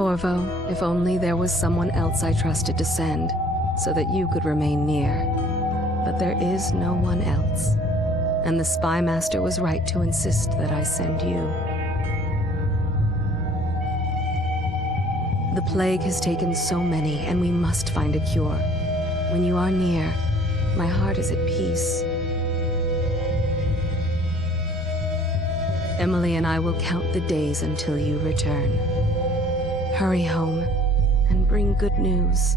Corvo, if only there was someone else I trusted to send, so that you could remain near. But there is no one else, and the Spy Master was right to insist that I send you. The plague has taken so many, and we must find a cure. When you are near, my heart is at peace. Emily and I will count the days until you return. Hurry home and bring good news.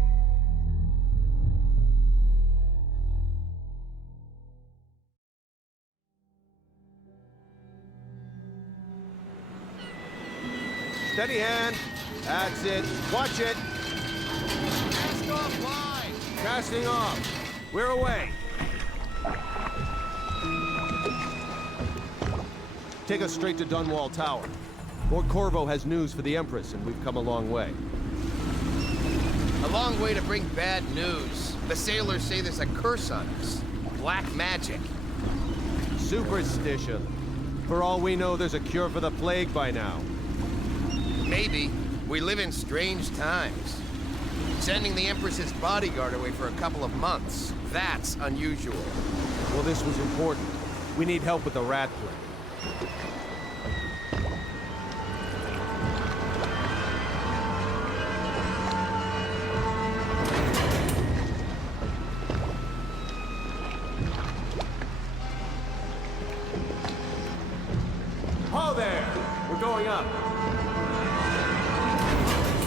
Steady hand. That's it. Watch it. Cast off line. Casting off. We're away. Take us straight to Dunwall Tower. Lord Corvo has news for the Empress, and we've come a long way. A long way to bring bad news. The sailors say there's a curse on us. Black magic. Superstition. For all we know, there's a cure for the plague by now. Maybe. We live in strange times. Sending the Empress's bodyguard away for a couple of months. That's unusual. Well, this was important. We need help with the rat plague. Ho there! We're going up.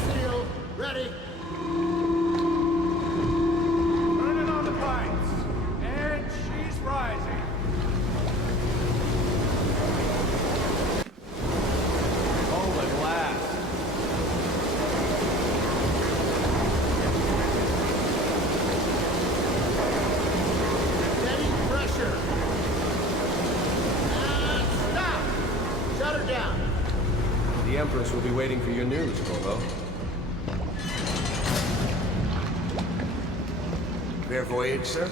Steel, ready. Turning on the pipes. And she's rising. Oh, at last. Steady pressure. And stop. Shut her down. The Empress will be waiting for your news, Corvo. Fair voyage, sir.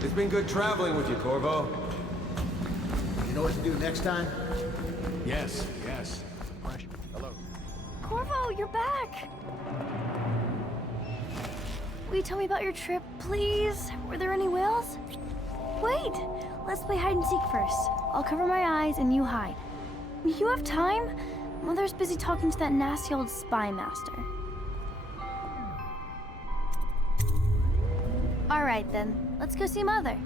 It's been good traveling with you, Corvo. You know what to do next time? Yes, yes. Hello. Corvo, you're back! Will you tell me about your trip, please? Were there any whales? Wait! Let's play hide and seek first. I'll cover my eyes and you hide. You have time? Mother's busy talking to that nasty old spy master. Alright then, let's go see Mother.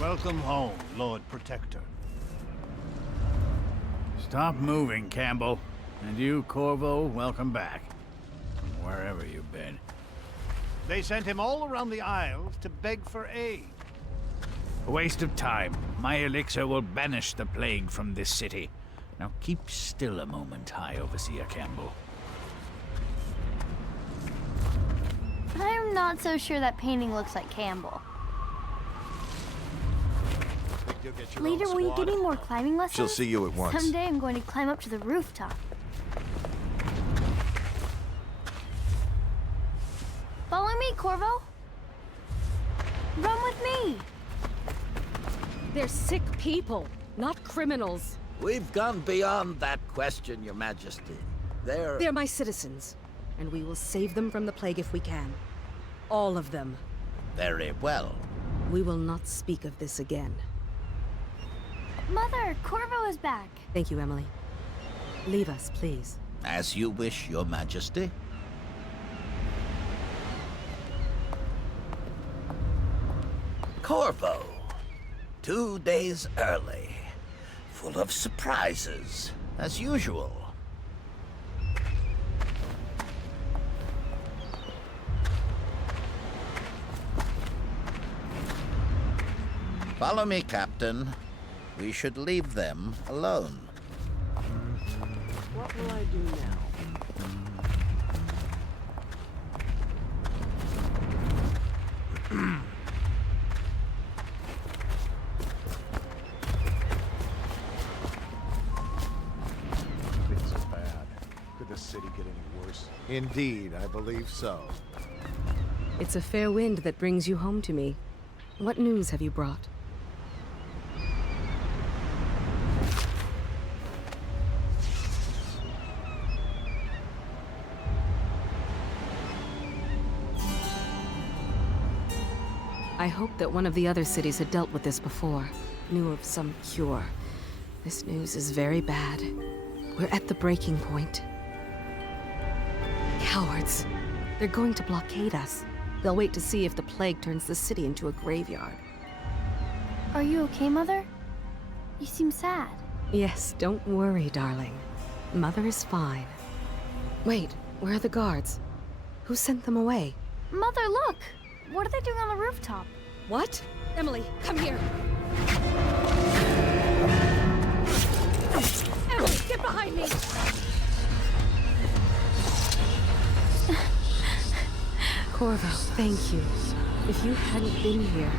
Welcome home, Lord Protector. Stop moving, Campbell. And you, Corvo, welcome back. From wherever you've been. They sent him all around the Isles to beg for aid. A waste of time. My elixir will banish the plague from this city. Now keep still a moment, High Overseer Campbell. I'm not so sure that painting looks like Campbell. Later, will you give me more climbing lessons? She'll see you at once. Someday I'm going to climb up to the rooftop. Follow me, Corvo. Run with me. They're sick people, not criminals. We've gone beyond that question, Your Majesty. They're my citizens, and we will save them from the plague if we can. All of them. Very well. We will not speak of this again. Mother, Corvo is back. Thank you, Emily. Leave us, please. As you wish, Your Majesty. Corvo. 2 days early. Full of surprises, as usual. Follow me, Captain. We should leave them alone. What will I do now? Things are bad. Could the city get any worse? Indeed, I believe so. It's a fair wind that brings you home to me. What news have you brought? I hoped that one of the other cities had dealt with this before, knew of some cure. This news is very bad. We're at the breaking point. Cowards. They're going to blockade us. They'll wait to see if the plague turns the city into a graveyard. Are you okay, Mother? You seem sad. Yes, don't worry, darling. Mother is fine. Wait, where are the guards? Who sent them away? Mother, look! What are they doing on the rooftop? What? Emily, come here! Emily, get behind me! Corvo, thank you. If you hadn't been here...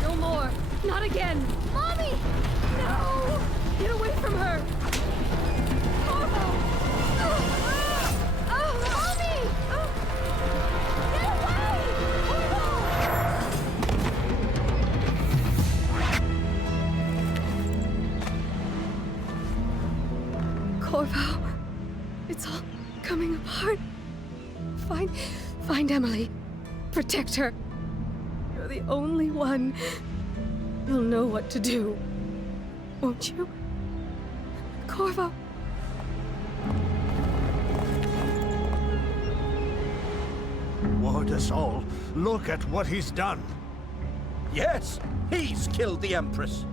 No more! Not again! Mommy! No! Get away from her! Corvo! Mommy! Get away! Corvo, it's all coming apart. Find Emily. Protect her. You're the only one. You'll know what to do. Won't you? Corvo. Ward us all. Look at what he's done. Yes, he's killed the Empress.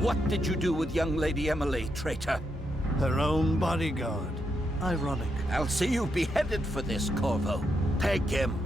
What did you do with young Lady Emily, traitor? Her own bodyguard. Ironic. I'll see you beheaded for this, Corvo. Peg him.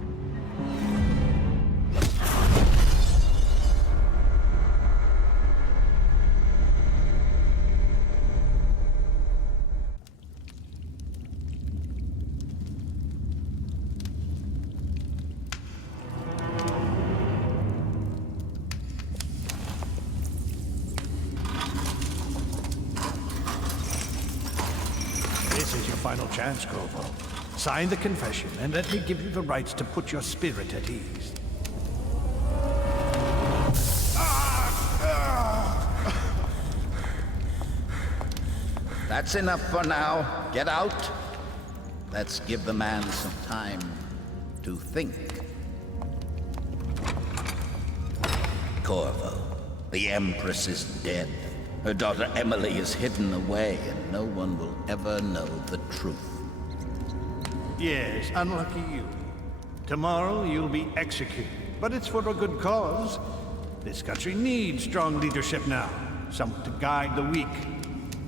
This is your final chance, Corvo. Sign the confession, and let me give you the rights to put your spirit at ease. That's enough for now. Get out. Let's give the man some time to think. Corvo, the Empress is dead. Her daughter Emily is hidden away, and no one will ever know the truth. Yes, unlucky you. Tomorrow you'll be executed, but it's for a good cause. This country needs strong leadership now, someone to guide the weak.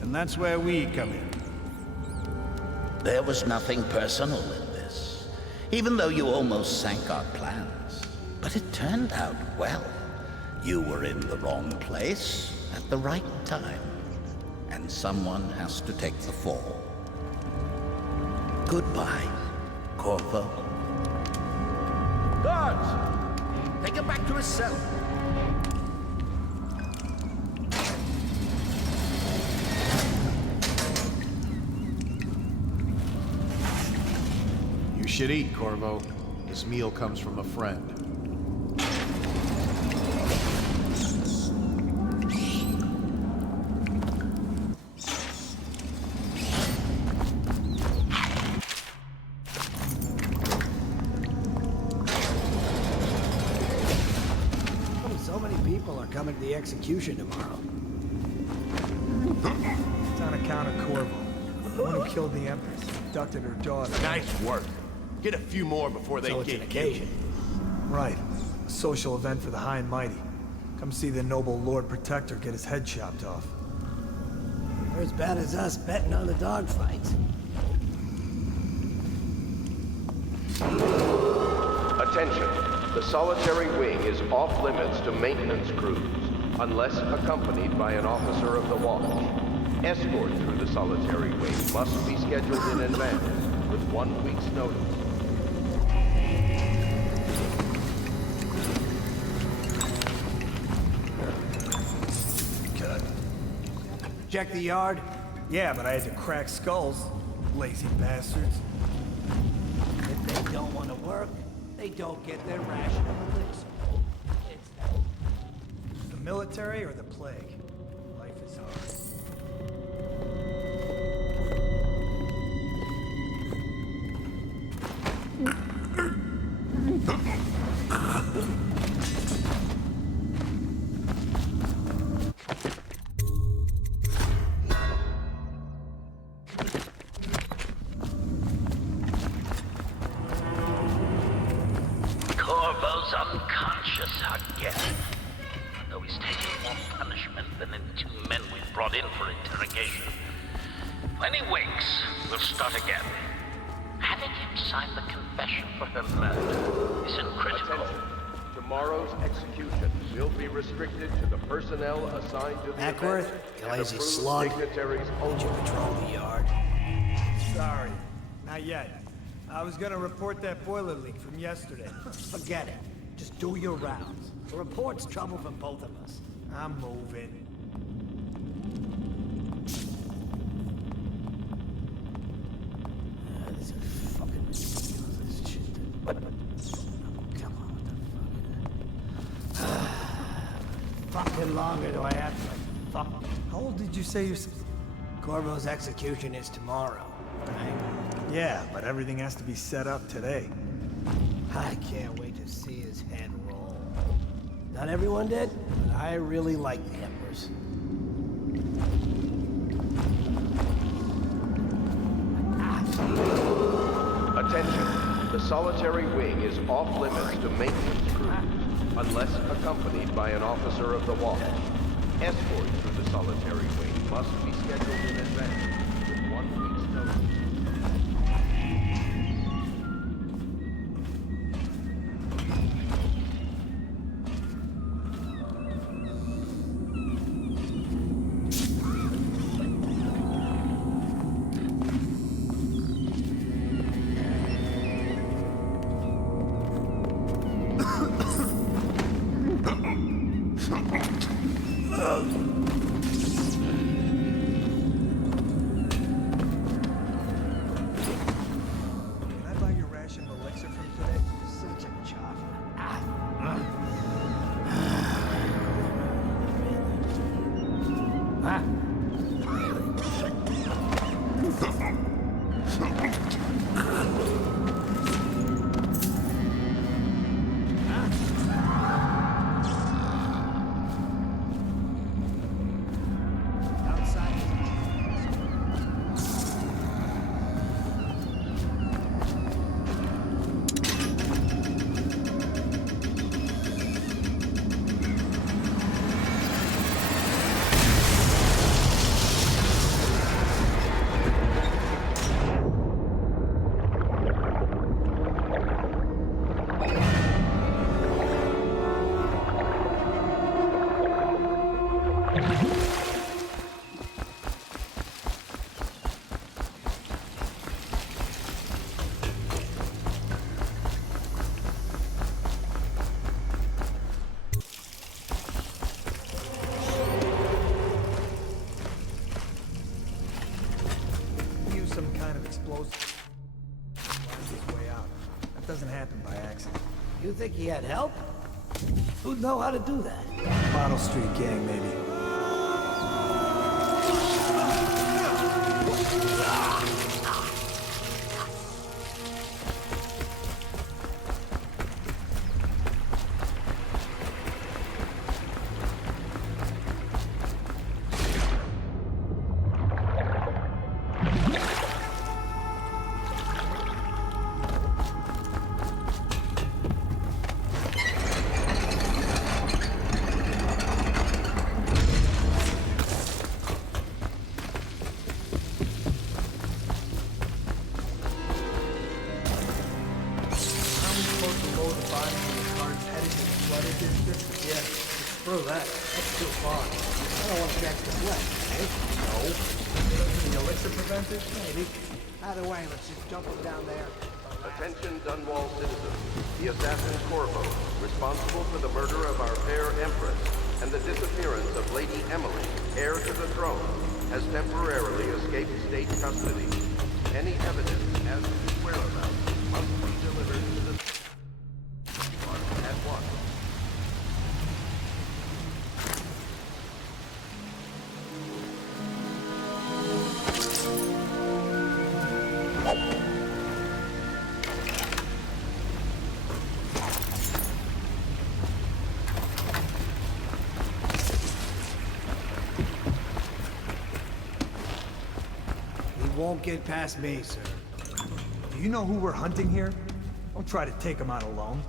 And that's where we come in. There was nothing personal in this, even though you almost sank our plans. But it turned out well. You were in the wrong place at the right time, and someone has to take the fall. Goodbye, Corvo. Guards! Take him back to his cell. You should eat, Corvo. This meal comes from a friend. So many people are coming to the execution tomorrow. It's on account of Corvo, the one who killed the Empress, abducted her daughter. Nice work. Get a few more before they So it's get an occasion. Right. A social event for the high and mighty. Come see the noble Lord Protector get his head chopped off. They're as bad as us betting on the dogfights. Attention. The solitary wing is off limits to maintenance crews, unless accompanied by an officer of the watch. Escort through the solitary wing must be scheduled in advance, with 1 week's notice. Cut. Check the yard? Yeah, but I had to crack skulls. Lazy bastards. If they don't want to work, They don't get their ration of elixir. It's The military or the plague? Life is hard. Corvo's unconscious again. Though he's taking more punishment than the 2 men we brought in for interrogation. When he wakes, we'll start again. Having him sign the confession for her murder isn't critical. Attention. Tomorrow's execution will be restricted to the personnel assigned to the Ackworth, event you and lazy approved slug. dignitaries Did only. you patrol the yard? Sorry, not yet. I was gonna report that boiler leak from yesterday. Forget it. Just do your rounds. The report's trouble for both of us. I'm moving. This is fucking ridiculous, this shit. Come on, what the fuck? Fucking longer do I have to fuck? How old did you say you're... Corvo's execution is tomorrow, right? Yeah, but everything has to be set up today. I can't wait to see his head roll. Not everyone did, but I really like the Emperors. Attention. The solitary wing is off limits to maintenance crews, unless accompanied by an officer of the watch. Escort through the solitary wing must be scheduled in advance, with 1 week's notice. Can I buy your ration of elixir from today? Such a chopper. Use some kind of explosive. Find his way out. That doesn't happen by accident. You think he had help? Who'd know how to do that? Bottle Street gang, maybe. Screw that. That's too far. I don't want to catch the flesh, eh? No. The elixir preventer? Maybe. Either way, let's just dump them down there. Attention Dunwall citizens. The assassin Corvo, responsible for the murder of our fair Empress and the disappearance of Lady Emily, heir to the throne, has temporarily escaped state custody. Any evidence as to his whereabouts must be delivered to the... won't get past me, sir. Do you know who we're hunting here? Don't try to take him out alone.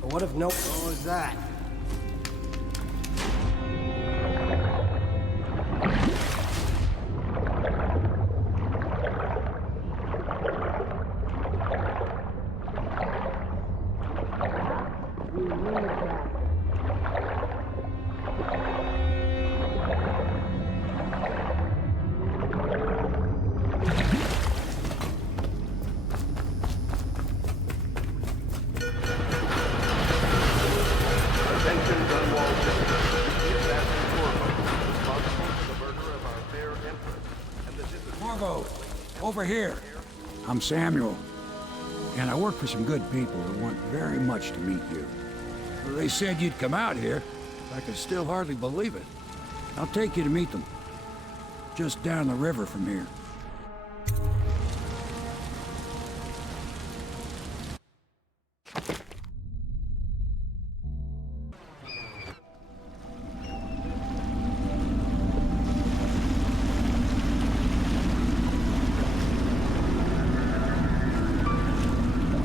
But what if no... What was that? Attention, Dunwall citizens. The assassin Corvo, responsible for the murder of our fair empress and the disappearance... Marvo, over here. I'm Samuel, and I work for some good people who want very much to meet you. They said you'd come out here. I can still hardly believe it. I'll take you to meet them. Just down the river from here.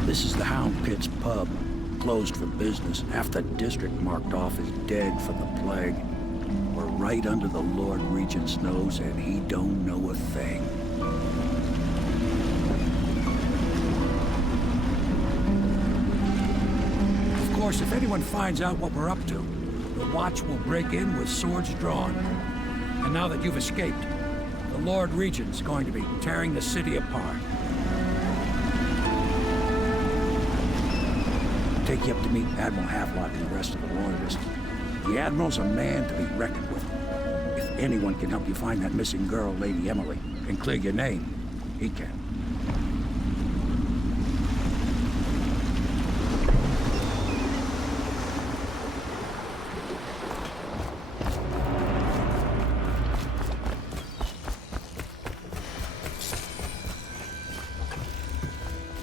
This is the Hound Pit's pub, closed for business. Half the district marked off as dead from the plague. We're right under the Lord Regent's nose, and he don't know a thing. Of course, if anyone finds out what we're up to, the Watch will break in with swords drawn. And now that you've escaped, the Lord Regent's going to be tearing the city apart. Take you up to meet Admiral Havelock and the rest of the Loyalists. The Admiral's a man to be reckoned with. If anyone can help you find that missing girl, Lady Emily, and clear your name, he can.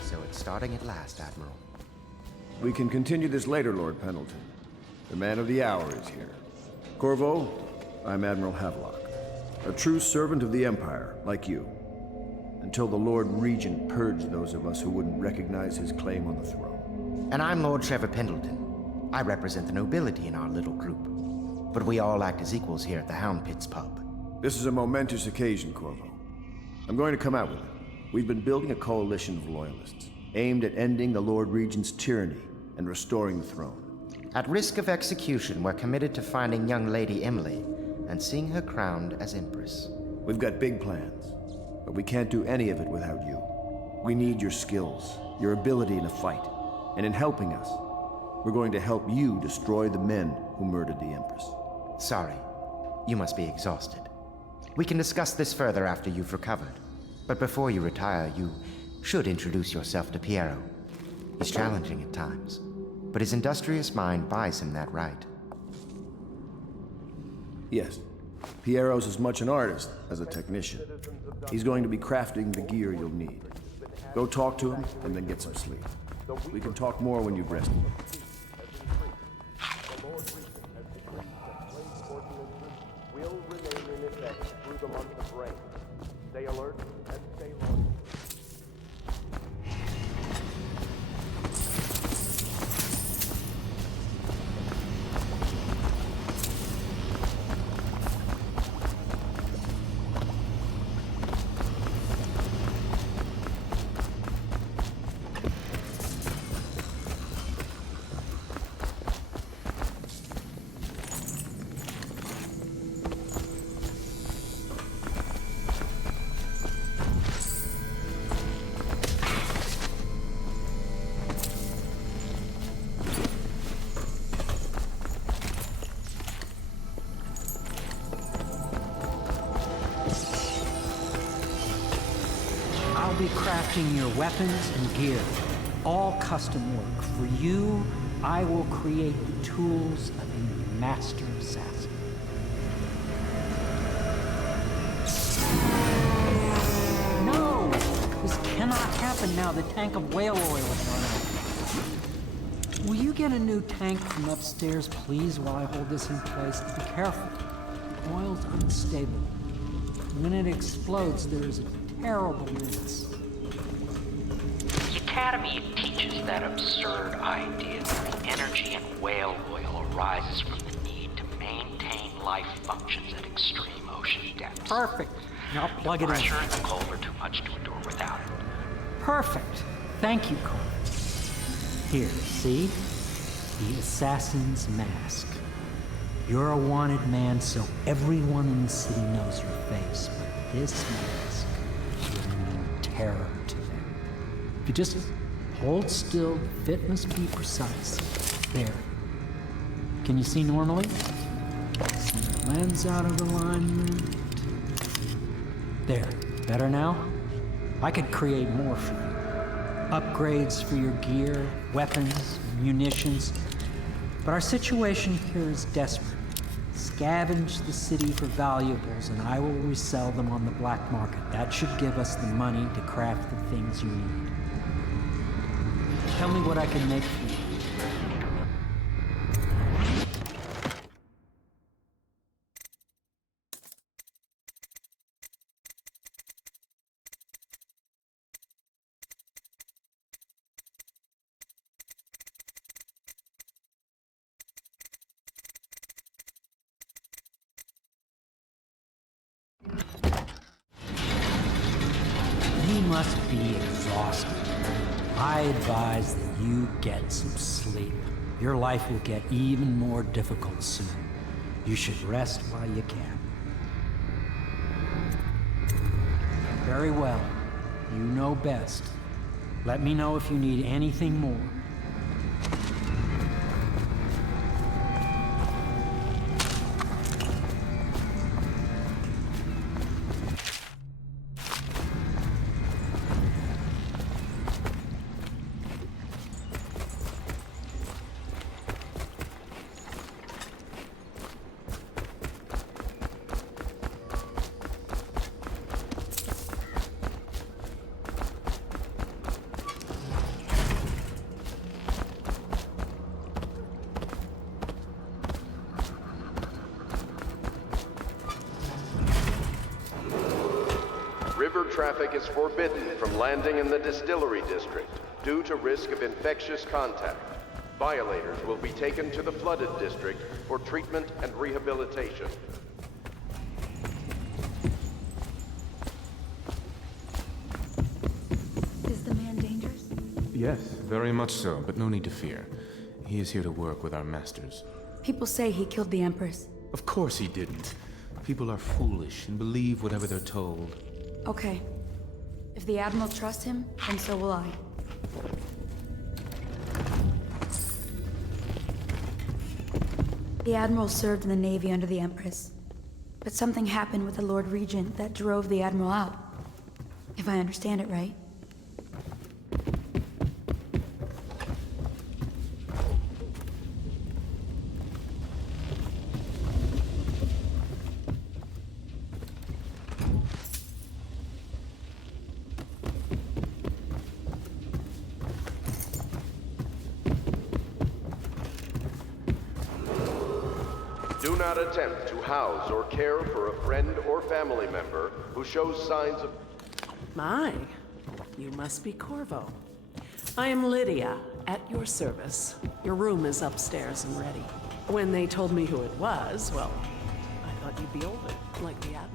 So it's starting at last, Admiral. We can continue this later, Lord Pendleton. The man of the hour is here. Corvo, I'm Admiral Havelock. A true servant of the Empire, like you. Until the Lord Regent purged those of us who wouldn't recognize his claim on the throne. And I'm Lord Trevor Pendleton. I represent the nobility in our little group. But we all act as equals here at the Hound Pit's pub. This is a momentous occasion, Corvo. I'm going to come out with it. We've been building a coalition of loyalists, aimed at ending the Lord Regent's tyranny and restoring the throne. At risk of execution, we're committed to finding young Lady Emily and seeing her crowned as Empress. We've got big plans, but we can't do any of it without you. We need your skills, your ability in a fight, and in helping us, we're going to help you destroy the men who murdered the Empress. Sorry, you must be exhausted. We can discuss this further after you've recovered. But before you retire, you should introduce yourself to Piero. He's challenging at times, but his industrious mind buys him that right. Yes. Piero's as much an artist as a technician. He's going to be crafting the gear you'll need. Go talk to him, and then get some sleep. We can talk more when you've rested. The Lord Regent has decreed that slave ordinances will remain in effect through the month of rain. Stay alert and stay loyal. I'll be crafting your weapons and gear, all custom work. For you, I will create the tools of a master assassin. No! This cannot happen now. The tank of whale oil is run out. Will you get a new tank from upstairs, please, while I hold this in place? Be careful. The oil's unstable. When it explodes, there is a terrible mess. The Academy teaches that absurd idea that the energy in whale oil arises from the need to maintain life functions at extreme ocean depths. Perfect. Now plug it in. Pressure and the cold are too much to endure without it. Perfect. Thank you, Cole. Here, see? The assassin's mask. You're a wanted man, so everyone in the city knows your face, but this mask will mean terror to them. If you just hold still, the fit must be precise. There. Can you see normally? Lens out of alignment. There. Better now? I could create more for you. Upgrades for your gear, weapons, munitions. But our situation here is desperate. Scavenge the city for valuables and I will resell them on the black market. That should give us the money to craft the things you need. Tell me what I can make for you. You must be exhausted. I advise that you get some sleep. Your life will get even more difficult soon. You should rest while you can. Very well. You know best. Let me know if you need anything more. River traffic is forbidden from landing in the distillery district due to risk of infectious contact. Violators will be taken to the flooded district for treatment and rehabilitation. Is the man dangerous? Yes, very much so, but no need to fear. He is here to work with our masters. People say he killed the Empress. Of course he didn't. People are foolish and believe whatever they're told. Okay. If the Admiral trusts him, then so will I. The Admiral served in the Navy under the Empress. But something happened with the Lord Regent that drove the Admiral out. If I understand it right. Do not attempt to house or care for a friend or family member who shows signs of... My, you must be Corvo. I am Lydia, at your service. Your room is upstairs and ready. When they told me who it was, well, I thought you'd be older, like the Admiral.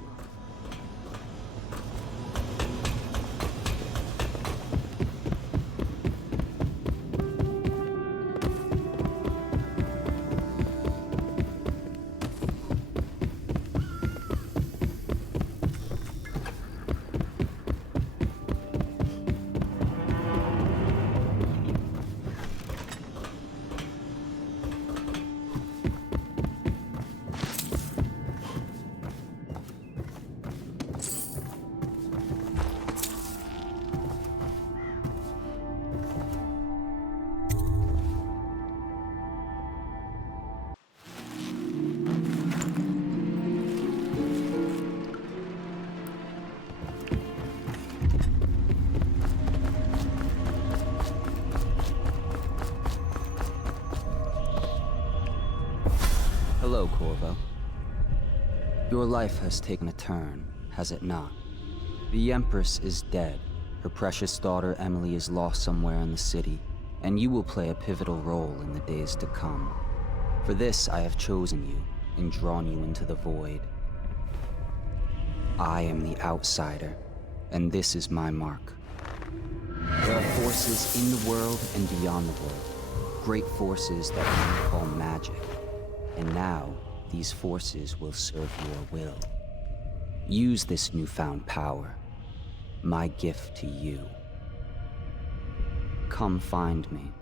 Hello, Corvo. Your life has taken a turn, has it not? The Empress is dead. Her precious daughter Emily is lost somewhere in the city, and you will play a pivotal role in the days to come. For this, I have chosen you and drawn you into the void. I am the outsider, and this is my mark. There are forces in the world and beyond the world, great forces that we call magic. And now, these forces will serve your will. Use this newfound power, my gift to you. Come find me.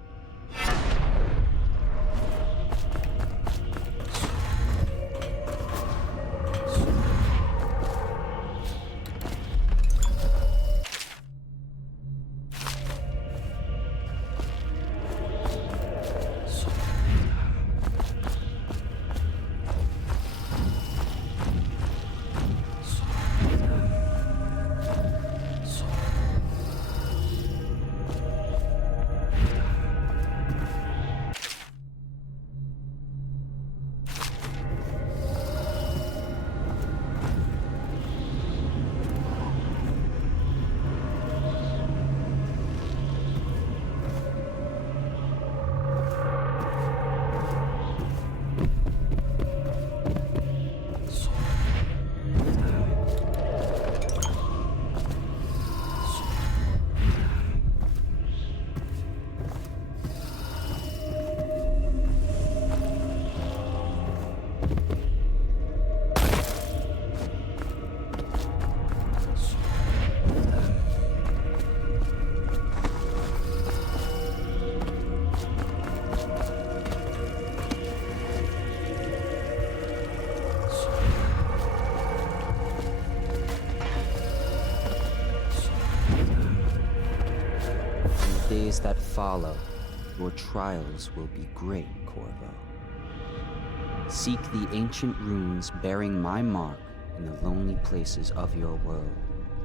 Days that follow, your trials will be great, Corvo. Seek the ancient runes bearing my mark in the lonely places of your world,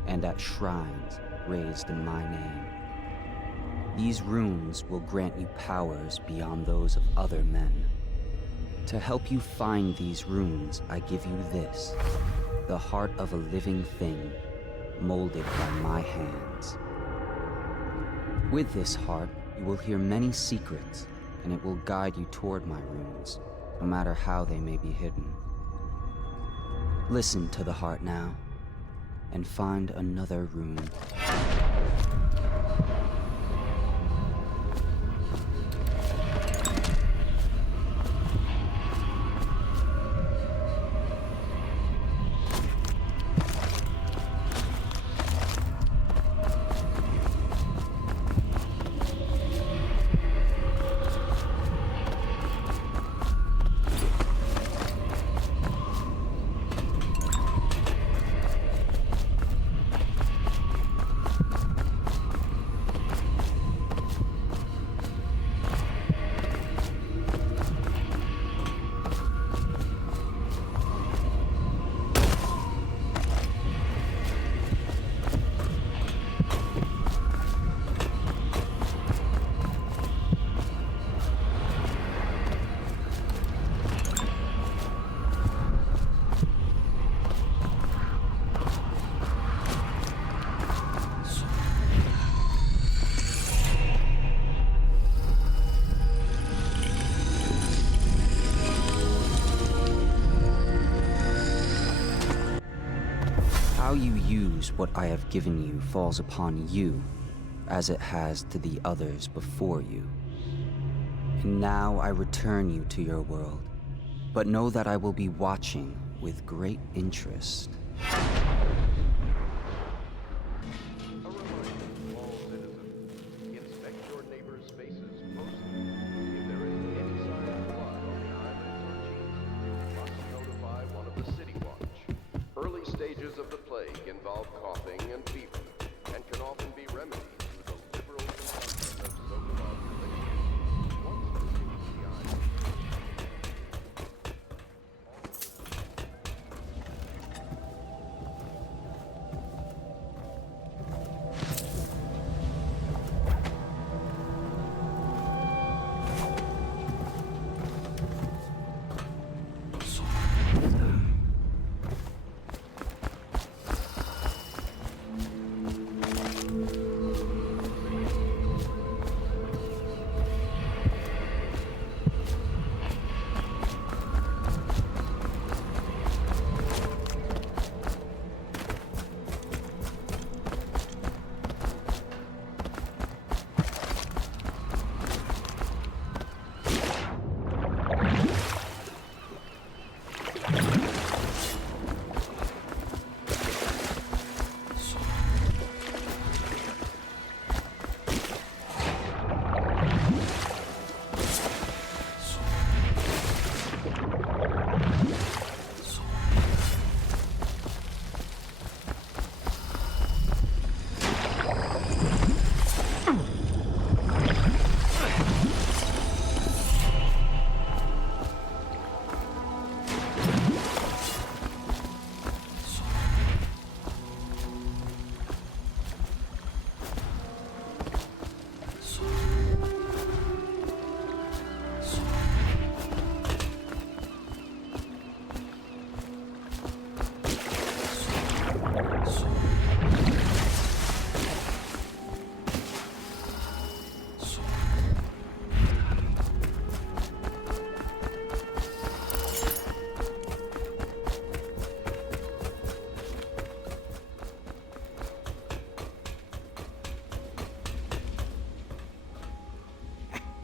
and at shrines raised in my name. These runes will grant you powers beyond those of other men. To help you find these runes, I give you this, the heart of a living thing, molded by my hands. With this heart, you will hear many secrets, and it will guide you toward my runes, no matter how they may be hidden. Listen to the heart now, and find another rune. How you use what I have given you falls upon you, as it has to the others before you. And now I return you to your world, but know that I will be watching with great interest. Early stages of the plague involve coughing and fever, and can often be remedied with a liberal consumption of so-called religion. Once the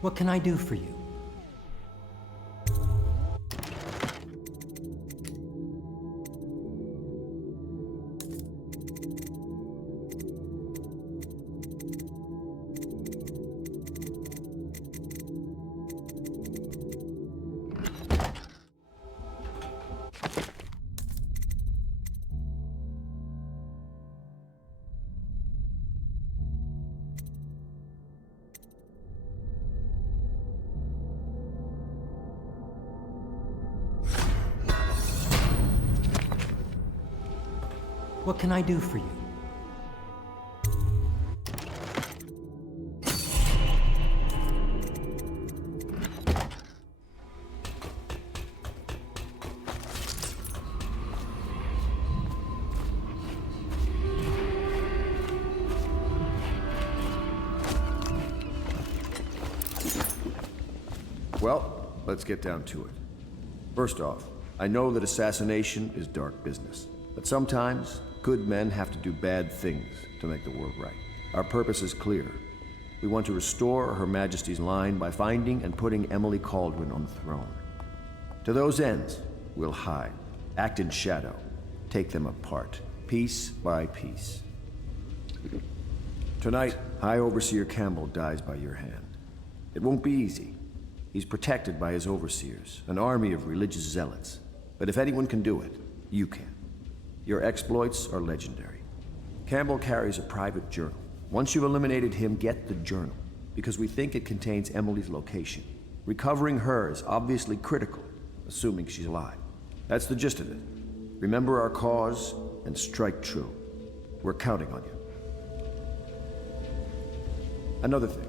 What can I do for you? What can I do for you? Well, let's get down to it. First off, I know that assassination is dark business, but sometimes good men have to do bad things to make the world right. Our purpose is clear. We want to restore Her Majesty's line by finding and putting Emily Kaldwin on the throne. To those ends, we'll hide, act in shadow, take them apart, piece by piece. Tonight, High Overseer Campbell dies by your hand. It won't be easy. He's protected by his overseers, an army of religious zealots. But if anyone can do it, you can. Your exploits are legendary. Campbell carries a private journal. Once you've eliminated him, get the journal, because we think it contains Emily's location. Recovering her is obviously critical, assuming she's alive. That's the gist of it. Remember our cause and strike true. We're counting on you. Another thing.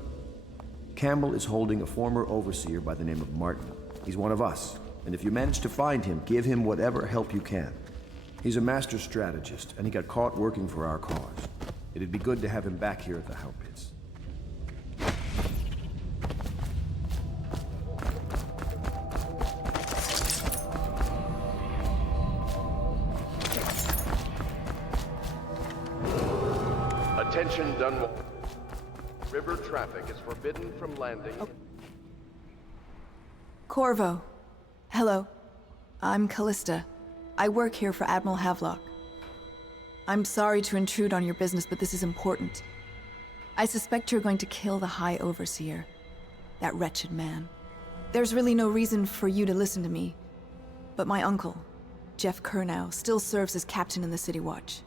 Campbell is holding a former overseer by the name of Martin. He's one of us, and if you manage to find him, give him whatever help you can. He's a master strategist, and he got caught working for our cause. It'd be good to have him back here at the How Pits. Attention, Dunwall. River traffic is forbidden from landing. Corvo. Hello. I'm Callista. I work here for Admiral Havelock. I'm sorry to intrude on your business, but this is important. I suspect you're going to kill the High Overseer. That wretched man. There's really no reason for you to listen to me. But my uncle, Jeff Kernow, still serves as captain in the City Watch.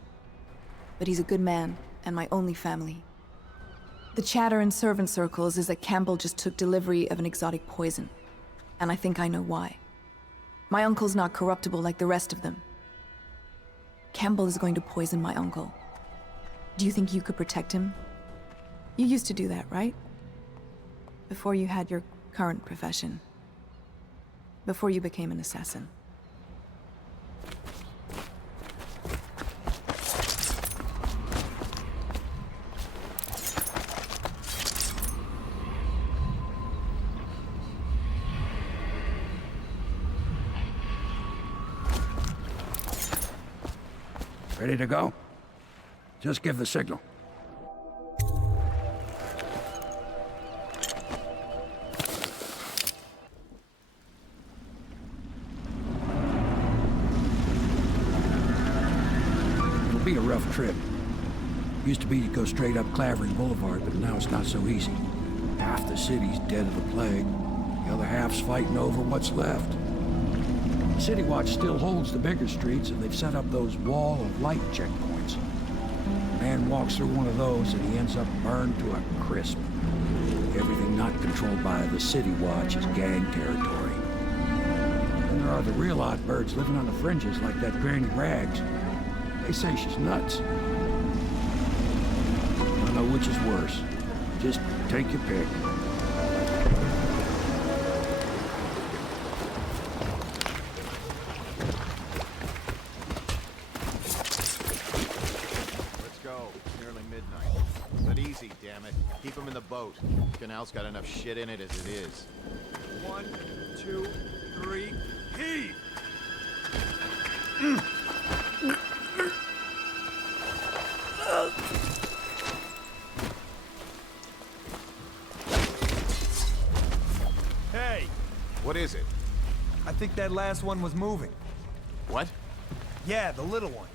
But he's a good man, and my only family. The chatter in servant circles is that Campbell just took delivery of an exotic poison. And I think I know why. My uncle's not corruptible like the rest of them. Campbell is going to poison my uncle. Do you think you could protect him? You used to do that, right? Before you had your current profession. Before you became an assassin. Ready to go? Just give the signal. It'll be a rough trip. Used to be to go straight up Clavering Boulevard, but now it's not so easy. Half the city's dead of the plague. The other half's fighting over what's left. City Watch still holds the bigger streets, and they've set up those wall of light checkpoints. A man walks through one of those, and he ends up burned to a crisp. Everything not controlled by the City Watch is gang territory. And there are the real odd birds living on the fringes, like that Granny Rags. They say she's nuts. I don't know which is worse. Just take your pick. Keep him in the boat. Canal's got enough shit in it as it is. 1, 2, 3, heave! What is it? I think that last one was moving. What? Yeah, the little one.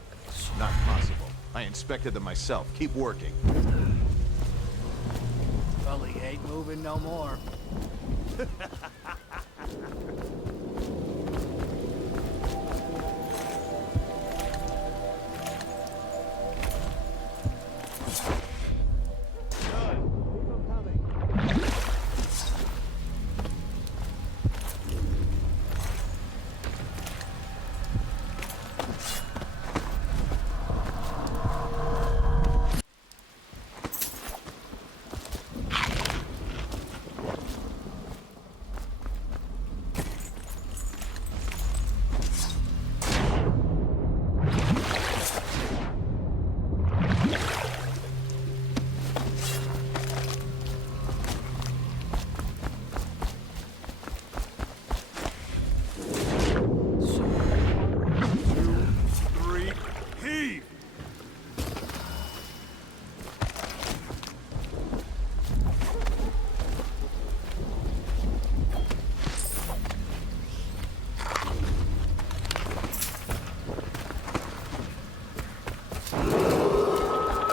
Not possible. I inspected them myself. Keep working. Well, he ain't moving no more.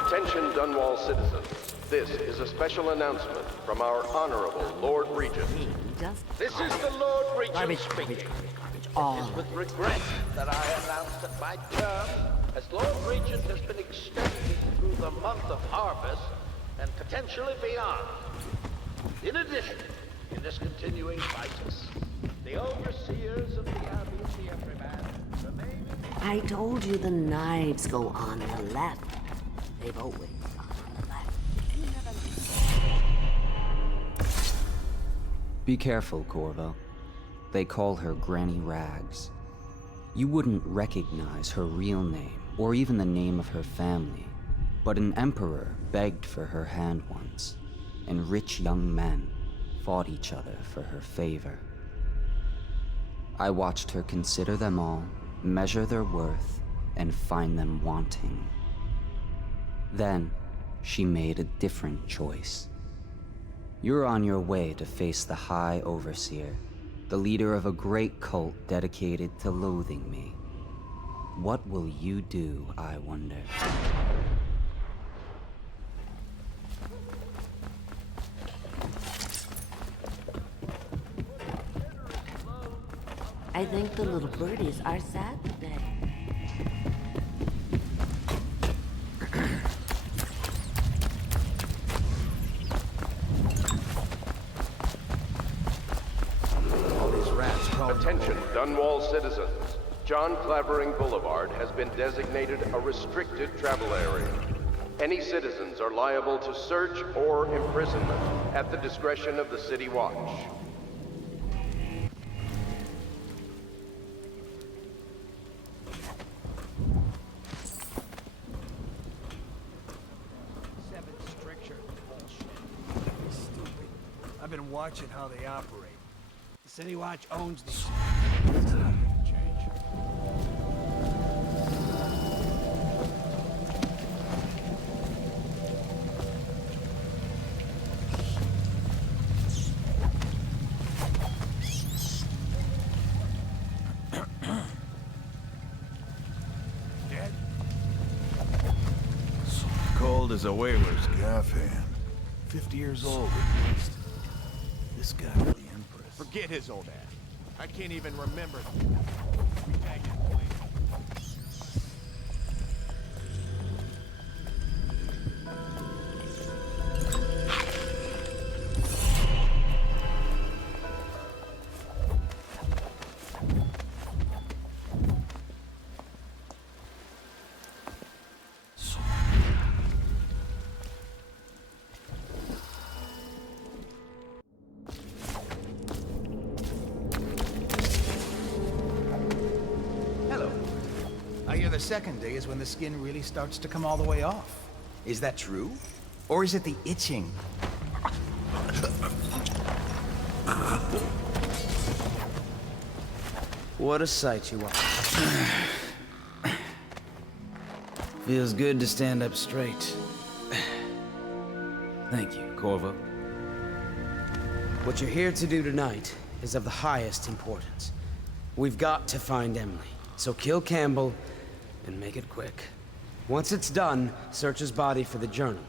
Attention Dunwall citizens. This is a special announcement from our Honorable Lord Regent. This is the Lord Regent speaking. It is with regret that I announce that my term as Lord Regent has been extended through the month of harvest and potentially beyond. In addition, in this continuing crisis, the overseers of the Abbey of the Everyman remain in... I told you the knives go on the left. They've always gone on the left. Be careful, Corvo. They call her Granny Rags. You wouldn't recognize her real name, or even the name of her family, but an emperor begged for her hand once, and rich young men fought each other for her favor. I watched her consider them all, measure their worth, and find them wanting. Then, she made a different choice. You're on your way to face the High Overseer, the leader of a great cult dedicated to loathing me. What will you do, I wonder? I think the little birdies are sad today. Attention, Dunwall citizens. John Clavering Boulevard has been designated a restricted travel area. Any citizens are liable to search or imprisonment at the discretion of the City Watch. I've been watching how they operate. The City Watch owns these. It's not gonna change. Dead? Cold as a whaler's gaff hand. 50 years old at least. This guy with the Empress. Forget his old ass. I can't even remember. I hear the second day is when the skin really starts to come all the way off. Is that true? Or is it the itching? What a sight you are. Feels good to stand up straight. Thank you, Corvo. What you're here to do tonight is of the highest importance. We've got to find Emily. So kill Campbell and make it quick. Once it's done, search his body for the journal,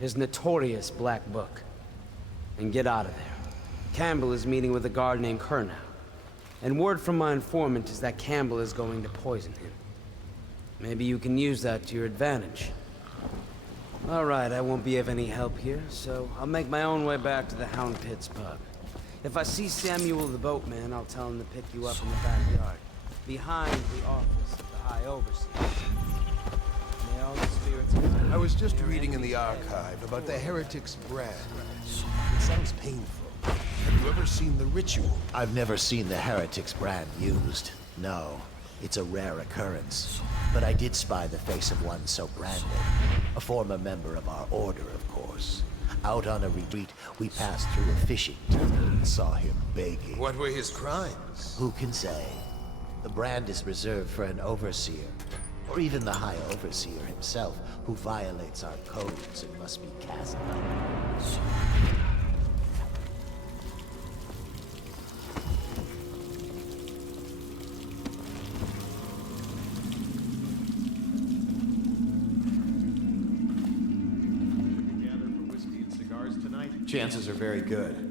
his notorious black book, and get out of there. Campbell is meeting with a guard named Kernow, and word from my informant is that Campbell is going to poison him. Maybe you can use that to your advantage. All right, I won't be of any help here, so I'll make my own way back to the Hound Pits pub. If I see Samuel the boatman, I'll tell him to pick you up in the backyard, behind the office of the High Overseer. May all the spirits guide I was just their reading in enemies the guide archive about the Heretic's brand. It sounds painful. Have you ever seen the ritual? I've never seen the Heretic's brand used. No, it's a rare occurrence. But I did spy the face of one so branded. A former member of our order, of course. Out on a retreat, we passed through a fishing town and saw him begging. What were his crimes? Who can say? The brand is reserved for an overseer, or even the High Overseer himself, who violates our codes and must be cast out. Chances are very good.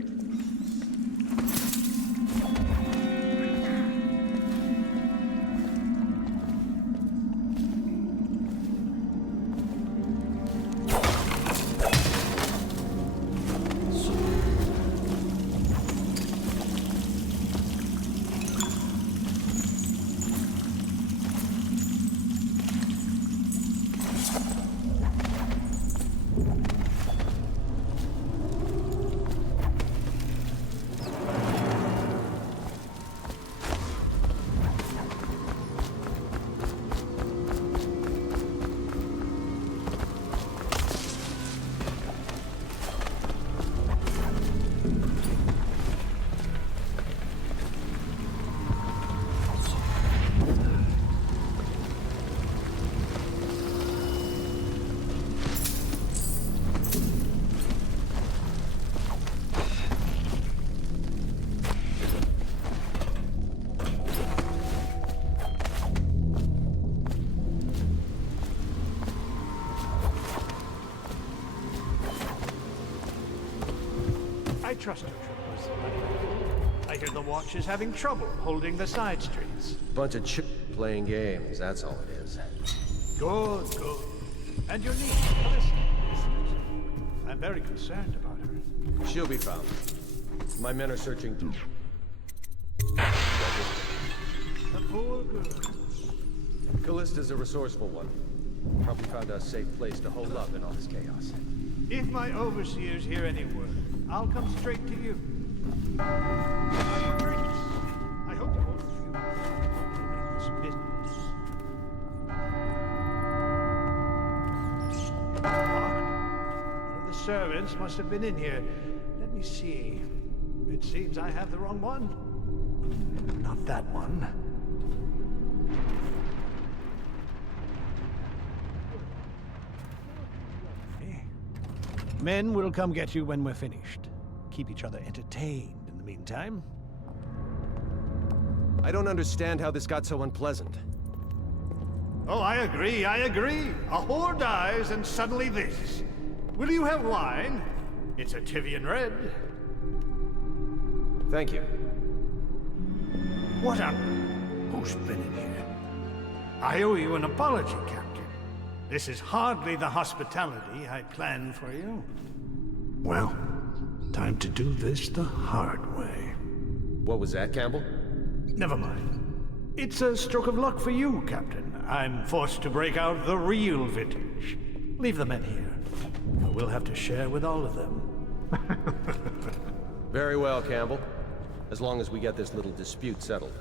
I trust your troopers. I hear the Watch is having trouble holding the side streets. Bunch of playing games, that's all it is. Good, good. And your niece, Callista, isn't it? I'm very concerned about her. She'll be found. My men are searching too. The poor girl. Callista's a resourceful one. Probably found a safe place to hold up in all this chaos. If my overseers hear any word, I'll come straight to you. I hope you won't refuse this business. One of the servants must have been in here. Let me see. It seems I have the wrong one. Not that one. Men will come get you when we're finished. Keep each other entertained in the meantime. I don't understand how this got so unpleasant. Oh, I agree, I agree. A whore dies and suddenly this. Will you have wine? It's a Tivian Red. Thank you. What a... Who's been in here? I owe you an apology, Captain. This is hardly the hospitality I planned for you. Well, time to do this the hard way. What was that, Campbell? Never mind. It's a stroke of luck for you, Captain. I'm forced to break out the real vintage. Leave the men here. We'll have to share with all of them. Very well, Campbell. As long as we get this little dispute settled.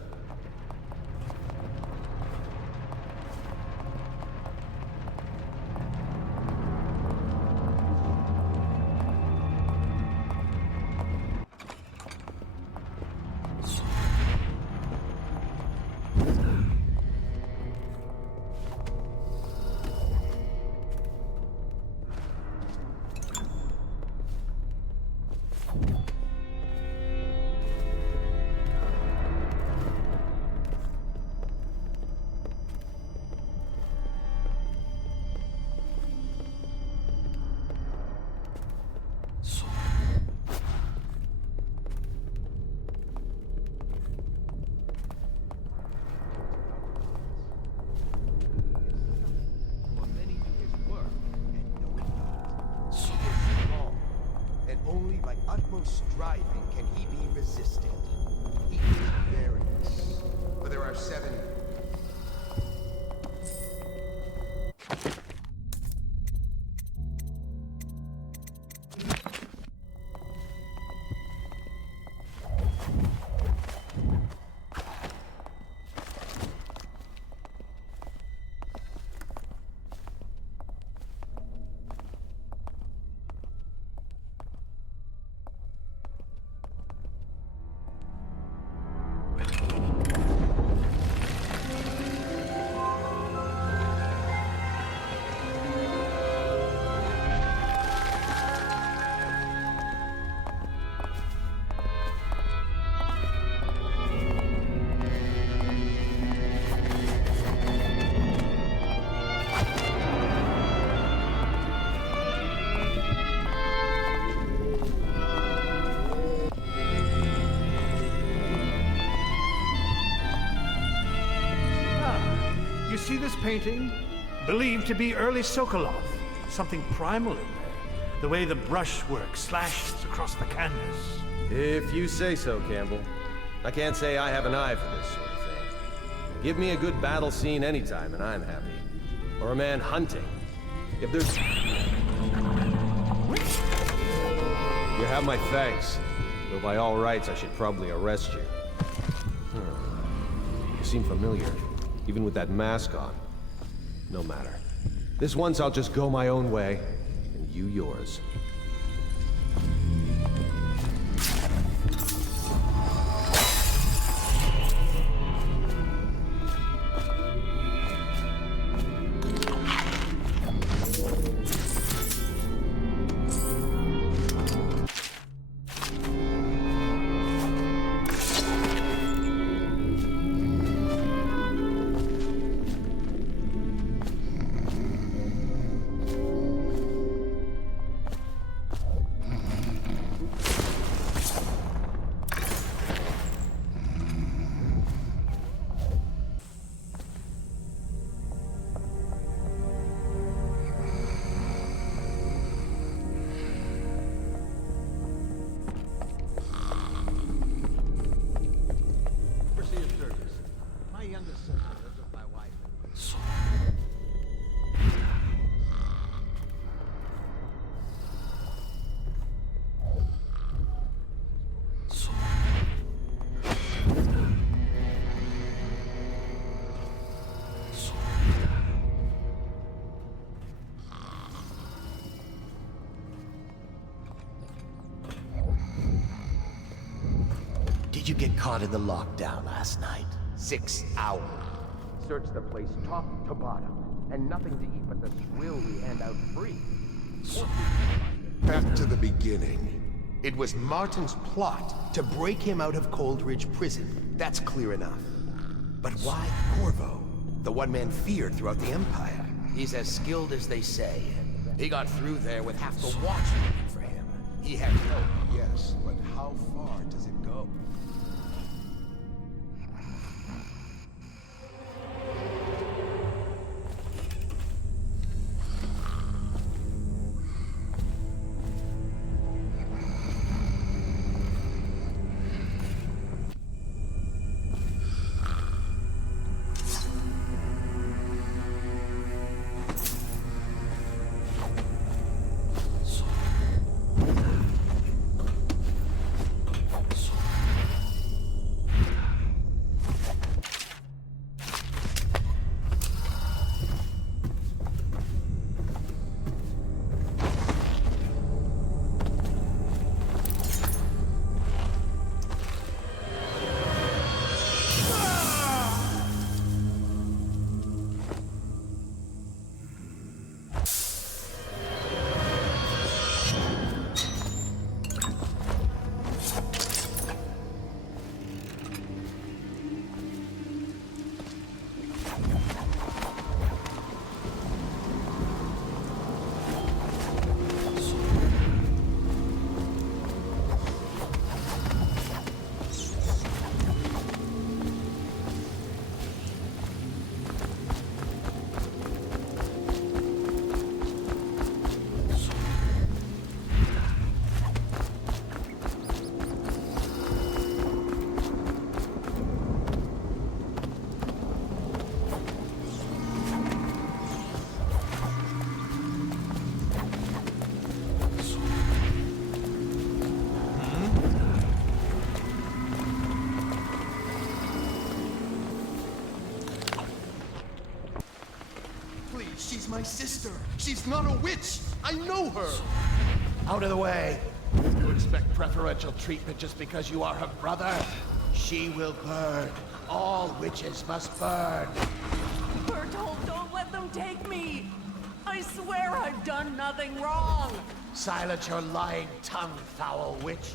utmost striving can he be resisted. He is various, but there are 7. You see this painting? Believed to be early Sokolov. Something primal in there. The way the brushwork slashes across the canvas. If you say so, Campbell. I can't say I have an eye for this sort of thing. Give me a good battle scene anytime and I'm happy. Or a man hunting. If there's... You have my thanks. Though by all rights, I should probably arrest you. You seem familiar. Even with that mask on. No matter. This once I'll just go my own way, and you yours. Did you get caught in the lockdown last night? 6 hours. Searched the place top to bottom, and nothing to eat but the swill we hand out free. Back to the beginning. It was Martin's plot to break him out of Coldridge Prison. That's clear enough. But why Corvo? The one man feared throughout the Empire. He's as skilled as they say. He got through there with half the watch looking for him. He had help. Yes, but how far does it go? my sister. She's not a witch. I know her. Out of the way. You expect preferential treatment just because you are her brother? She will burn. All witches must burn. Bertold, don't let them take me! I swear I've done nothing wrong! Silence your lying tongue, foul witch.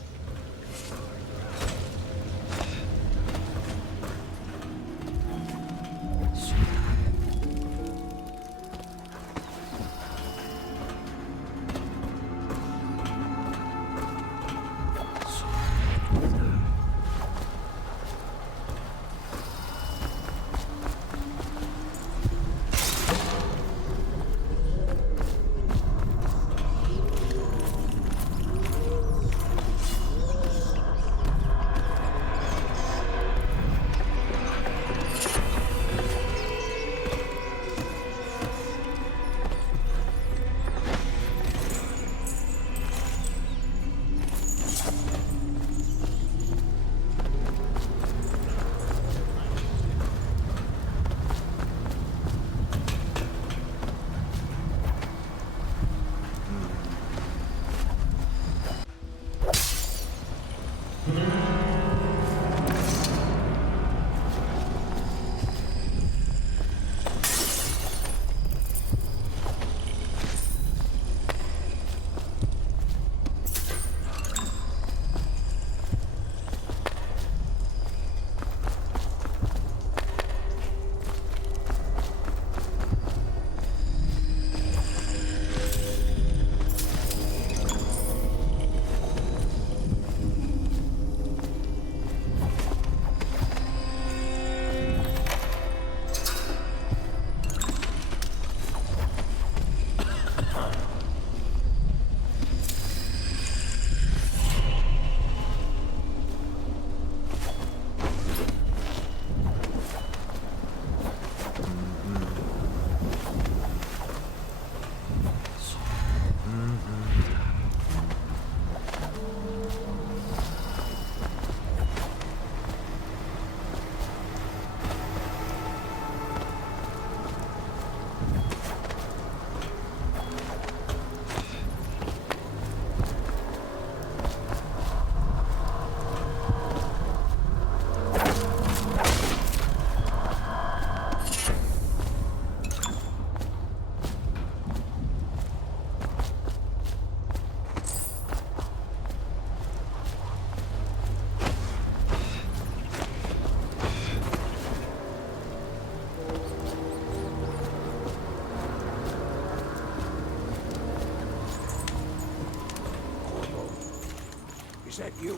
Is that you?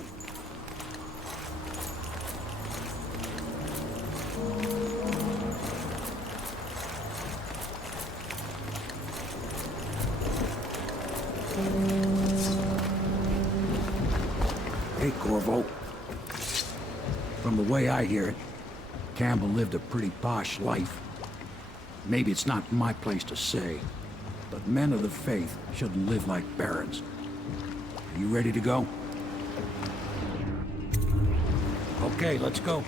Hey, Corvo. From the way I hear it, Campbell lived a pretty posh life. Maybe it's not my place to say, but men of the faith shouldn't live like barons. Are you ready to go? Okay, let's go.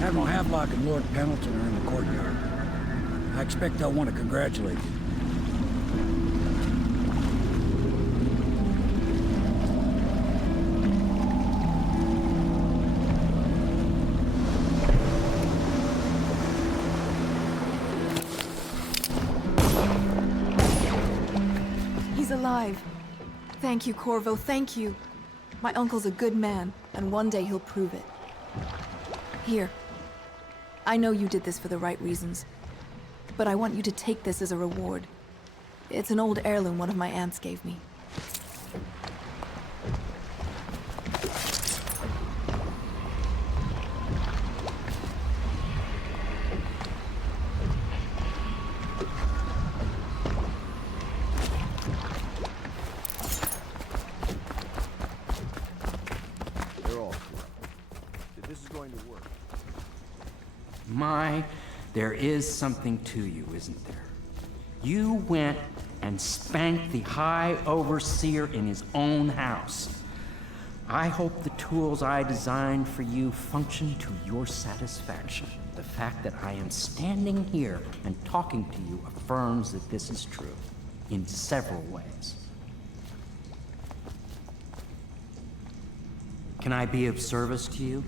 Admiral Havelock and Lord Pendleton are in the courtyard. I expect they'll want to congratulate you. He's alive. Thank you, Corvo, thank you. My uncle's a good man, and one day he'll prove it. Here. I know you did this for the right reasons, but I want you to take this as a reward. It's an old heirloom one of my aunts gave me. They're all corrupt. This is going to work. My, there is something to you, isn't there? You went and spanked the High Overseer in his own house. I hope the tools I designed for you function to your satisfaction. The fact that I am standing here and talking to you affirms that this is true, in several ways. Can I be of service to you?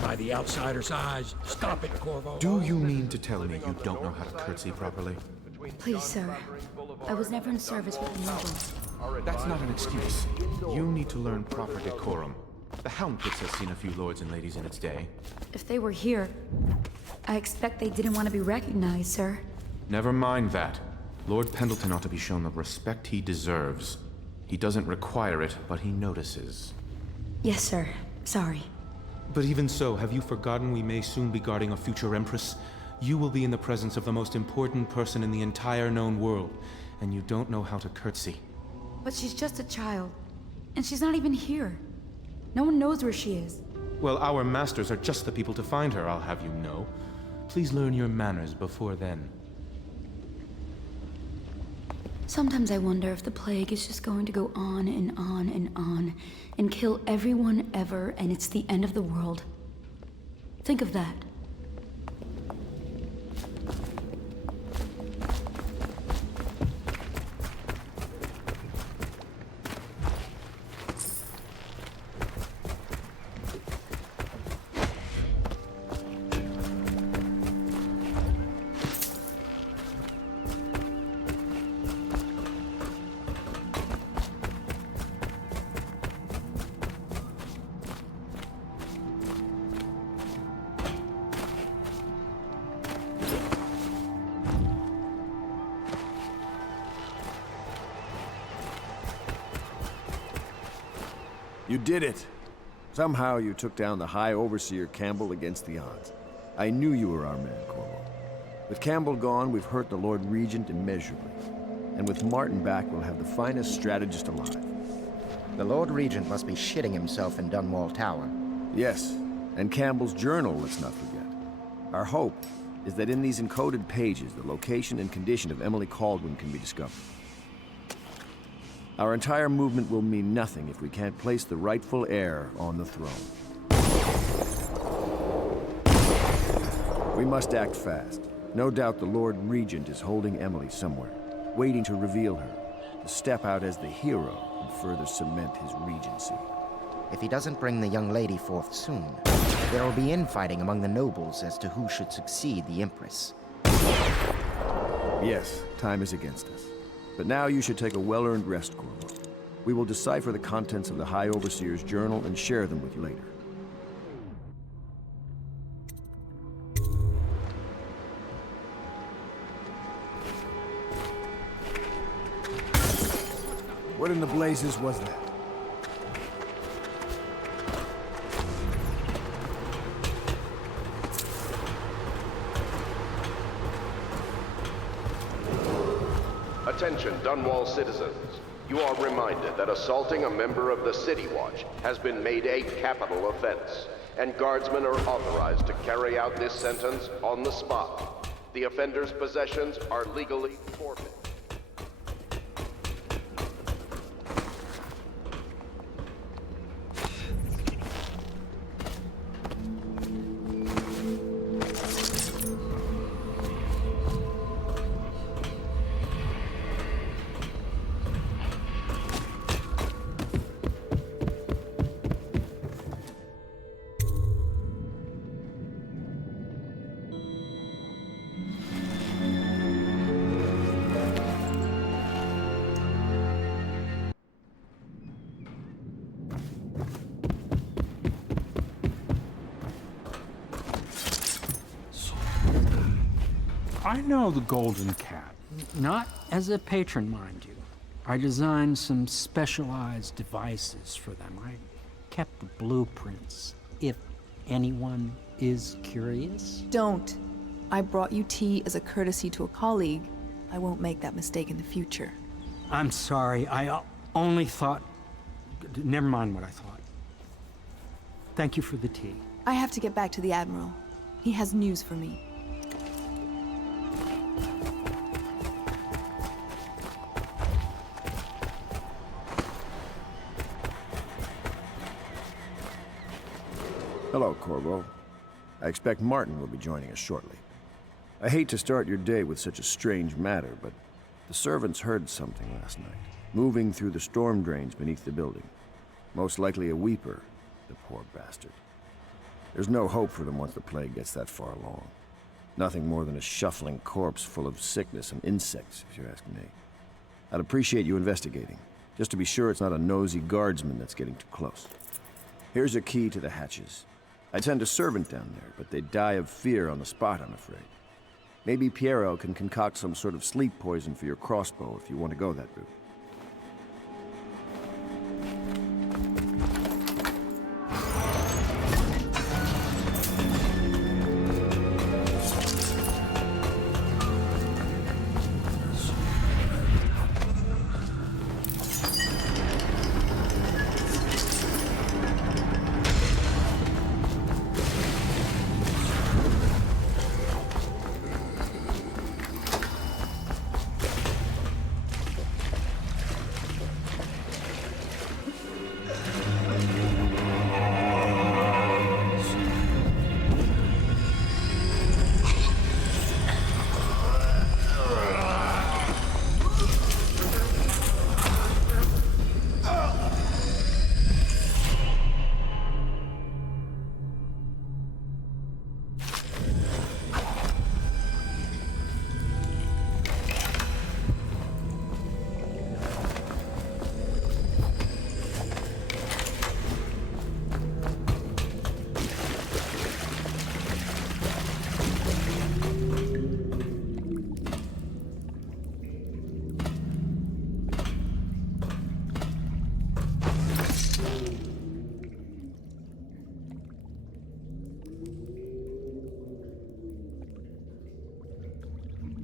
By the outsider's eyes, stop it, Corvo. Do you mean to tell me you don't know how to curtsy properly? Please, sir. I was never in service with the nobles. That's not an excuse. You need to learn proper decorum. The Helm Pits has seen a few lords and ladies in its day. If they were here, I expect they didn't want to be recognized, sir. Never mind that. Lord Pendleton ought to be shown the respect he deserves. He doesn't require it, but he notices. Yes, sir. Sorry. But even so, have you forgotten we may soon be guarding a future Empress? You will be in the presence of the most important person in the entire known world, and you don't know how to curtsy. But she's just a child, and she's not even here. No one knows where she is. Well, our masters are just the people to find her, I'll have you know. Please learn your manners before then. Sometimes I wonder if the plague is just going to go on and on and on, and kill everyone ever, and it's the end of the world. Think of that. You did it! Somehow you took down the High Overseer Campbell against the odds. I knew you were our man, Corvo. With Campbell gone, we've hurt the Lord Regent immeasurably. And with Martin back, we'll have the finest strategist alive. The Lord Regent must be shitting himself in Dunwall Tower. Yes, and Campbell's journal, let's not forget. Our hope is that in these encoded pages, the location and condition of Emily Kaldwin can be discovered. Our entire movement will mean nothing if we can't place the rightful heir on the throne. We must act fast. No doubt the Lord Regent is holding Emily somewhere, waiting to reveal her, to step out as the hero and further cement his regency. If he doesn't bring the young lady forth soon, there will be infighting among the nobles as to who should succeed the Empress. Yes, time is against us. But now you should take a well-earned rest, Corvo. We will decipher the contents of the High Overseer's journal and share them with you later. What in the blazes was that? Attention, Dunwall citizens. You are reminded that assaulting a member of the City Watch has been made a capital offense, and guardsmen are authorized to carry out this sentence on the spot. The offender's possessions are legally forfeit. I know the Golden Cat. Not as a patron, mind you. I designed some specialized devices for them. I kept the blueprints, if anyone is curious. Don't. I brought you tea as a courtesy to a colleague. I won't make that mistake in the future. I'm sorry, I only thought... Never mind what I thought. Thank you for the tea. I have to get back to the Admiral. He has news for me. Hello, Corvo. I expect Martin will be joining us shortly. I hate to start your day with such a strange matter, but the servants heard something last night, moving through the storm drains beneath the building. Most likely a weeper, the poor bastard. There's no hope for them once the plague gets that far along. Nothing more than a shuffling corpse full of sickness and insects, if you ask me. I'd appreciate you investigating, just to be sure it's not a nosy guardsman that's getting too close. Here's a key to the hatches. I'd send a servant down there, but they'd die of fear on the spot, I'm afraid. Maybe Piero can concoct some sort of sleep poison for your crossbow if you want to go that route.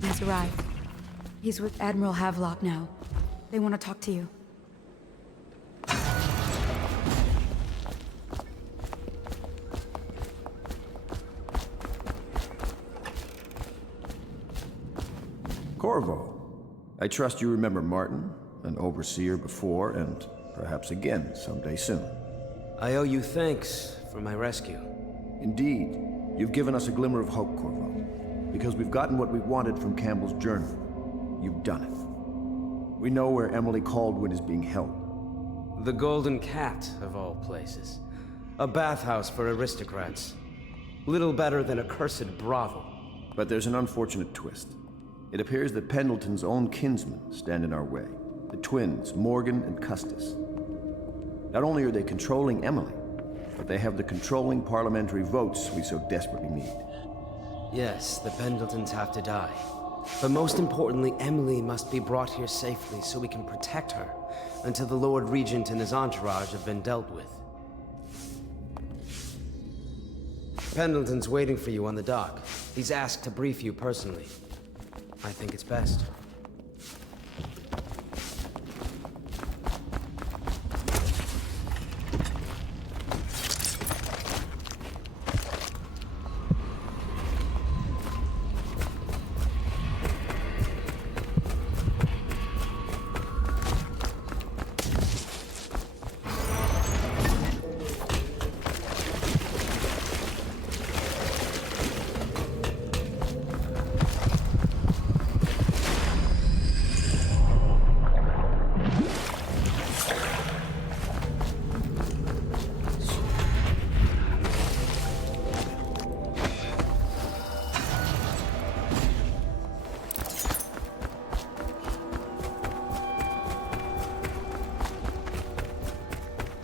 He's arrived. He's with Admiral Havelock now. They want to talk to you. Corvo. I trust you remember Martin, an overseer before, and perhaps again someday soon. I owe you thanks for my rescue. Indeed. You've given us a glimmer of hope, Corvo. Because we've gotten what we wanted from Campbell's journal. You've done it. We know where Emily Caldwin is being held. The Golden Cat, of all places. A bathhouse for aristocrats. Little better than a cursed brothel. But there's an unfortunate twist. It appears that Pendleton's own kinsmen stand in our way, the twins, Morgan and Custis. Not only are they controlling Emily, but they have the controlling parliamentary votes we so desperately need. Yes, the Pendletons have to die. But most importantly, Emily must be brought here safely so we can protect her until the Lord Regent and his entourage have been dealt with. Pendleton's waiting for you on the dock. He's asked to brief you personally. I think it's best.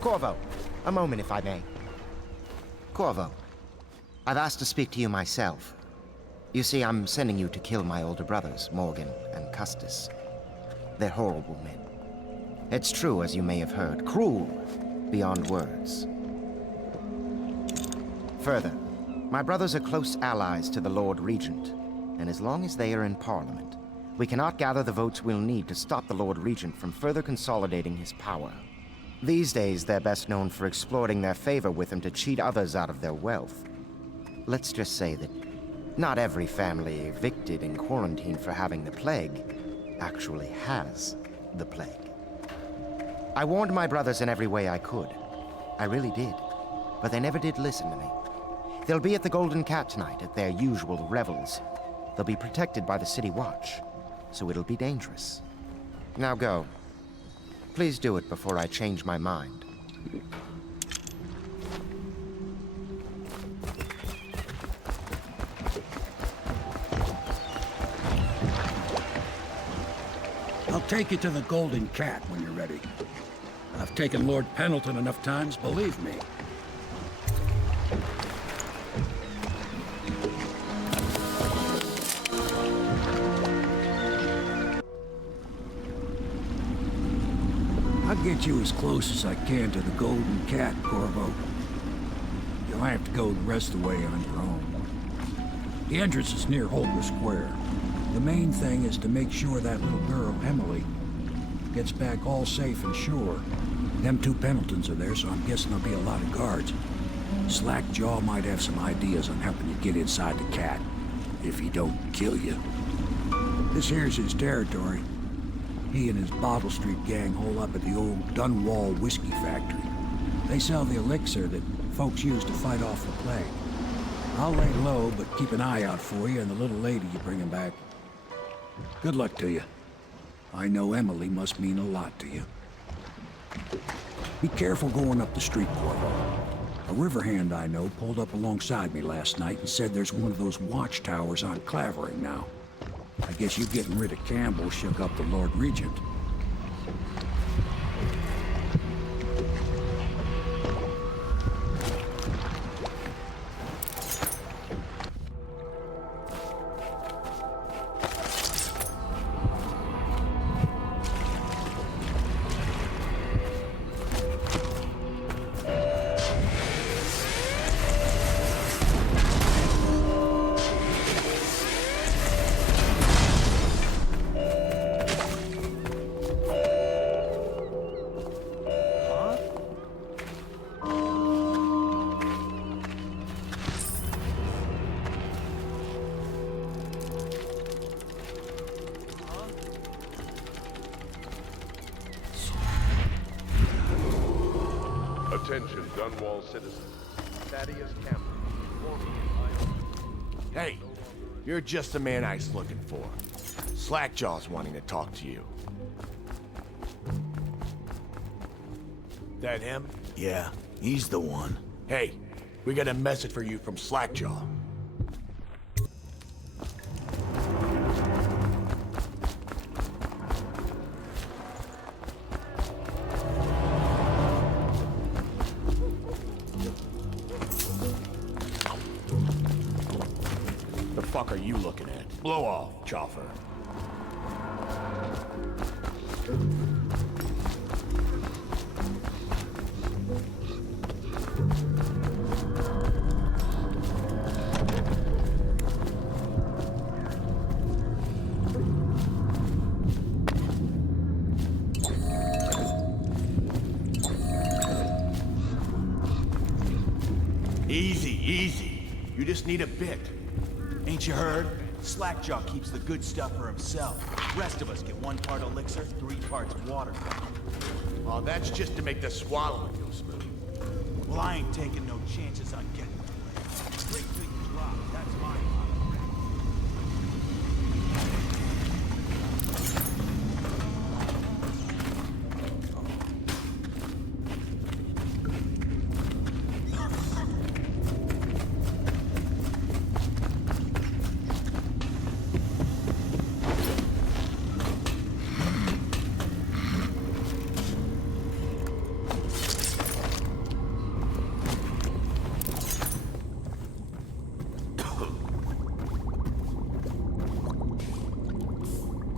Corvo, a moment if I may. Corvo, I've asked to speak to you myself. You see, I'm sending you to kill my older brothers, Morgan and Custis. They're horrible men. It's true, as you may have heard, cruel beyond words. Further, my brothers are close allies to the Lord Regent, and as long as they are in Parliament, we cannot gather the votes we'll need to stop the Lord Regent from further consolidating his power. These days, they're best known for exploiting their favor with him to cheat others out of their wealth. Let's just say that not every family evicted and quarantined for having the plague actually has the plague. I warned my brothers in every way I could. I really did. But they never did listen to me. They'll be at the Golden Cat tonight at their usual revels. They'll be protected by the City Watch, so it'll be dangerous. Now go. Please do it before I change my mind. I'll take you to the Golden Cat when you're ready. I've taken Lord Pendleton enough times, believe me. I'll get you as close as I can to the Golden Cat, Corvo. You'll have to go the rest of the way on your own. The entrance is near Holger Square. The main thing is to make sure that little girl, Emily, gets back all safe and sure. Them two Pendletons are there, so I'm guessing there'll be a lot of guards. Slackjaw might have some ideas on helping you get inside the cat, if he don't kill you. This here's his territory. He and his Bottle Street gang hole up at the old Dunwall whiskey factory. They sell the elixir that folks use to fight off the plague. I'll lay low, but keep an eye out for you and the little lady you bring him back. Good luck to you. I know Emily must mean a lot to you. Be careful going up the street, Corvo. A river hand I know pulled up alongside me last night and said there's one of those watchtowers on Clavering now. I guess you getting rid of Campbell shook up the Lord Regent. Attention, Dunwall citizens. Thaddeus Campbell. Hey, you're just the man I was looking for. Slackjaw's wanting to talk to you. That him? Yeah, he's the one. Hey, we got a message for you from Slackjaw. fuck are you looking at? Blow off, Chopper. Easy, easy. You just need a bit. Ain't you heard? Slackjaw keeps the good stuff for himself. Rest of us get 1 part elixir, 3 parts water. Oh, that's just to make the swallowing go smooth. Well, I ain't taking no chances on getting the blade. Straight till you drop, that's my motto.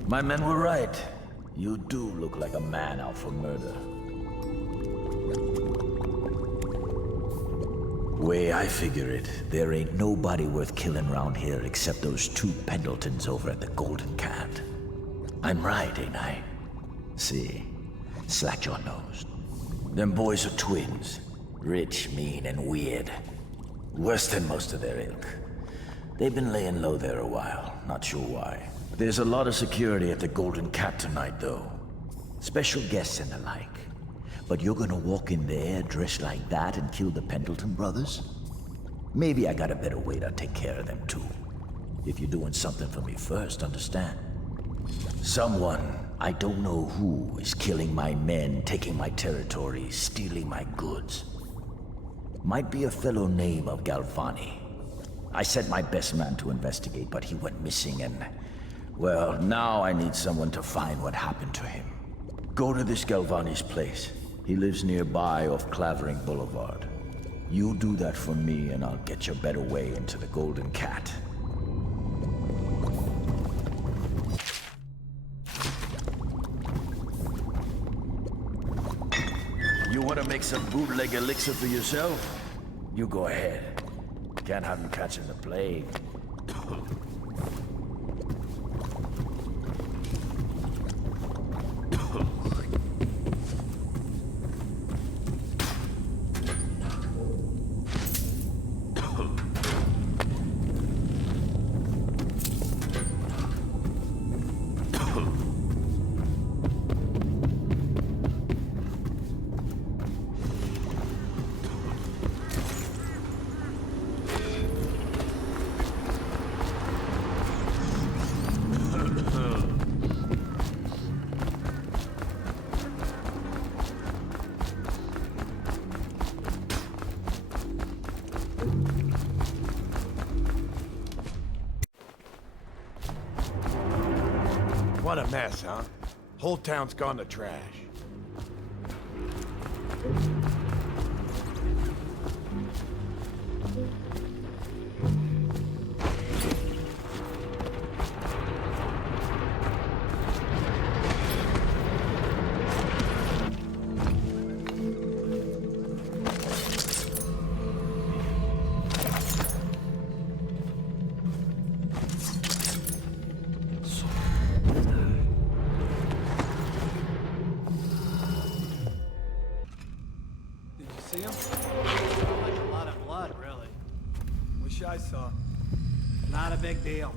My men were right. You do look like a man out for murder. Way I figure it, there ain't nobody worth killing around here except those 2 Pendletons over at the Golden Cat. I'm right, ain't I? See, Slackjaw knows. Them boys are twins. Rich, mean, and weird. Worse than most of their ilk. They've been laying low there a while, not sure why. There's a lot of security at the Golden Cat tonight, though. Special guests and the like. But you're gonna walk in there dressed like that and kill the Pendleton brothers? Maybe I got a better way to take care of them, too. If you're doing something for me first, understand? Someone, I don't know who, is killing my men, taking my territory, stealing my goods. Might be a fellow named of Galvani. I sent my best man to investigate, but he went missing and... well, now I need someone to find what happened to him. Go to this Galvani's place. He lives nearby off Clavering Boulevard. You do that for me and I'll get you a better way into the Golden Cat. You want to make some bootleg elixir for yourself? You go ahead. Can't have you catching the plague. What a mess, huh? Whole town's gone to trash. See him? Like a lot of blood, really. Wish I saw. Not a big deal.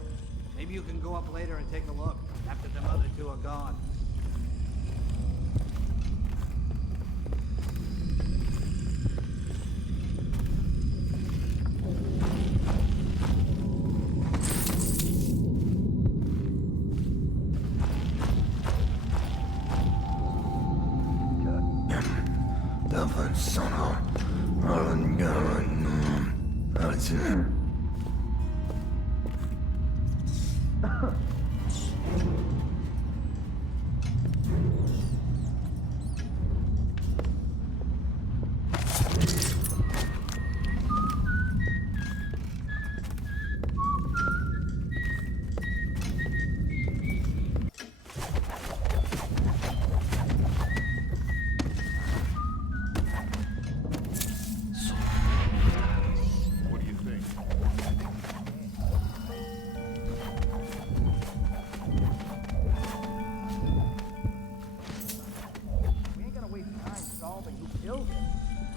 Maybe you can go up later and take a look, after them other 2 are gone.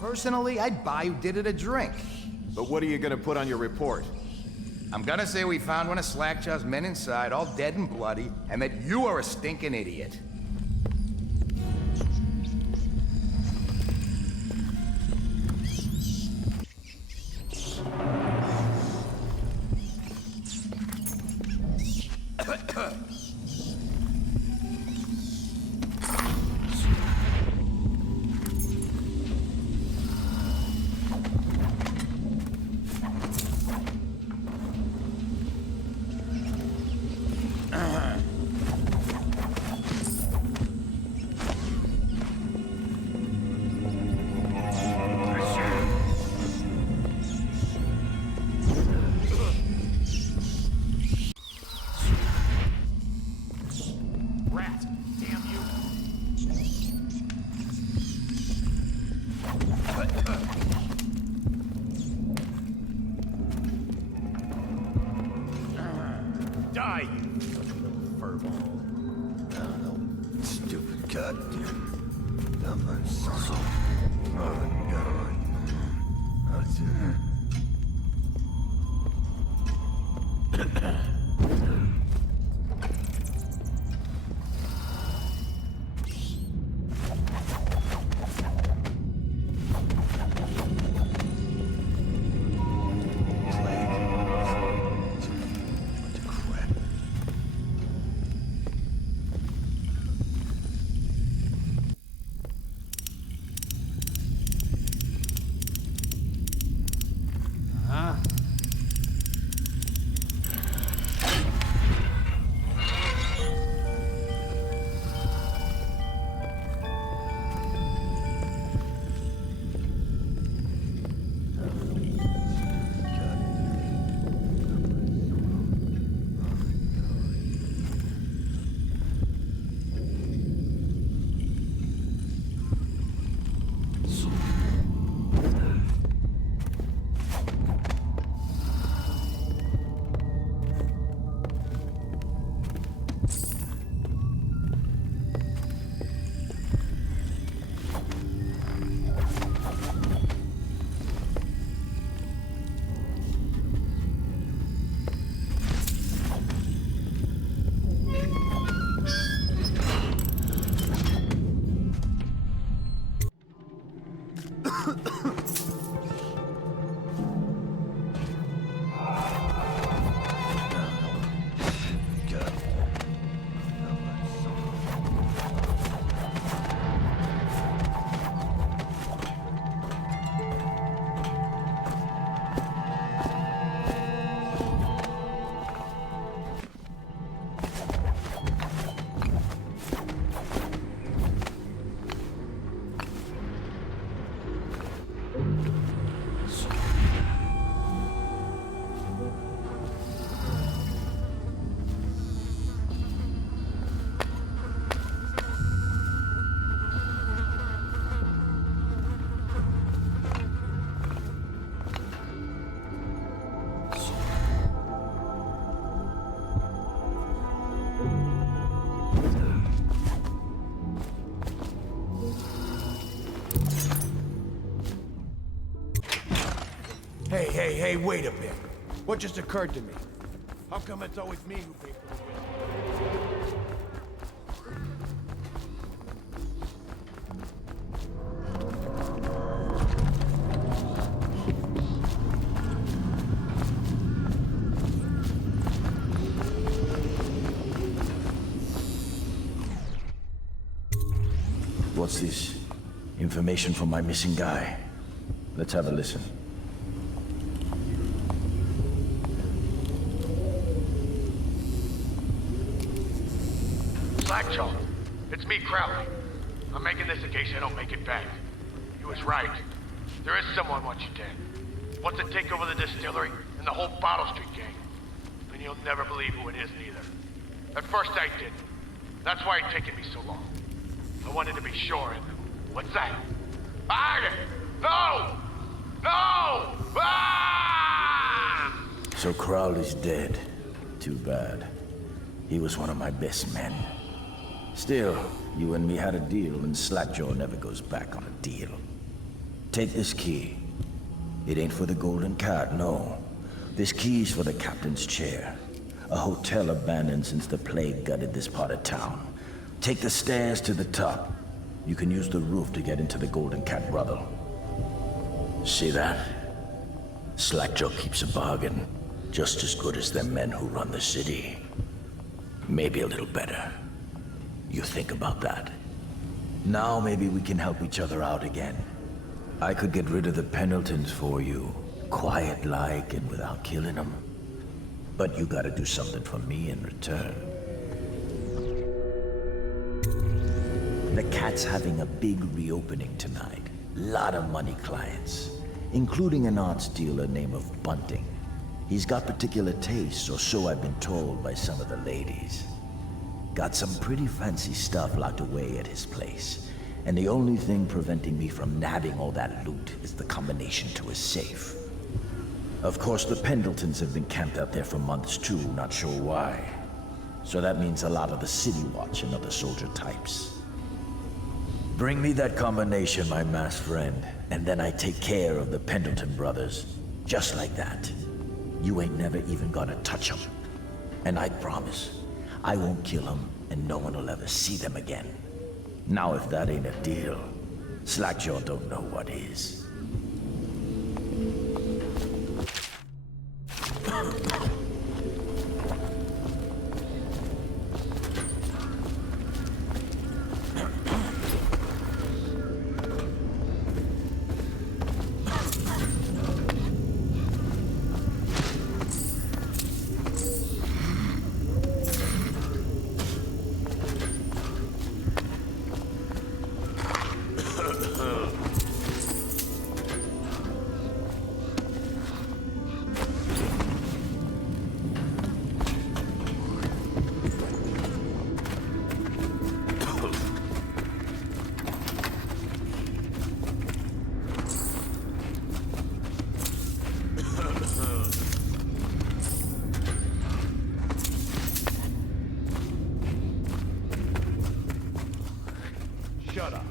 Personally, I'd buy who did it a drink. But what are you gonna put on your report? I'm gonna say we found one of Slackjaw's men inside, all dead and bloody, and that you are a stinking idiot. Rat, damn you. Die, you furball. Stupid goddamn dumb son. Oh, God. Hey, wait a bit. What just occurred to me? How come it's always me who pays for the win? What's this? Information from my missing guy. Let's have a listen. Slackjaw, it's me, Crowley. I'm making this in case I don't make it back. He was right. There is someone wants you dead. Wants to take over the distillery and the whole Bottle Street gang. And you'll never believe who it is neither. At first I didn't. That's why it's taken me so long. I wanted to be sure and... What's that? No! No! Ah! So Crowley's dead. Too bad. He was one of my best men. Still, you and me had a deal, and Slackjaw never goes back on a deal. Take this key. It ain't for the Golden Cat, no. This key's for the captain's chair. A hotel abandoned since the plague gutted this part of town. Take the stairs to the top. You can use the roof to get into the Golden Cat brothel. See that? Slackjaw keeps a bargain. Just as good as them men who run the city. Maybe a little better. You think about that. Now maybe we can help each other out again. I could get rid of the Pendletons for you. Quiet-like and without killing them. But you gotta do something for me in return. The Cat's having a big reopening tonight. Lot of money clients. Including an arts dealer named of Bunting. He's got particular tastes, or so I've been told by some of the ladies. Got some pretty fancy stuff locked away at his place. And the only thing preventing me from nabbing all that loot is the combination to his safe. Of course, the Pendletons have been camped out there for months too, not sure why. So that means a lot of the City Watch and other soldier types. Bring me that combination, my masked friend, and then I take care of the Pendleton brothers. Just like that. You ain't never even gonna touch them. And I promise, I won't kill them, and no one will ever see them again. Now if that ain't a deal, Slackjaw don't know what is. Shut up.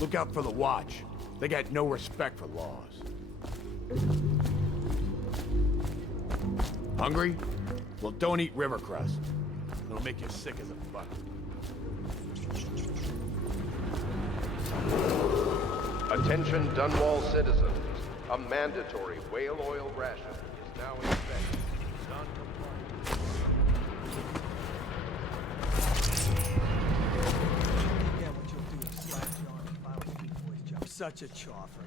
Look out for the Watch. They got no respect for laws. Hungry? Well, don't eat river crust. It'll make you sick as a fuck. Attention Dunwall citizens. A mandatory whale oil ration is now in effect. Such a choffer.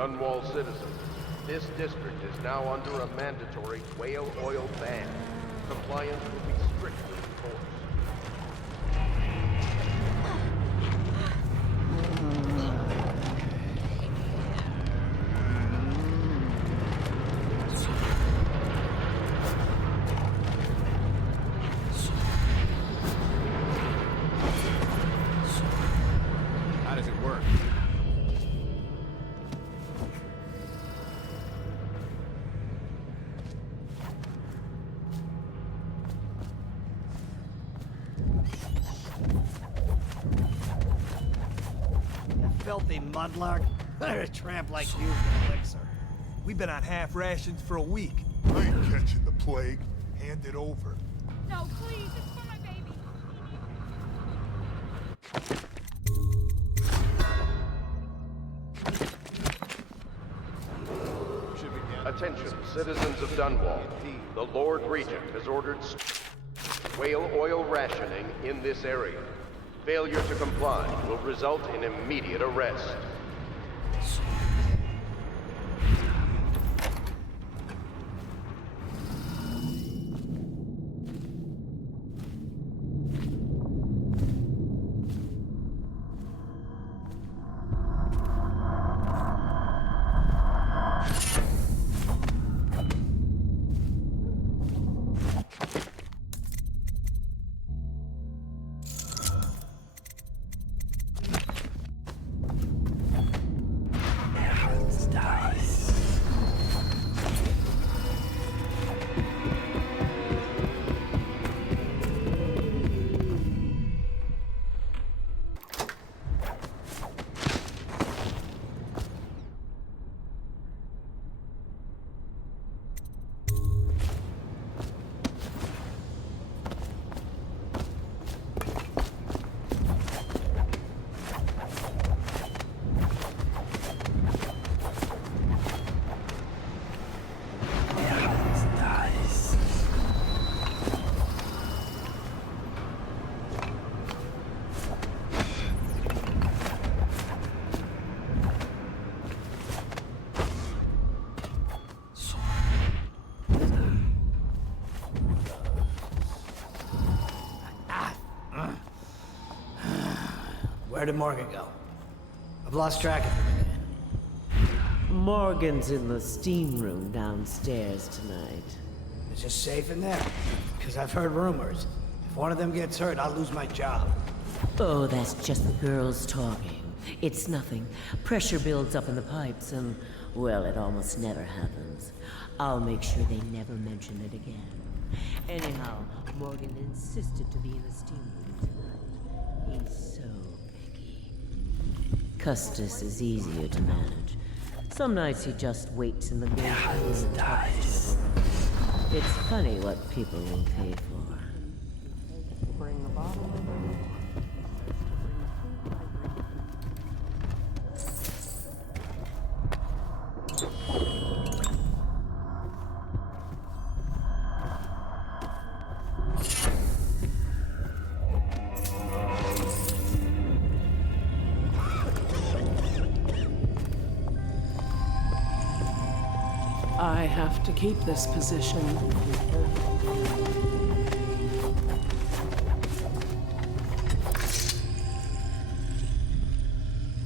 Dunwall citizens, this district is now under a mandatory whale oil ban. Compliance will be strictly enforced. How does it work? Filthy mudlark. Let a tramp like you get elixir. We've been on half rations for a week. I ain't catching the plague. Hand it over. No, please, it's for my baby. Attention, citizens of Dunwall. The Lord Regent has ordered whale oil rationing in this area. Failure to comply will result in immediate arrest. Where did Morgan go? I've lost track of him again. Morgan's in the steam room downstairs tonight. Is it safe in there? Because I've heard rumors. If one of them gets hurt, I'll lose my job. Oh, that's just the girls talking. It's nothing. Pressure builds up in the pipes and, well, it almost never happens. I'll make sure they never mention it again. Anyhow, Morgan insisted to be in the steam room tonight. He's so picky. Custis is easier to manage. Some nights he just waits in the main room and talks to her. It's funny what people will pay for. Bring the bottle. I have to keep this position.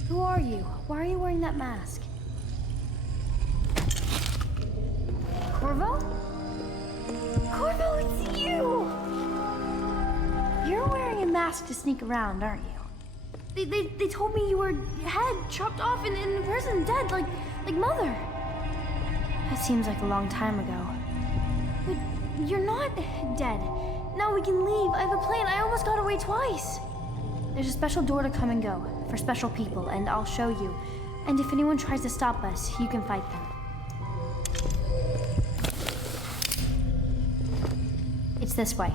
Who are you? Why are you wearing that mask? Corvo? Corvo, it's you! You're wearing a mask to sneak around, aren't you? They told me you were head chopped off in prison, dead, like Mother. That seems like a long time ago. But you're not dead. Now we can leave. I have a plan. I almost got away twice. There's a special door to come and go for special people, and I'll show you. And if anyone tries to stop us, you can fight them. It's this way.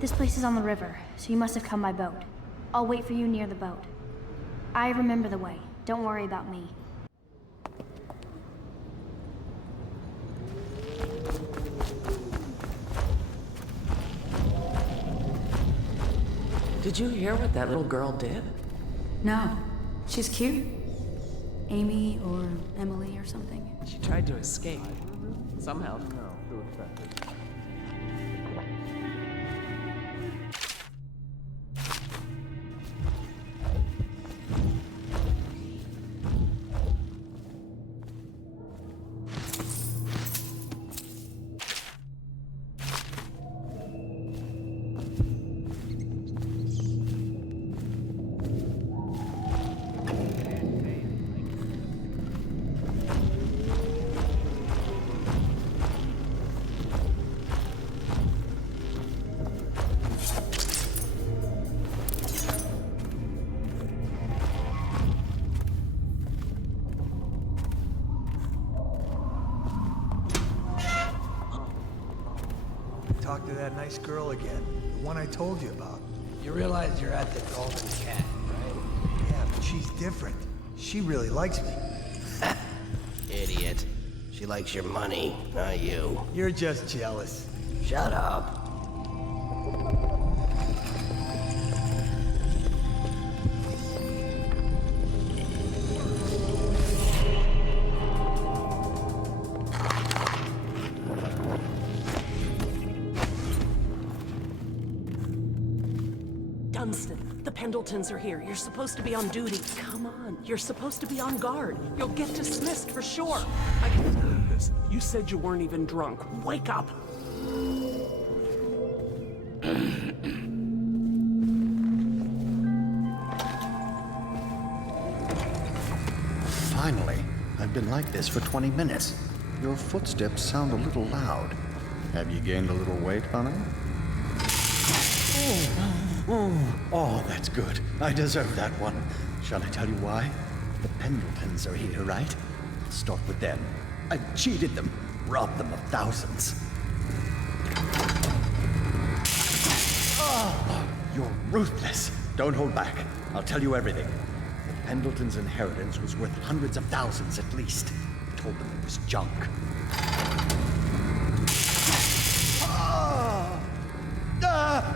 This place is on the river, so you must have come by boat. I'll wait for you near the boat. I remember the way. Don't worry about me. Did you hear what that little girl did? No. She's cute. Amy or Emily or something. She tried to escape. Somehow. Talk to that nice girl again. The one I told you about. You realize you're at the Golden Cat, right? Yeah, but she's different. She really likes me. Idiot. She likes your money, not you. You're just jealous. Shut up. Dunstan, the Pendletons are here. You're supposed to be on duty. Come on, you're supposed to be on guard. You'll get dismissed for sure. I can do this. You said you weren't even drunk. Wake up! Finally. I've been like this for 20 minutes. Your footsteps sound a little loud. Have you gained a little weight, honey? Oh, that's good. I deserve that one. Shall I tell you why? The Pendletons are here, right? Let's start with them. I've cheated them, robbed them of thousands. Oh, you're ruthless. Don't hold back. I'll tell you everything. The Pendletons' inheritance was worth hundreds of thousands at least. I told them it was junk.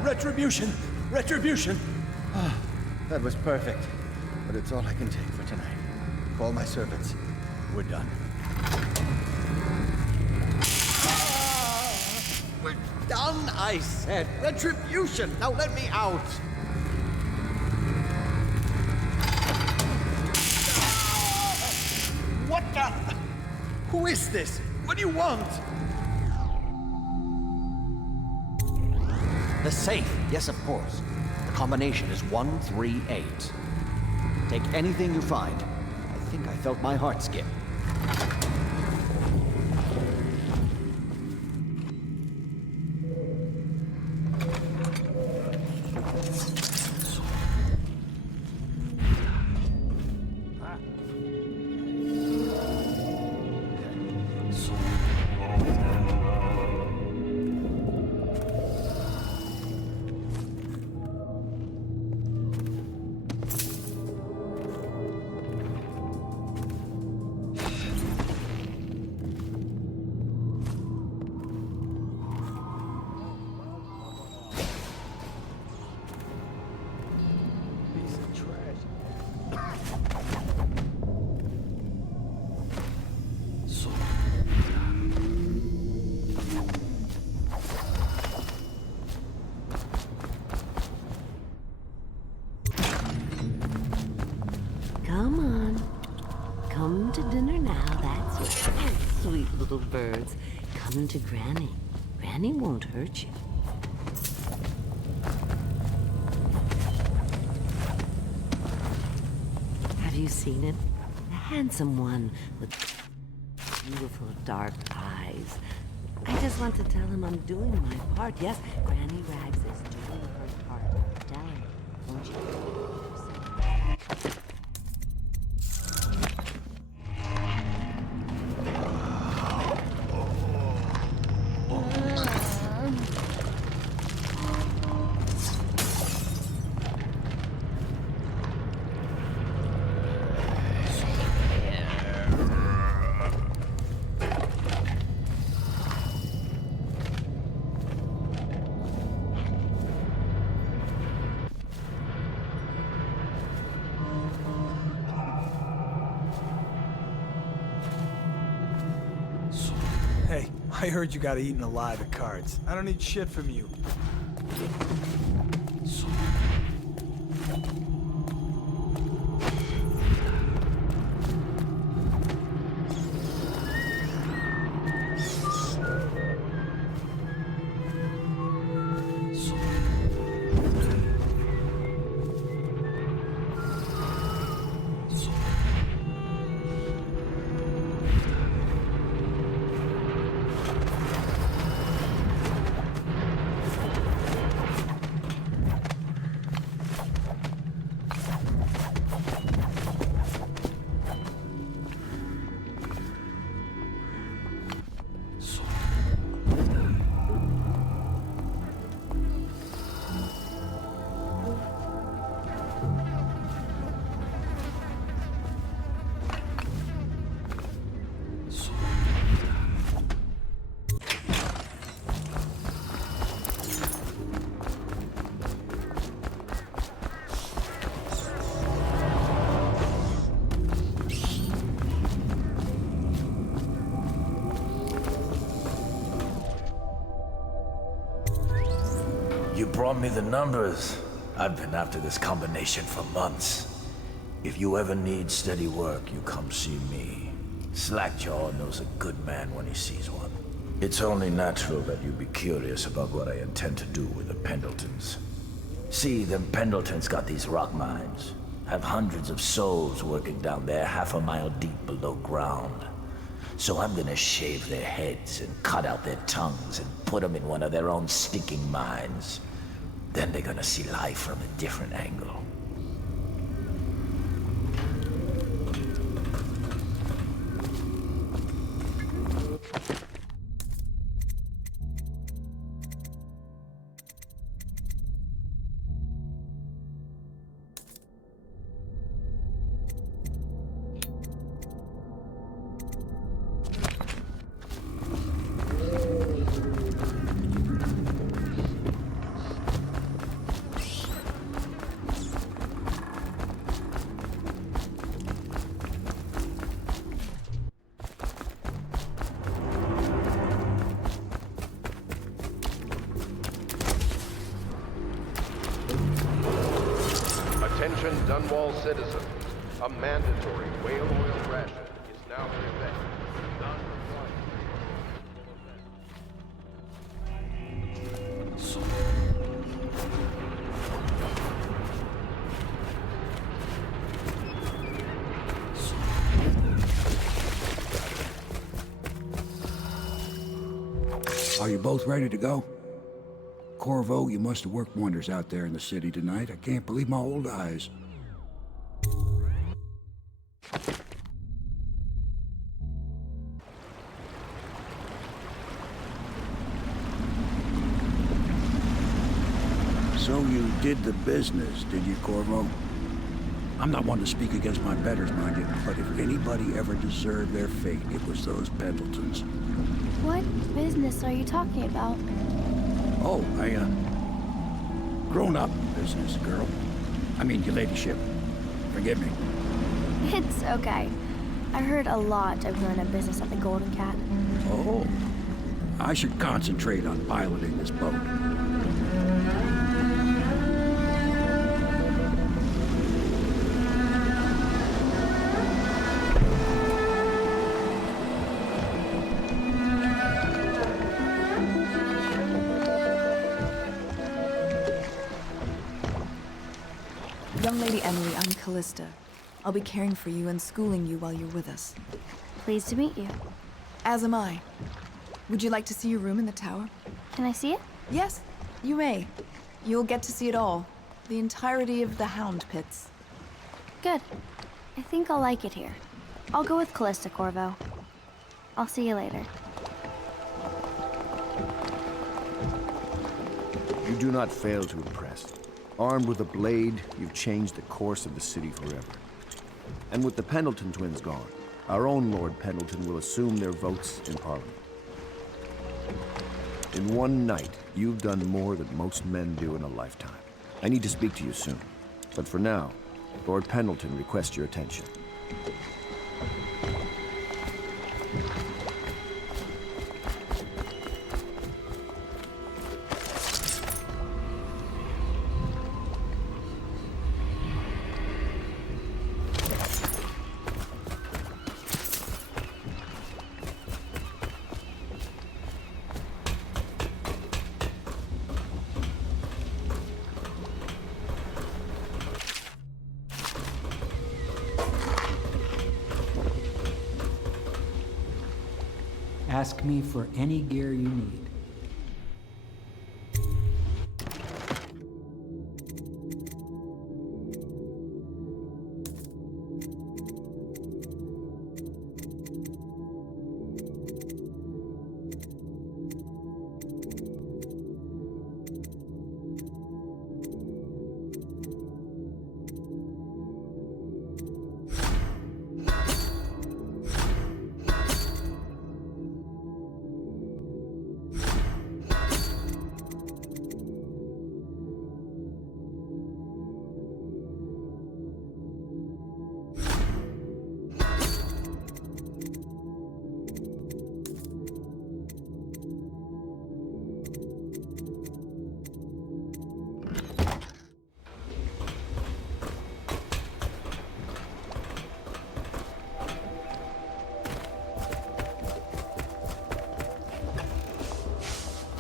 Retribution! Retribution! Ah, that was perfect. But it's all I can take for tonight. Call my servants. We're done. We're done, I said. Retribution! Now let me out! What the? Who is this? What do you want? The safe. Yes, of course. The combination is 138. Take anything you find. I think I felt my heart skip. Come on. Come to dinner now, that's it. Sweet little birds. Come to Granny. Granny won't hurt you. Have you seen him? The handsome one with beautiful dark eyes. I just want to tell him I'm doing my part. Yes, Granny Rags is doing her part. Tell him, won't you? Hey, I heard you got eaten alive at cards. I don't need shit from you. You brought me the numbers. I've been after this combination for months. If you ever need steady work, you come see me. Slackjaw knows a good man when he sees one. It's only natural that you be curious about what I intend to do with the Pendletons. See, them Pendletons got these rock mines. Have hundreds of souls working down there 1/2 a mile deep below ground. So I'm gonna shave their heads and cut out their tongues and put them in one of their own stinking mines. Then they're gonna see life from a different angle. Attention Dunwall citizens. A mandatory whale oil ration is now in effect. Are you both ready to go? Corvo, you must have worked wonders out there in the city tonight. I can't believe my old eyes. So you did the business, did you, Corvo? I'm not one to speak against my betters, mind you, but if anybody ever deserved their fate, it was those Pendletons. What business are you talking about? Oh, grown-up business, girl. I mean, your ladyship. Forgive me. It's okay. I heard a lot of grown-up business at the Golden Cat. Oh. I should concentrate on piloting this boat. Young Lady Emily, I'm Callista. I'll be caring for you and schooling you while you're with us. Pleased to meet you. As am I. Would you like to see your room in the tower? Can I see it? Yes, you may. You'll get to see it all. The entirety of the Hound Pits. Good. I think I'll like it here. I'll go with Callista, Corvo. I'll see you later. You do not fail to impress. Armed with a blade, you've changed the course of the city forever. And with the Pendleton twins gone, our own Lord Pendleton will assume their votes in Parliament. In one night, you've done more than most men do in a lifetime. I need to speak to you soon. But for now, Lord Pendleton requests your attention. ask me for any gear you need.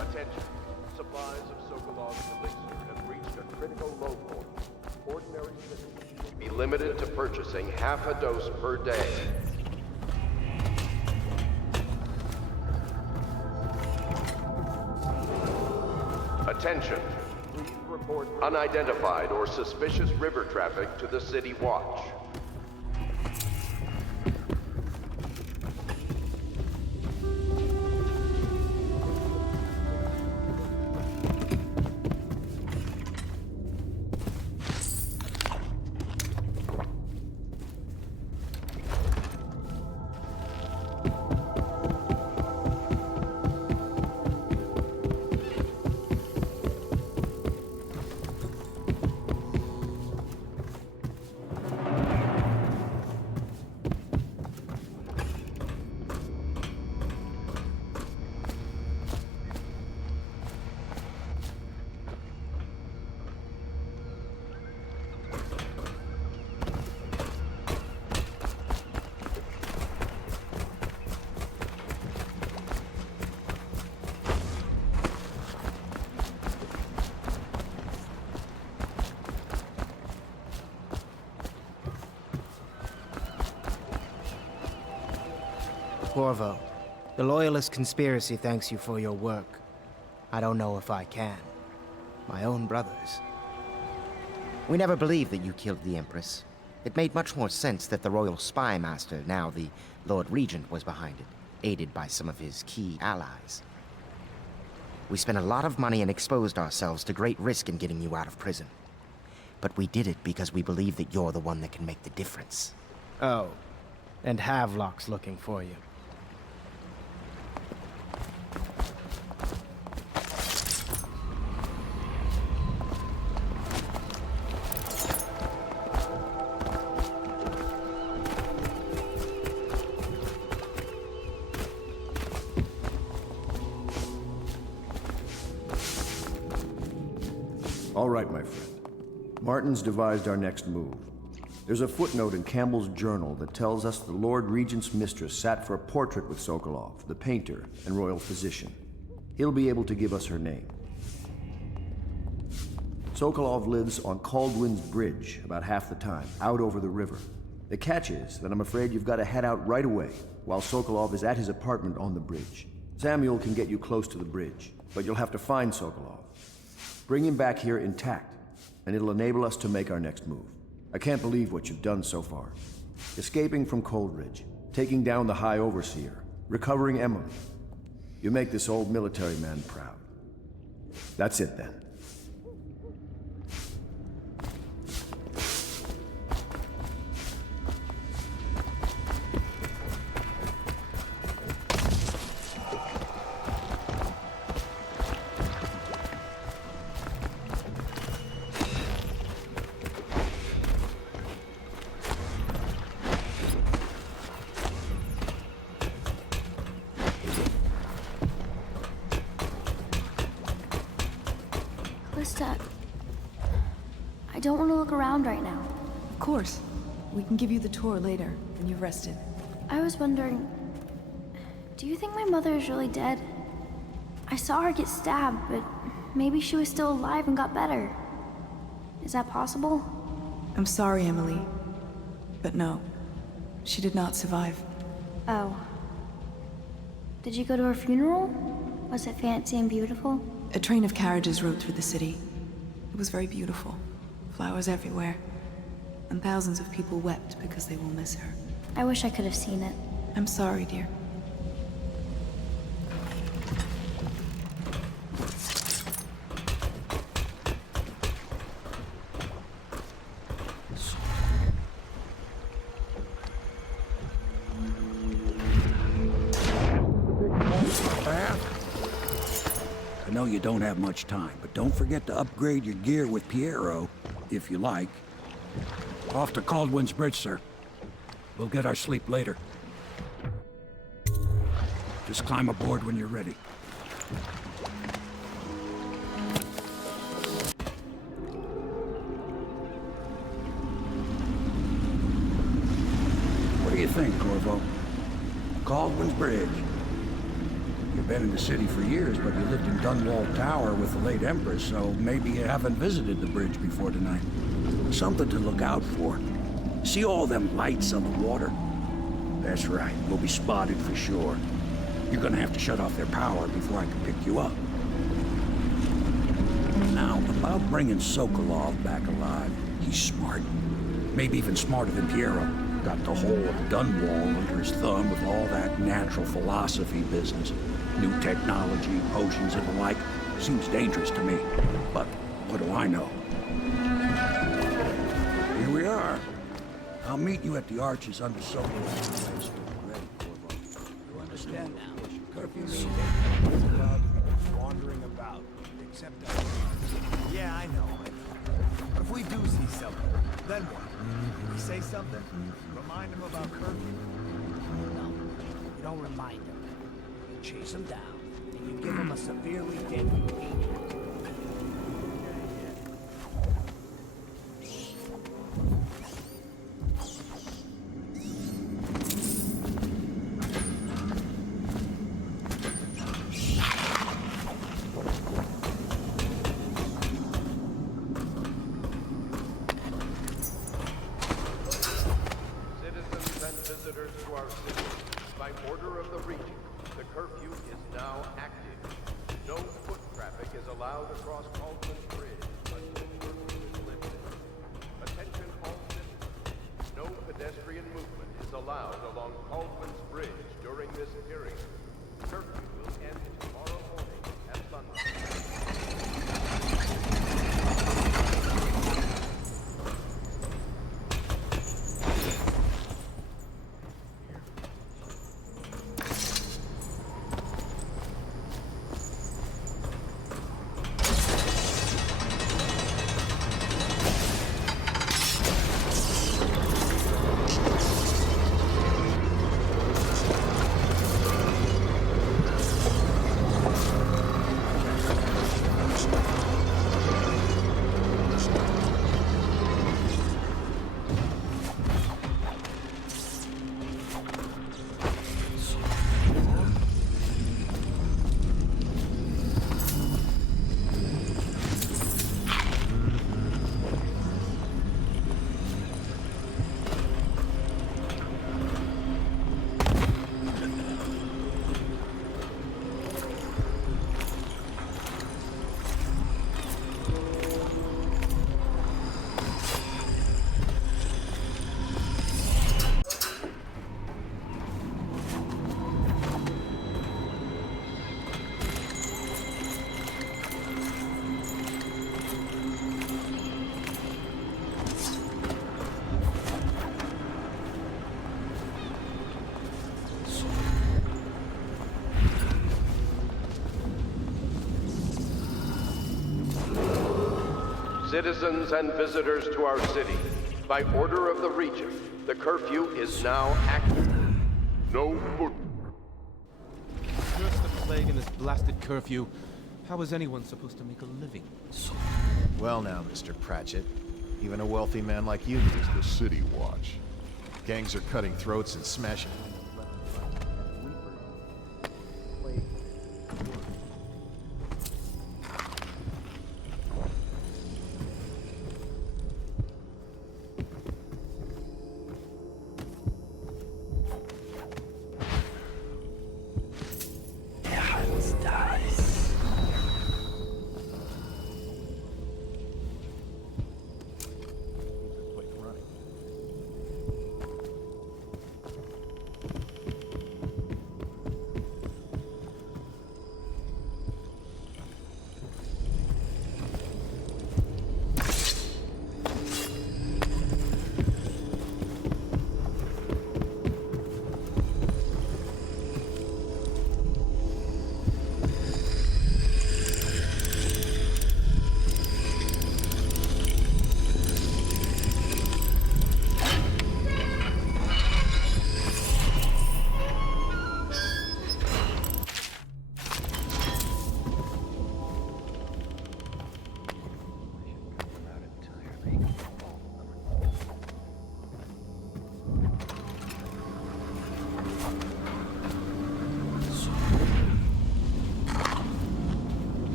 Attention. Supplies of Sokolov's elixir have reached a critical low point. Ordinary citizens will be limited to purchasing half a dose per day. Attention. Please report unidentified or suspicious river traffic to the City Watch. Corvo, the Loyalist conspiracy thanks you for your work. I don't know if I can. My own brothers. We never believed that you killed the Empress. It made much more sense that the Royal Spy Master, now the Lord Regent, was behind it, aided by some of his key allies. We spent a lot of money and exposed ourselves to great risk in getting you out of prison. But we did it because we believe that you're the one that can make the difference. Oh, and Havelock's looking for you. All right, my friend. Martin's devised our next move. There's a footnote in Campbell's journal that tells us the Lord Regent's mistress sat for a portrait with Sokolov, the painter and royal physician. He'll be able to give us her name. Sokolov lives on Caldwin's Bridge about half the time, out over the river. The catch is that I'm afraid you've got to head out right away, while Sokolov is at his apartment on the bridge. Samuel can get you close to the bridge, but you'll have to find Sokolov. Bring him back here intact, and it'll enable us to make our next move. I can't believe what you've done so far. Escaping from Coldridge, taking down the High Overseer, recovering Emily. You make this old military man proud. That's it then. I don't want to look around right now. Of course. We can give you the tour later, when you've rested. I was wondering, do you think my mother is really dead? I saw her get stabbed, but maybe she was still alive and got better. Is that possible? I'm sorry, Emily. But no, she did not survive. Oh. Did you go to her funeral? Was it fancy and beautiful? A train of carriages rode through the city. It was very beautiful. Flowers everywhere. And thousands of people wept because they will miss her. I wish I could have seen it. I'm sorry, dear. I know you don't have much time, but don't forget to upgrade your gear with Piero, if you like. Off to Caldwin's Bridge, sir. We'll get our sleep later. Just climb aboard when you're ready. What do you think, Corvo? Caldwin's Bridge. You've been in the city for years, but you lived in Dunwall Tower with the late Empress, so maybe you haven't visited the bridge before tonight. Something to look out for. See all them lights on the water? That's right, we'll be spotted for sure. You're gonna have to shut off their power before I can pick you up. Now, about bringing Sokolov back alive, he's smart. Maybe even smarter than Piero. Got the whole of Dunwall under his thumb with all that natural philosophy business. New technology, potions and the like. Seems dangerous to me. But what do I know? Here we are. I'll meet you at the arches under Sokolov's place. You understand now? Curfew means everyone's allowed to be wandering about, except us. Yeah, I know. But if we do see something, then what? We say something? Remind him about curfew? No, you don't remind him. You chase him down, and you give him a severely deadly beating. Citizens and visitors to our city, by order of the Regent, the curfew is now active. No foot. Curse the plague and this blasted curfew. How is anyone supposed to make a living? Well now, Mr. Pratchett, even a wealthy man like you needs the city watch. Gangs are cutting throats and smashing.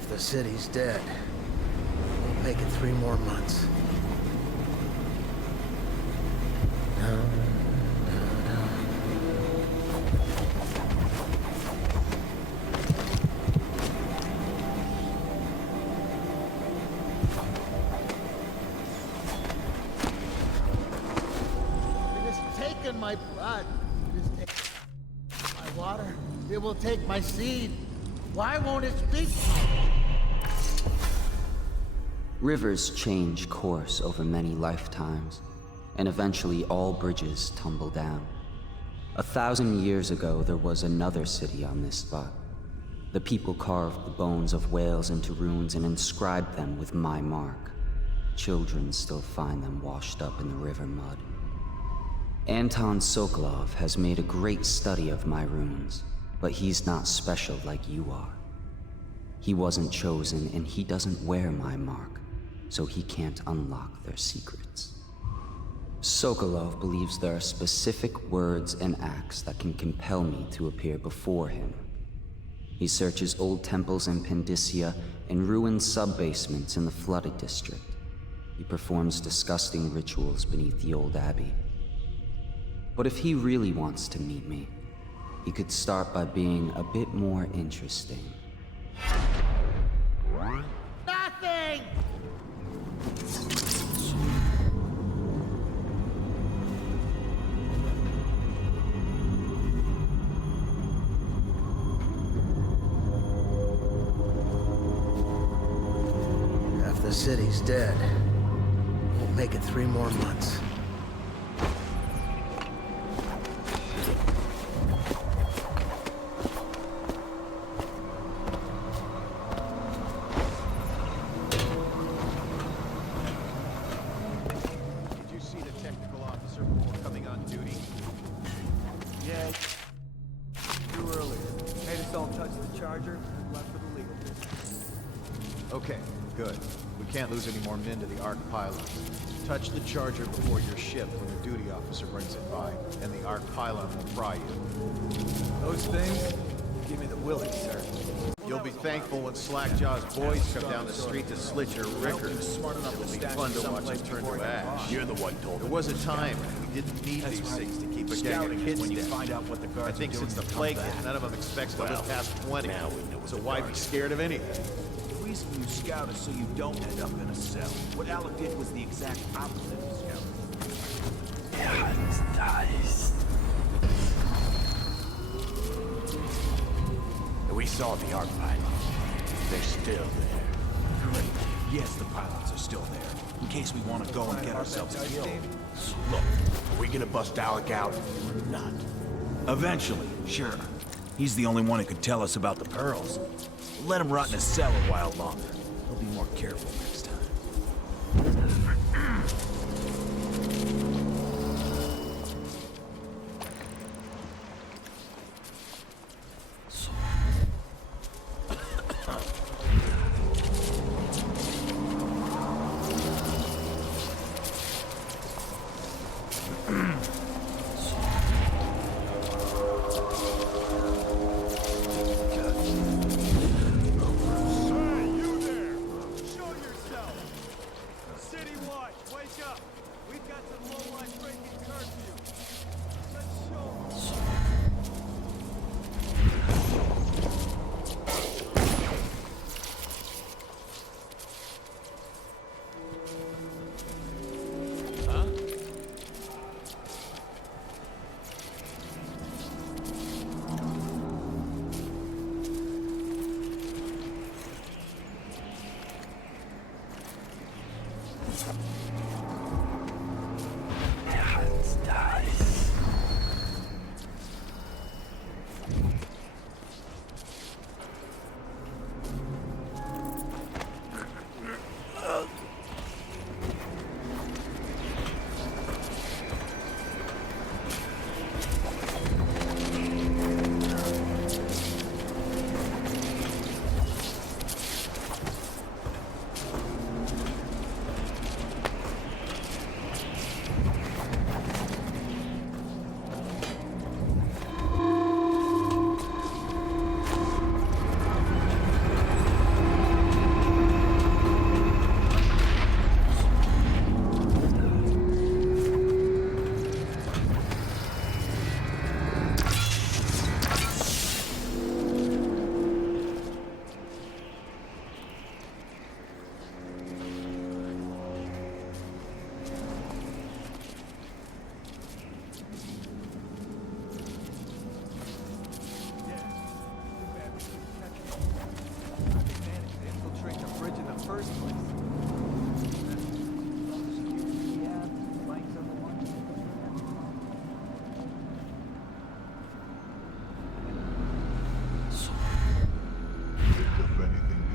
Half the city's dead. Won't make it 3 more months. It has taken my blood. It has taken my water. It will take my seed. Why won't it speak? Rivers change course over many lifetimes, and eventually all bridges tumble down. 1,000 years ago, there was another city on this spot. The people carved the bones of whales into runes and inscribed them with my mark. Children still find them washed up in the river mud. Anton Sokolov has made a great study of my runes, but he's not special like you are. He wasn't chosen, and he doesn't wear my mark, so he can't unlock their secrets. Sokolov believes there are specific words and acts that can compel me to appear before him. He searches old temples in Pendicia and ruined sub-basements in the flooded district. He performs disgusting rituals beneath the old abbey. But if he really wants to meet me, he could start by being a bit more interesting. Nothing! Half the city's dead. Won't make it 3 more months. Okay, good. We can't lose any more men to the Arc pylon. Touch the charger before your ship when the duty officer brings it by, and the Arc pylon will fry you. Those things give me the willies, sir. You'll be thankful when Slackjaw's boys come down the street to slit your records. It'll be fun to watch them turn to ash. You're the one told There me. was a time when we didn't need these things to keep a gang of kids down. I think since the plague hit, none of them expects to live past 20. So why be scared of anything? The reason you scout is so you don't end up in a cell. What Alec did was the exact opposite of scouting. Yeah, it's nice. We saw the Arc pylons. They're still there. Great. Yes, the pylons are still there. In case we want to go and get ourselves killed. So look, are we gonna bust Alec out or not? Eventually, sure. He's the only one who could tell us about the pearls. We'll let him rot in a cell a while longer. He'll be more careful next time. Wake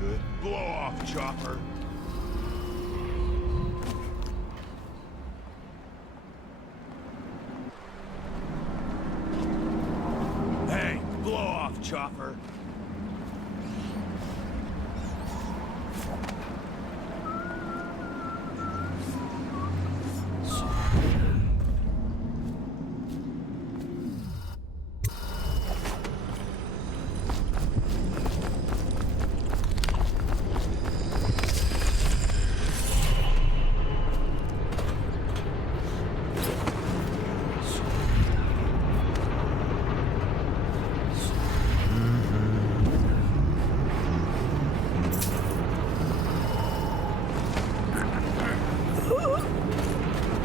good? Blow off, chopper. Hey, blow off, chopper.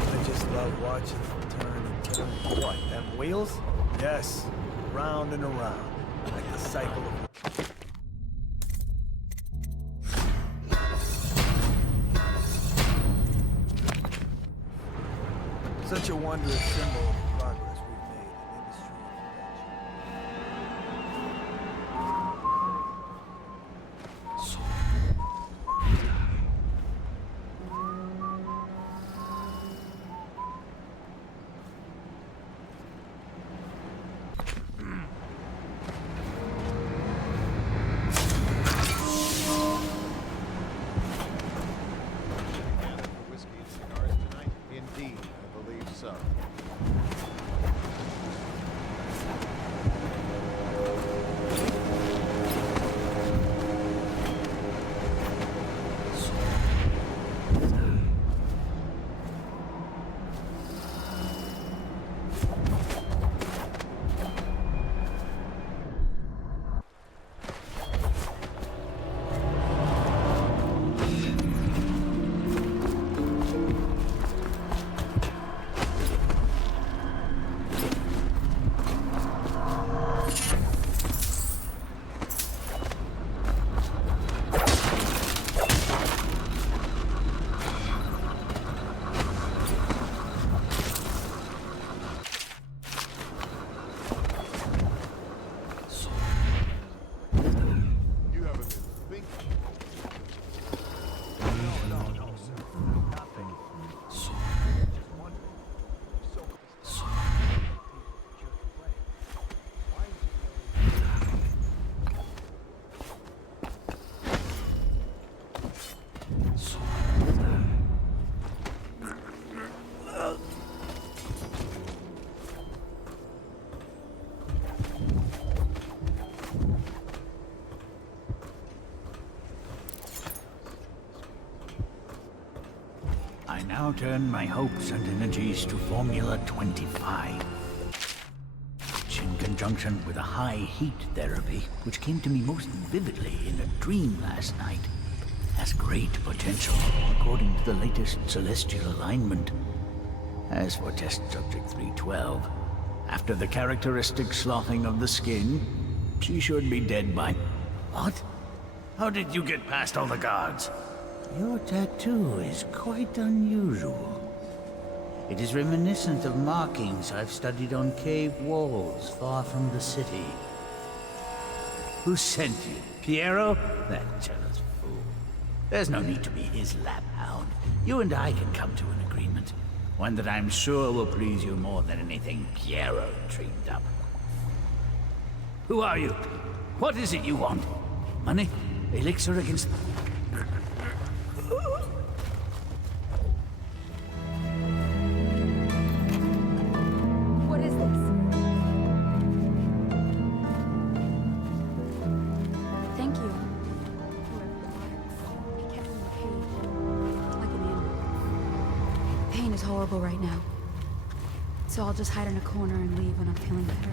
I just love watching them turn and turn. What, them wheels? Yes, round and around, like the cycle of... Such a wondrous symbol of the progress we've made in industry Whiskey and cigars tonight? Indeed, I believe so. You haven't been thinking. No, sir. Nothing. Just wondering. So I now turn my hopes and energies to Formula 25, which in conjunction with a high heat therapy, which came to me most vividly in a dream last night, has great potential according to the latest celestial alignment. As for test subject 312, after the characteristic sloughing of the skin, she should be dead by... What? How did you get past all the guards? Your tattoo is quite unusual. It is reminiscent of markings I've studied on cave walls far from the city. Who sent you? Piero? That jealous fool. There's no need to be his laphound. You and I can come to an agreement. One that I'm sure will please you more than anything Piero dreamed up. Who are you? What is it you want? Money? Elixir against... What is this? Thank you. He kept me in the cage, like an animal. Pain is horrible right now. So I'll just hide in a corner and leave when I'm feeling better.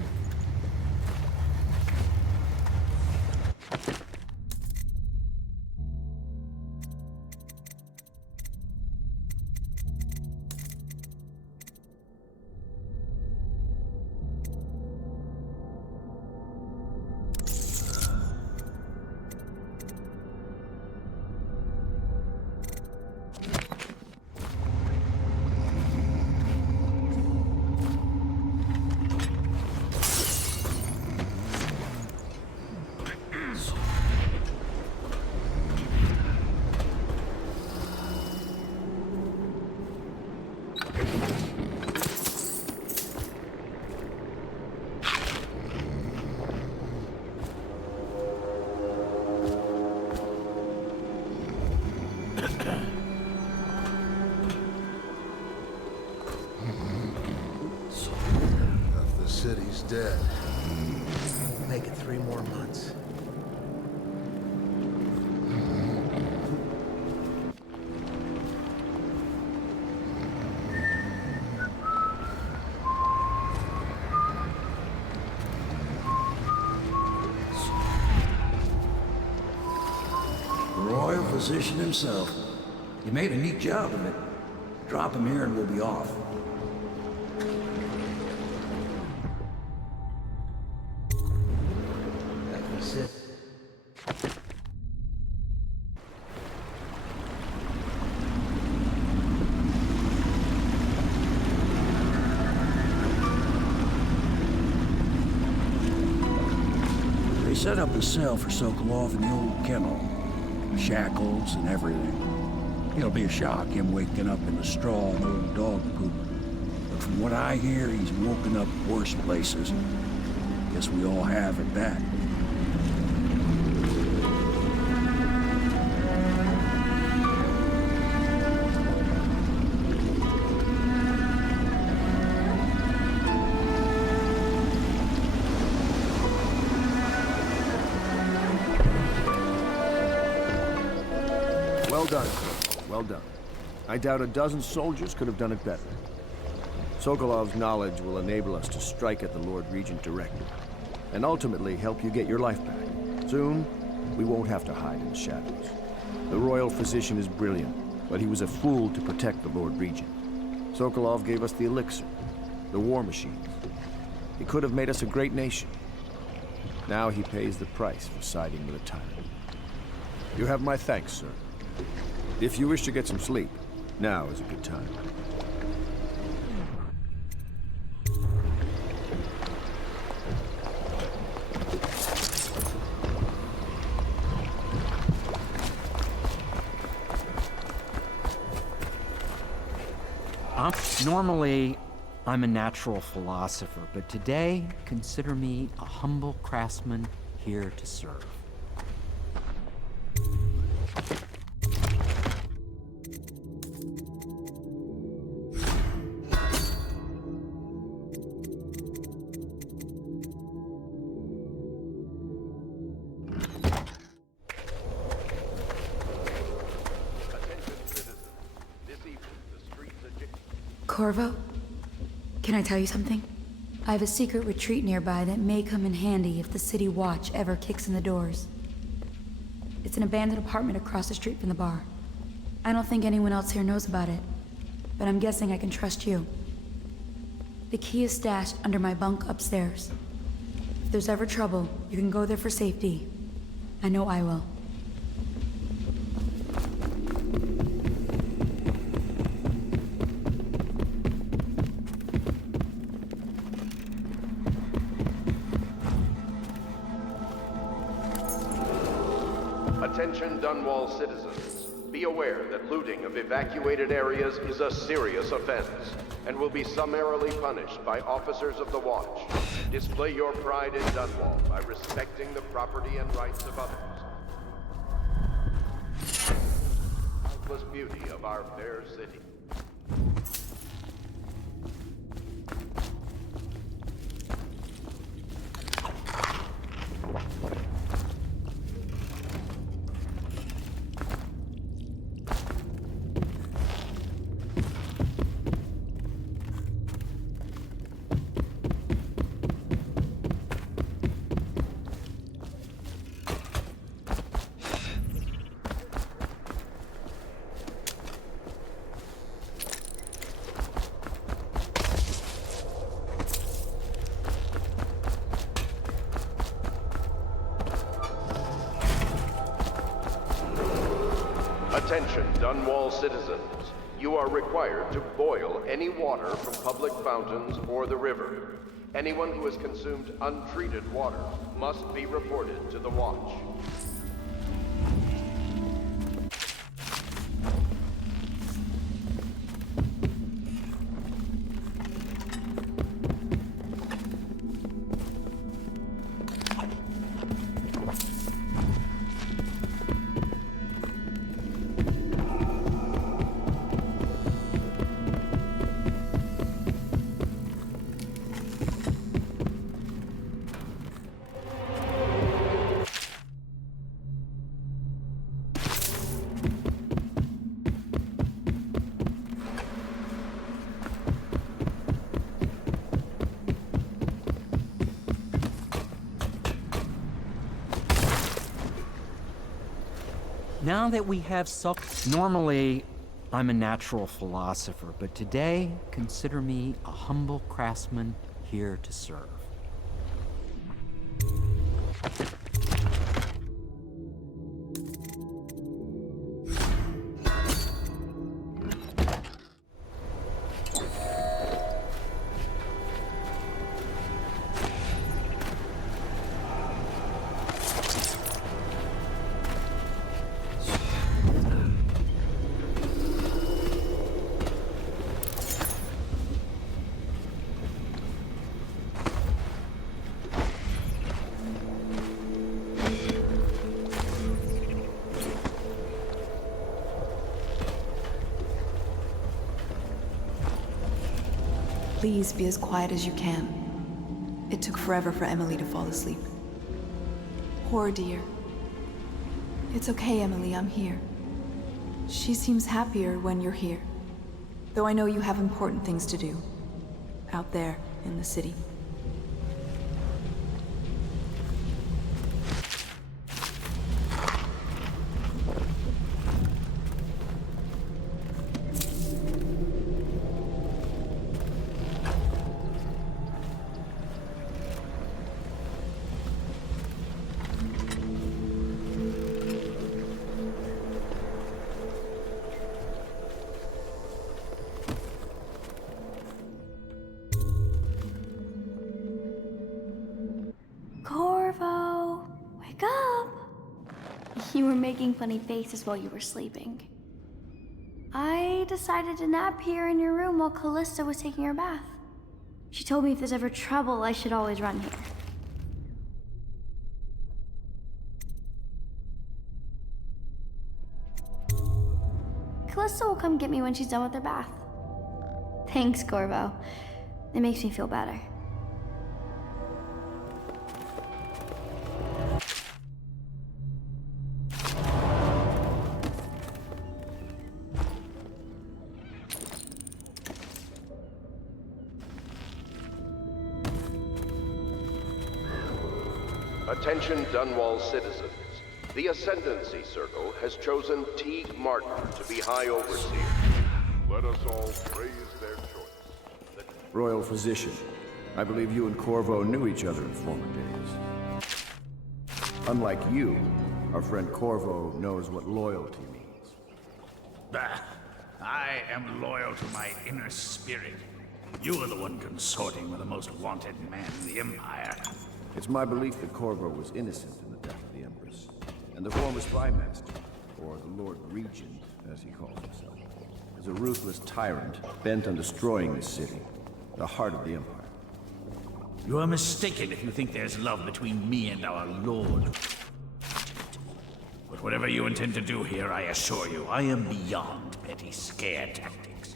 The royal physician himself. You made a neat job of it. Drop him here and we'll be off. That's it. They set up a cell for Sokolov in the old kennel. Shackles and everything. It'll be a shock, him waking up in the straw and old dog poop. But from what I hear, he's woken up worse places. Guess we all have at that. Well done, Corvo. Well done. I doubt a dozen soldiers could have done it better. Sokolov's knowledge will enable us to strike at the Lord Regent directly, and ultimately help you get your life back. Soon, we won't have to hide in the shadows. The royal physician is brilliant, but he was a fool to protect the Lord Regent. Sokolov gave us the elixir, the war machines. He could have made us a great nation. Now he pays the price for siding with a tyrant. You have my thanks, sir. If you wish to get some sleep, now is a good time. Normally, I'm a natural philosopher, but today, consider me a humble craftsman here to serve. Corvo, can I tell you something? I have a secret retreat nearby that may come in handy if the city watch ever kicks in the doors. It's an abandoned apartment across the street from the bar. I don't think anyone else here knows about it, but I'm guessing I can trust you. The key is stashed under my bunk upstairs. If there's ever trouble, you can go there for safety. I know I will. Attention Dunwall citizens. Be aware that looting of evacuated areas is a serious offense and will be summarily punished by officers of the Watch. Display your pride in Dunwall by respecting the property and rights of others. Countless beauty of our fair city. Attention, Dunwall citizens. You are required to boil any water from public fountains or the river. Anyone who has consumed untreated water must be reported to the Watch. Now that we have Normally, I'm a natural philosopher, but today, consider me a humble craftsman here to serve. Please be as quiet as you can. It took forever for Emily to fall asleep. Poor dear. It's okay, Emily, I'm here. She seems happier when you're here. Though I know you have important things to do. Out there, in the city. Corvo, wake up! You were making funny faces while you were sleeping. I decided to nap here in your room while Callista was taking her bath. She told me if there's ever trouble, I should always run here. Callista will come get me when she's done with her bath. Thanks, Corvo. It makes me feel better. Attention Dunwall citizens. The Ascendancy Circle has chosen T. Martin to be High Overseer. Let us all praise their choice. Royal Physician, I believe you and Corvo knew each other in former days. Unlike you, our friend Corvo knows what loyalty means. Bah! I am loyal to my inner spirit. You are the one consorting with the most wanted man in the Empire. It's my belief that Corvo was innocent in the death of the Empress, and the former spy master, or the Lord Regent, as he calls himself, is a ruthless tyrant bent on destroying this city, the heart of the Empire. You are mistaken if you think there's love between me and our Lord. But whatever you intend to do here, I assure you, I am beyond petty scare tactics.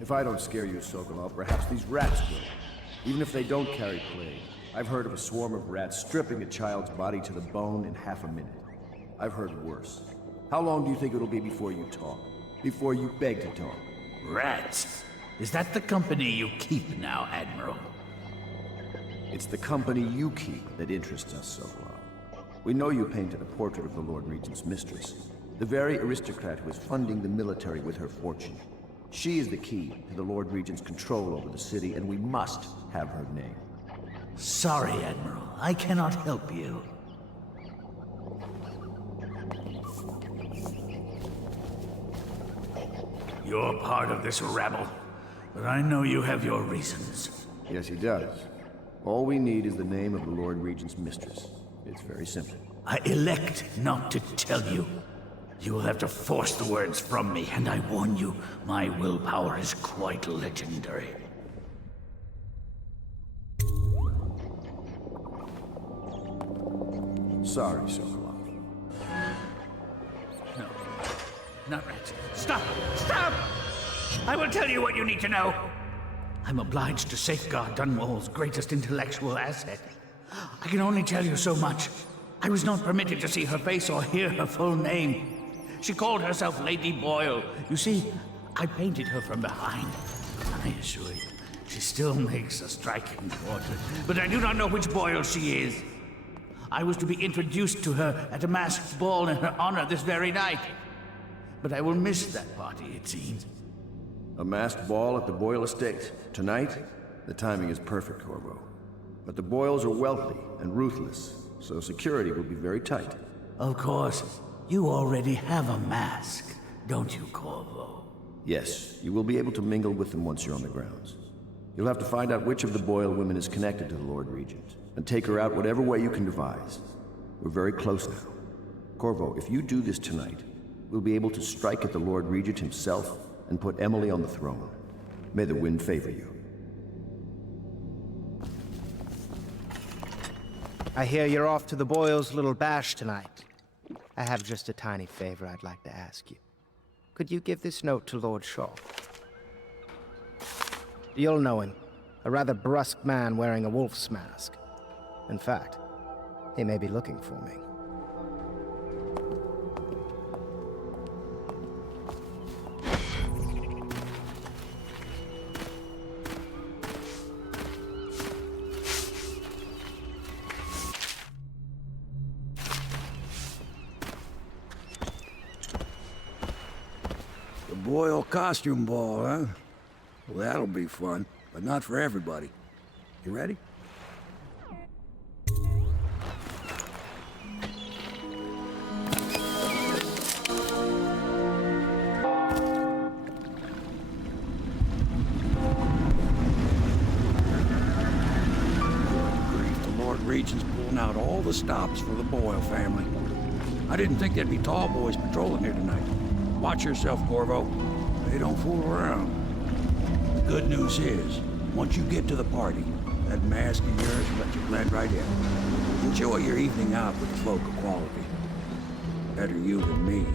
If I don't scare you, Sokolov, perhaps these rats will. Even if they don't carry plague. I've heard of a swarm of rats stripping a child's body to the bone in half a minute. I've heard worse. How long do you think it'll be before you talk? Before you beg to talk? Rats? Is that the company you keep now, Admiral? It's the company you keep that interests us, Sokolov. We know you painted a portrait of the Lord Regent's mistress, the very aristocrat who is funding the military with her fortune. She is the key to the Lord Regent's control over the city, and we must have her name. Sorry, Admiral. I cannot help you. You're part of this rabble, but I know you have your reasons. Yes, he does. All we need is the name of the Lord Regent's mistress. It's very simple. I elect not to tell you. You will have to force the words from me, and I warn you, my willpower is quite legendary. Sorry, Sokolov. No. Not rats. Stop! Stop! I will tell you what you need to know. I'm obliged to safeguard Dunwall's greatest intellectual asset. I can only tell you so much. I was not permitted to see her face or hear her full name. She called herself Lady Boyle. You see, I painted her from behind. I assure you, she still makes a striking portrait, but I do not know which Boyle she is. I was to be introduced to her at a masked ball in her honor this very night. But I will miss that party, it seems. A masked ball at the Boyle estate. Tonight? The timing is perfect, Corvo. But the Boyles are wealthy and ruthless, so security will be very tight. Of course. You already have a mask, don't you, Corvo? Yes, you will be able to mingle with them once you're on the grounds. You'll have to find out which of the Boyle women is connected to the Lord Regent, and take her out whatever way you can devise. We're very close now. Corvo, if you do this tonight, we'll be able to strike at the Lord Regent himself and put Emily on the throne. May the wind favor you. I hear you're off to the Boyles' little bash tonight. I have just a tiny favor I'd like to ask you. Could you give this note to Lord Shaw? You'll know him. A rather brusque man wearing a wolf's mask. In fact, he may be looking for me. The Boyle costume ball, huh? Well, that'll be fun, but not for everybody. You ready? The Lord Regent's pulling out all the stops for the Boyle family. I didn't think there'd be tall boys patrolling here tonight. Watch yourself, Corvo. They don't fool around. The good news is, once you get to the party, that mask of yours will let you blend right in. Enjoy your evening out with folk of quality. Better you than me.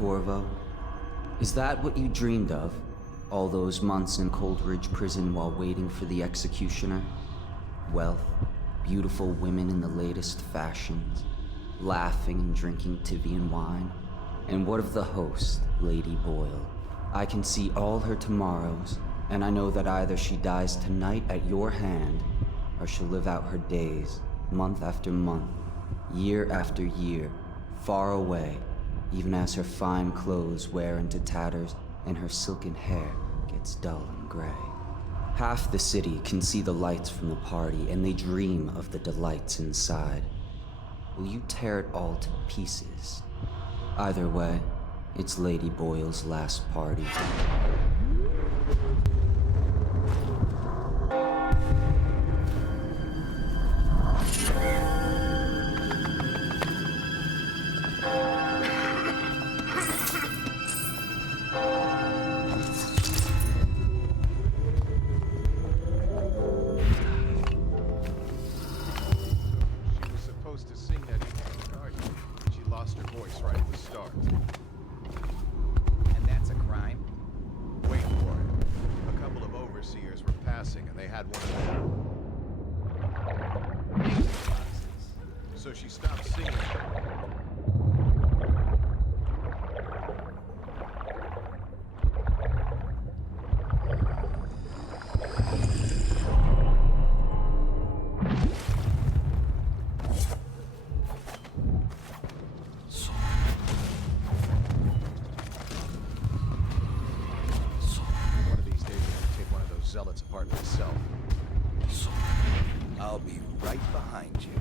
Corvo? Is that what you dreamed of? All those months in Coldridge Prison while waiting for the executioner? Wealth, beautiful women in the latest fashions, laughing and drinking Tivian wine? And what of the host, Lady Boyle? I can see all her tomorrows, and I know that either she dies tonight at your hand, or she'll live out her days, month after month, year after year, far away, even as her fine clothes wear into tatters and her silken hair gets dull and gray. Half the city can see the lights from the party, and they dream of the delights inside. Will you tear it all to pieces? Either way, it's Lady Boyle's last party. So she stopped singing. pilot's apartment itself. I'll be right behind you.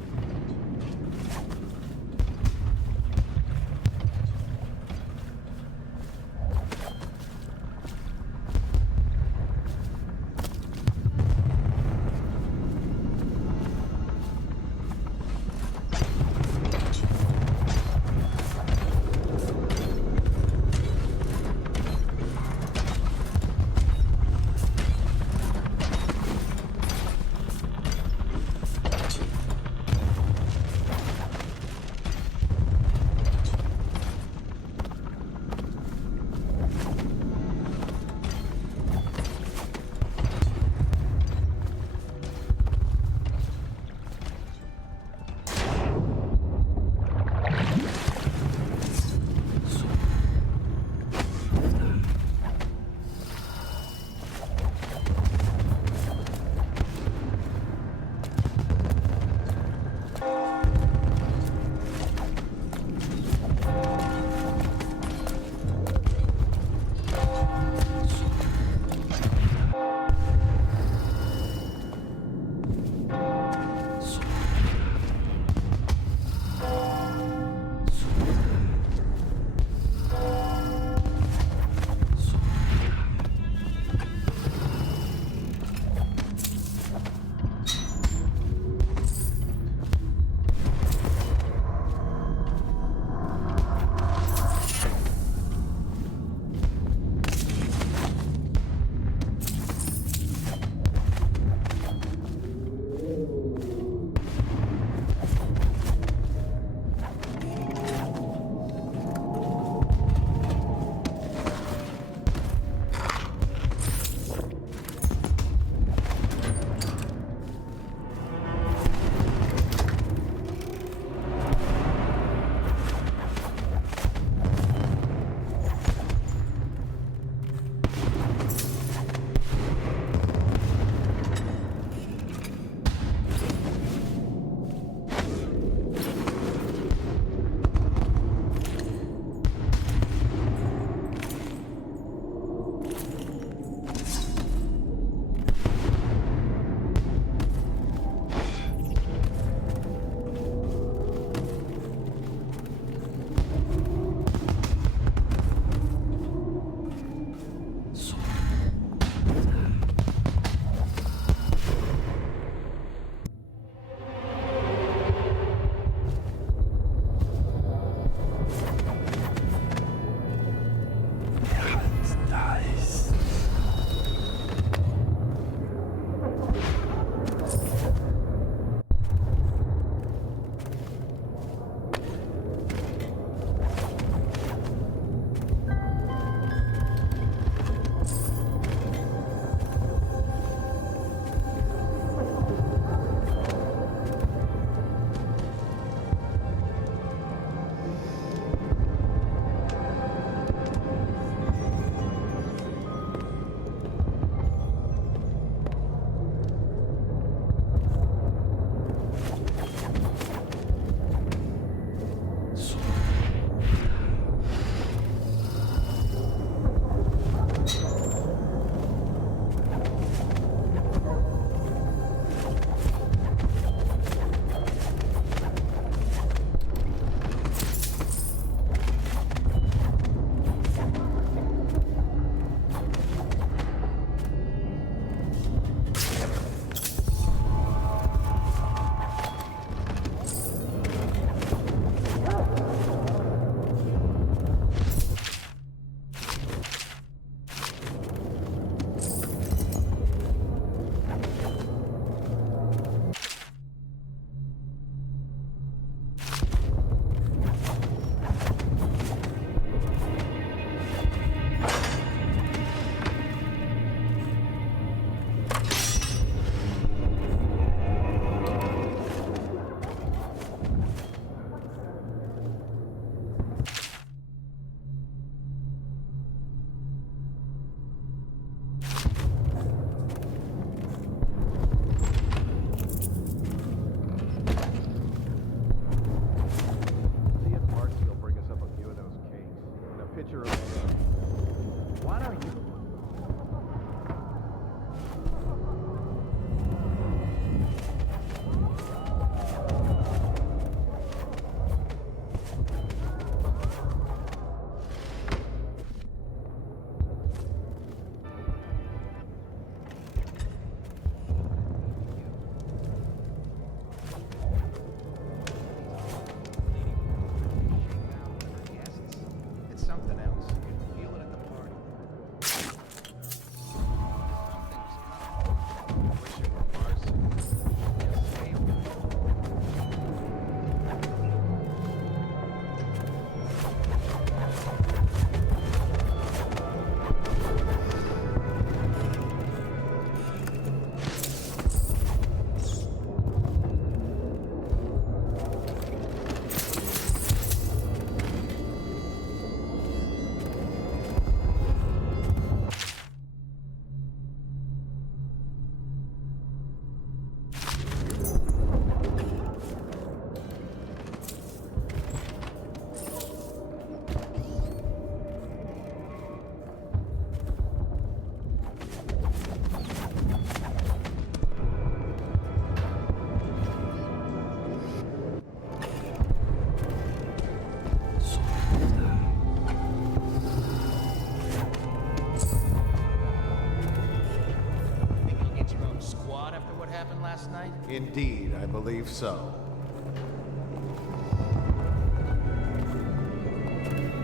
happened last night? Indeed, I believe so.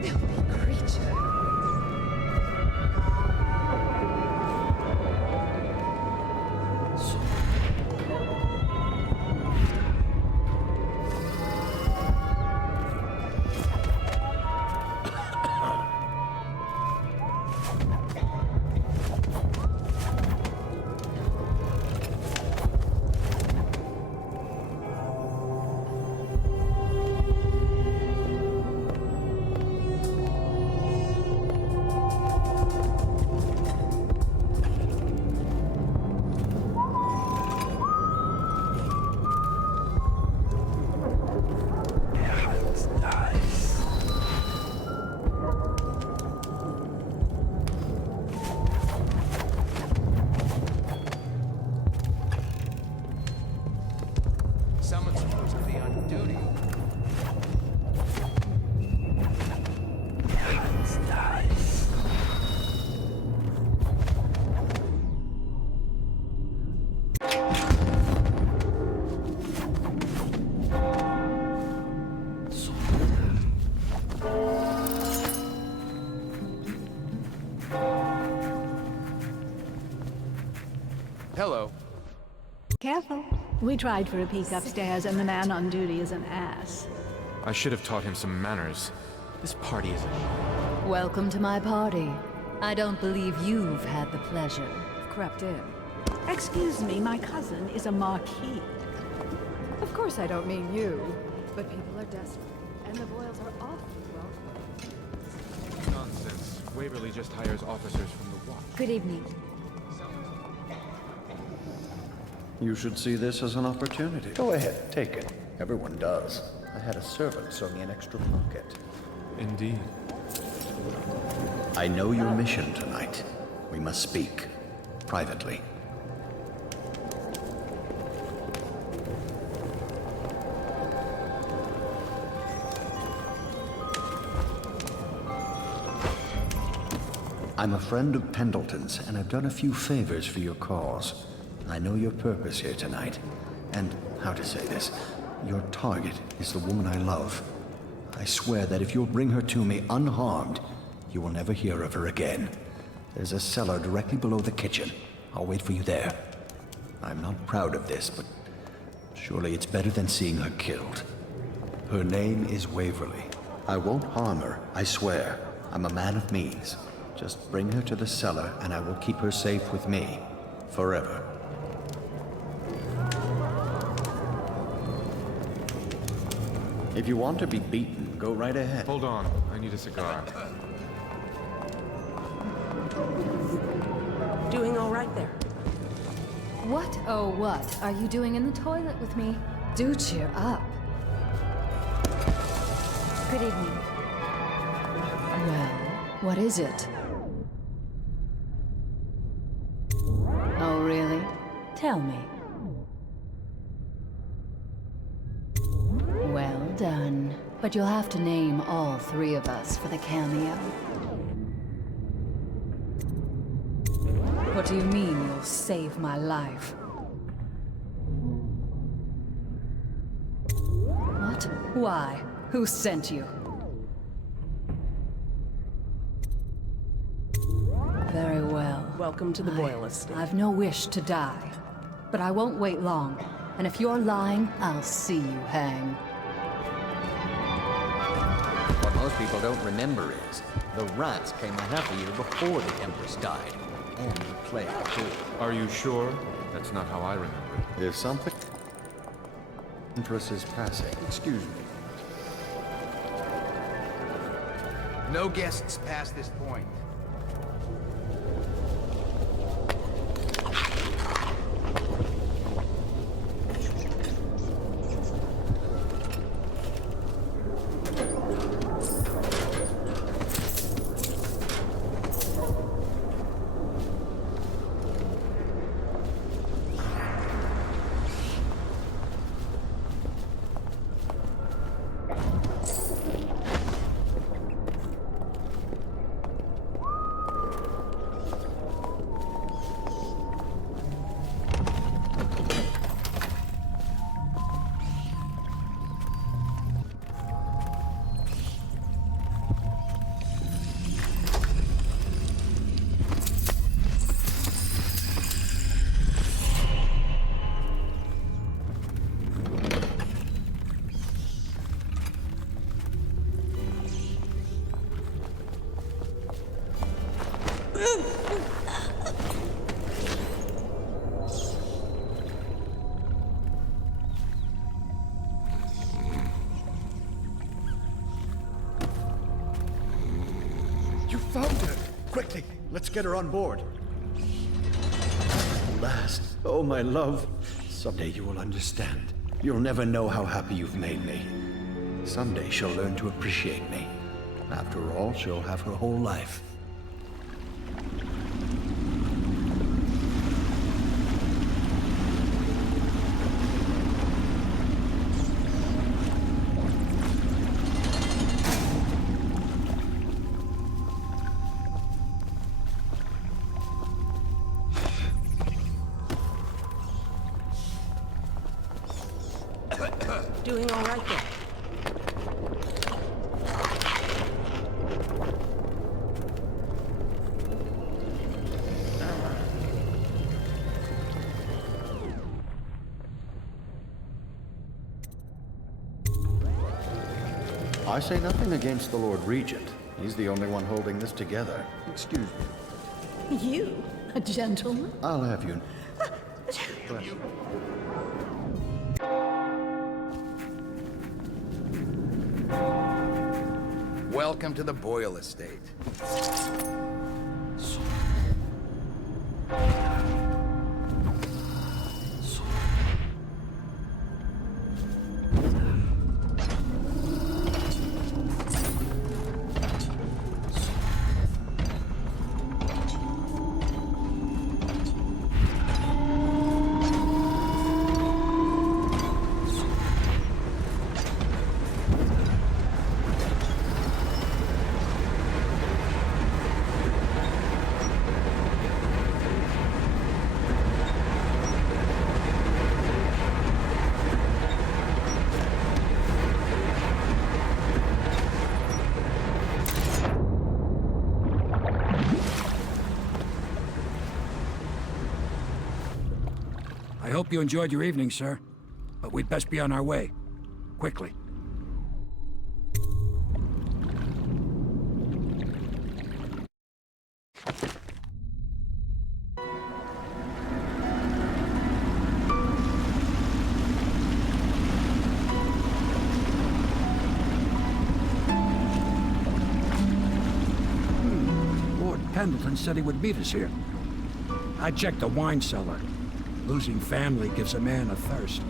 Filthy creature. Someone's supposed to be on duty. Hello. Careful. We tried for a peek upstairs, and the man on duty is an ass. I should have taught him some manners. This party is a... Welcome to my party. I don't believe you've had the pleasure of crept in. Excuse me, my cousin is a marquis. Of course I don't mean you, but people are desperate, and the Boyles are awfully welcome. Nonsense. Waverly just hires officers from the Watch. Good evening. You should see this as an opportunity. Go ahead, take it. Everyone does. I had a servant sew me an extra pocket. Indeed. I know your mission tonight. We must speak. Privately. I'm a friend of Pendleton's, and I've done a few favors for your cause. I know your purpose here tonight, and how to say this, your target is the woman I love. I swear that if you'll bring her to me unharmed, you will never hear of her again. There's a cellar directly below the kitchen. I'll wait for you there. I'm not proud of this, but surely it's better than seeing her killed. Her name is Waverly. I won't harm her, I swear. I'm a man of means. Just bring her to the cellar, and I will keep her safe with me. Forever. If you want to be beaten, go right ahead. Hold on. I need a cigar. Doing all right there? What, oh what, are you doing in the toilet with me? Do cheer up. Good evening. Well, what is it? Oh, really? Tell me. Well done. But you'll have to name all three of us for the cameo. What do you mean you'll save my life? What? Why? Who sent you? Very well. Welcome to the Boyle estate. I've no wish to die. But I won't wait long. And if you're lying, I'll see you hang. What most people don't remember is, the rats came a half a year before the Empress died. And the plague, too. Are you sure? That's not how I remember it. If something... Empress is passing. Excuse me. No guests past this point. get her on board. Last, oh my love, someday you will understand. You'll never know how happy you've made me. Someday she'll learn to appreciate me. After all, she'll have her whole life. Doing all right there. I say nothing against the Lord Regent. He's the only one holding this together. Excuse me. You? A gentleman? I'll have you. Bless you. Welcome to the Boyle Estate. I hope you enjoyed your evening, sir. But we'd best be on our way. Quickly. Lord Pendleton said he would meet us here. I checked the wine cellar. Losing family gives a man a thirst.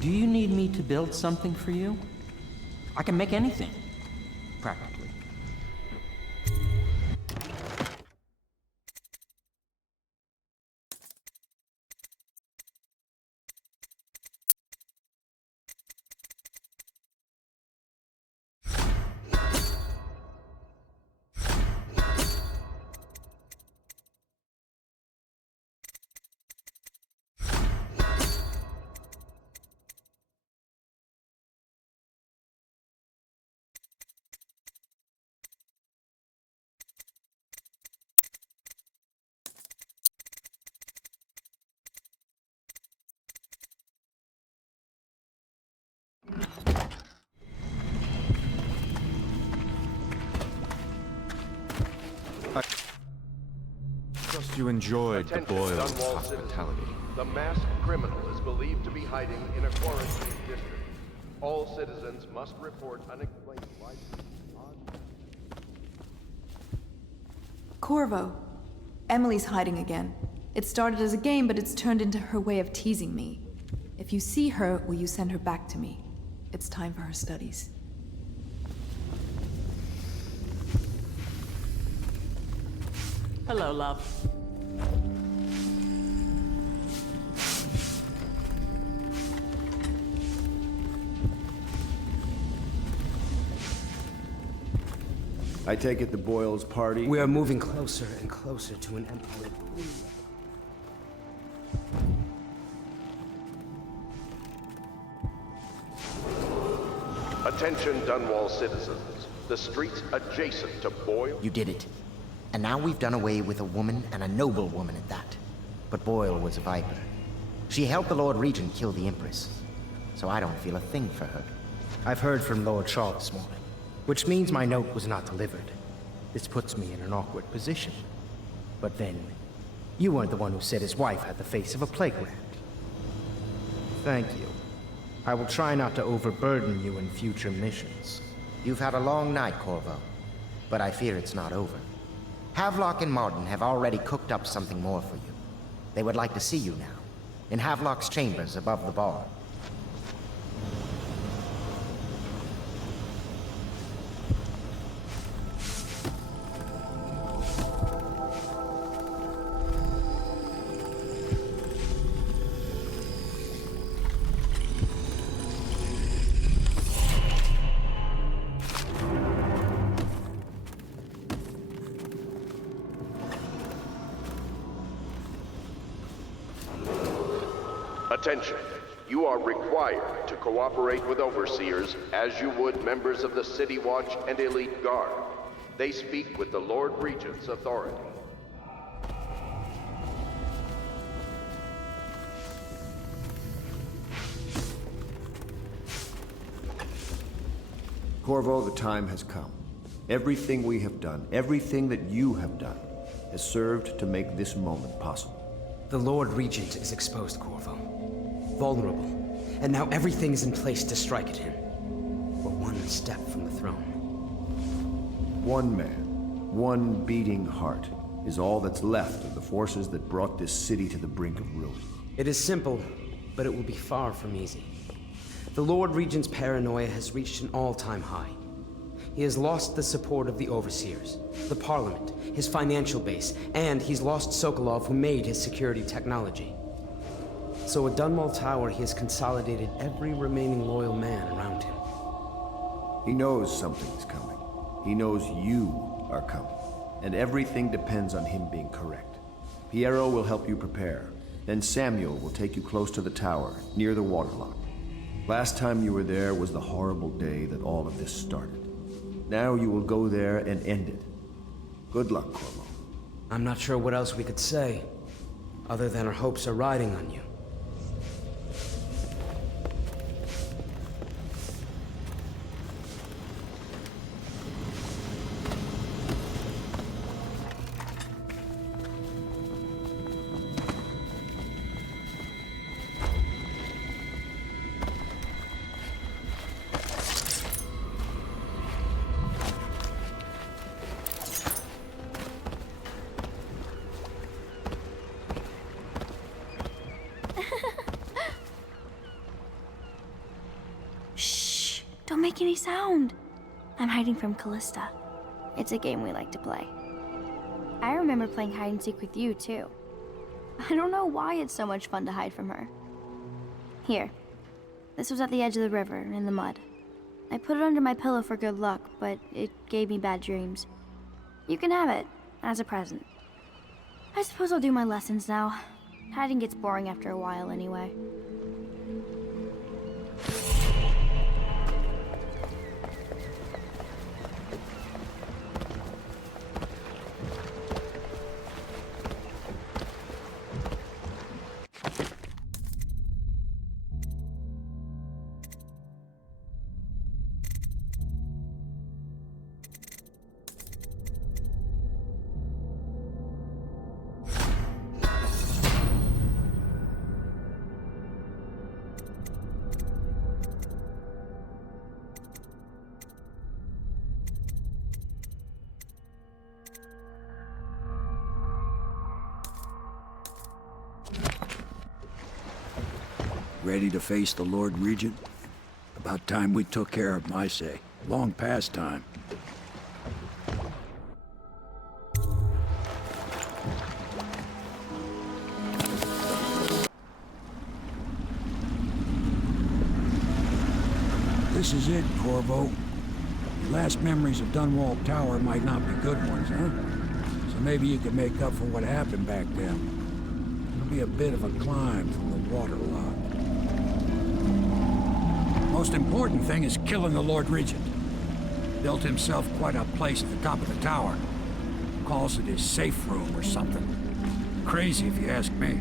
Do you need me to build something for you? I can make anything, practically. Trust you enjoyed the Boyle's hospitality. The masked criminal is believed to be hiding in a quarantine district. All citizens must report unexplained life. Corvo. Emily's hiding again. It started as a game, but it's turned into her way of teasing me. If you see her, will you send her back to me? It's time for her studies. Hello, love. I take it the Boyle's party? We are moving closer and closer to an empire. Attention Dunwall citizens. The streets adjacent to Boyle... You did it. And now we've done away with a woman, and a noble woman at that. but Boyle was a Viper. She helped the Lord Regent kill the Empress, so I don't feel a thing for her. I've heard from Lord Shaw this morning, which means my note was not delivered. This puts me in an awkward position. But then, you weren't the one who said his wife had the face of a playground. Thank you. I will try not to overburden you in future missions. You've had a long night, Corvo, but I fear it's not over. Havelock and Martin have already cooked up something more for you. They would like to see you now, in Havelock's chambers above the bar. Attention. You are required to cooperate with overseers as you would members of the City Watch and Elite Guard. They speak with the Lord Regent's authority. Corvo, the time has come. Everything we have done, everything that you have done, has served to make this moment possible. The Lord Regent is exposed, Corvo. Vulnerable. And now everything is in place to strike at him. We're one step from the throne. One man, one beating heart, is all that's left of the forces that brought this city to the brink of ruin. It is simple, but it will be far from easy. The Lord Regent's paranoia has reached an all-time high. He has lost the support of the Overseers, the Parliament, his financial base, and he's lost Sokolov, who made his security technology. So at Dunwall Tower, he has consolidated every remaining loyal man around him. He knows something is coming. He knows you are coming. And everything depends on him being correct. Piero will help you prepare. Then Samuel will take you close to the tower, near the waterlock. Last time you were there was the horrible day that all of this started. Now you will go there and end it. Good luck, Corvo. I'm not sure what else we could say, other than our hopes are riding on you. Don't make any sound. I'm hiding from Callista. It's a game we like to play. I remember playing hide and seek with you, too. I don't know why it's so much fun to hide from her. Here. This was at the edge of the river, in the mud. I put it under my pillow for good luck, but it gave me bad dreams. You can have it, as a present. I suppose I'll do my lessons now. Hiding gets boring after a while, anyway. Ready to face the Lord Regent? About time we took care of my say. Long past time. This is it, Corvo. Your last memories of Dunwall Tower might not be good ones, huh? So maybe you can make up for what happened back then. It'll be a bit of a climb from the waterlock. Most important thing is killing the Lord Regent. Built himself quite a place at the top of the tower. Calls it his safe room or something. crazy if you ask me.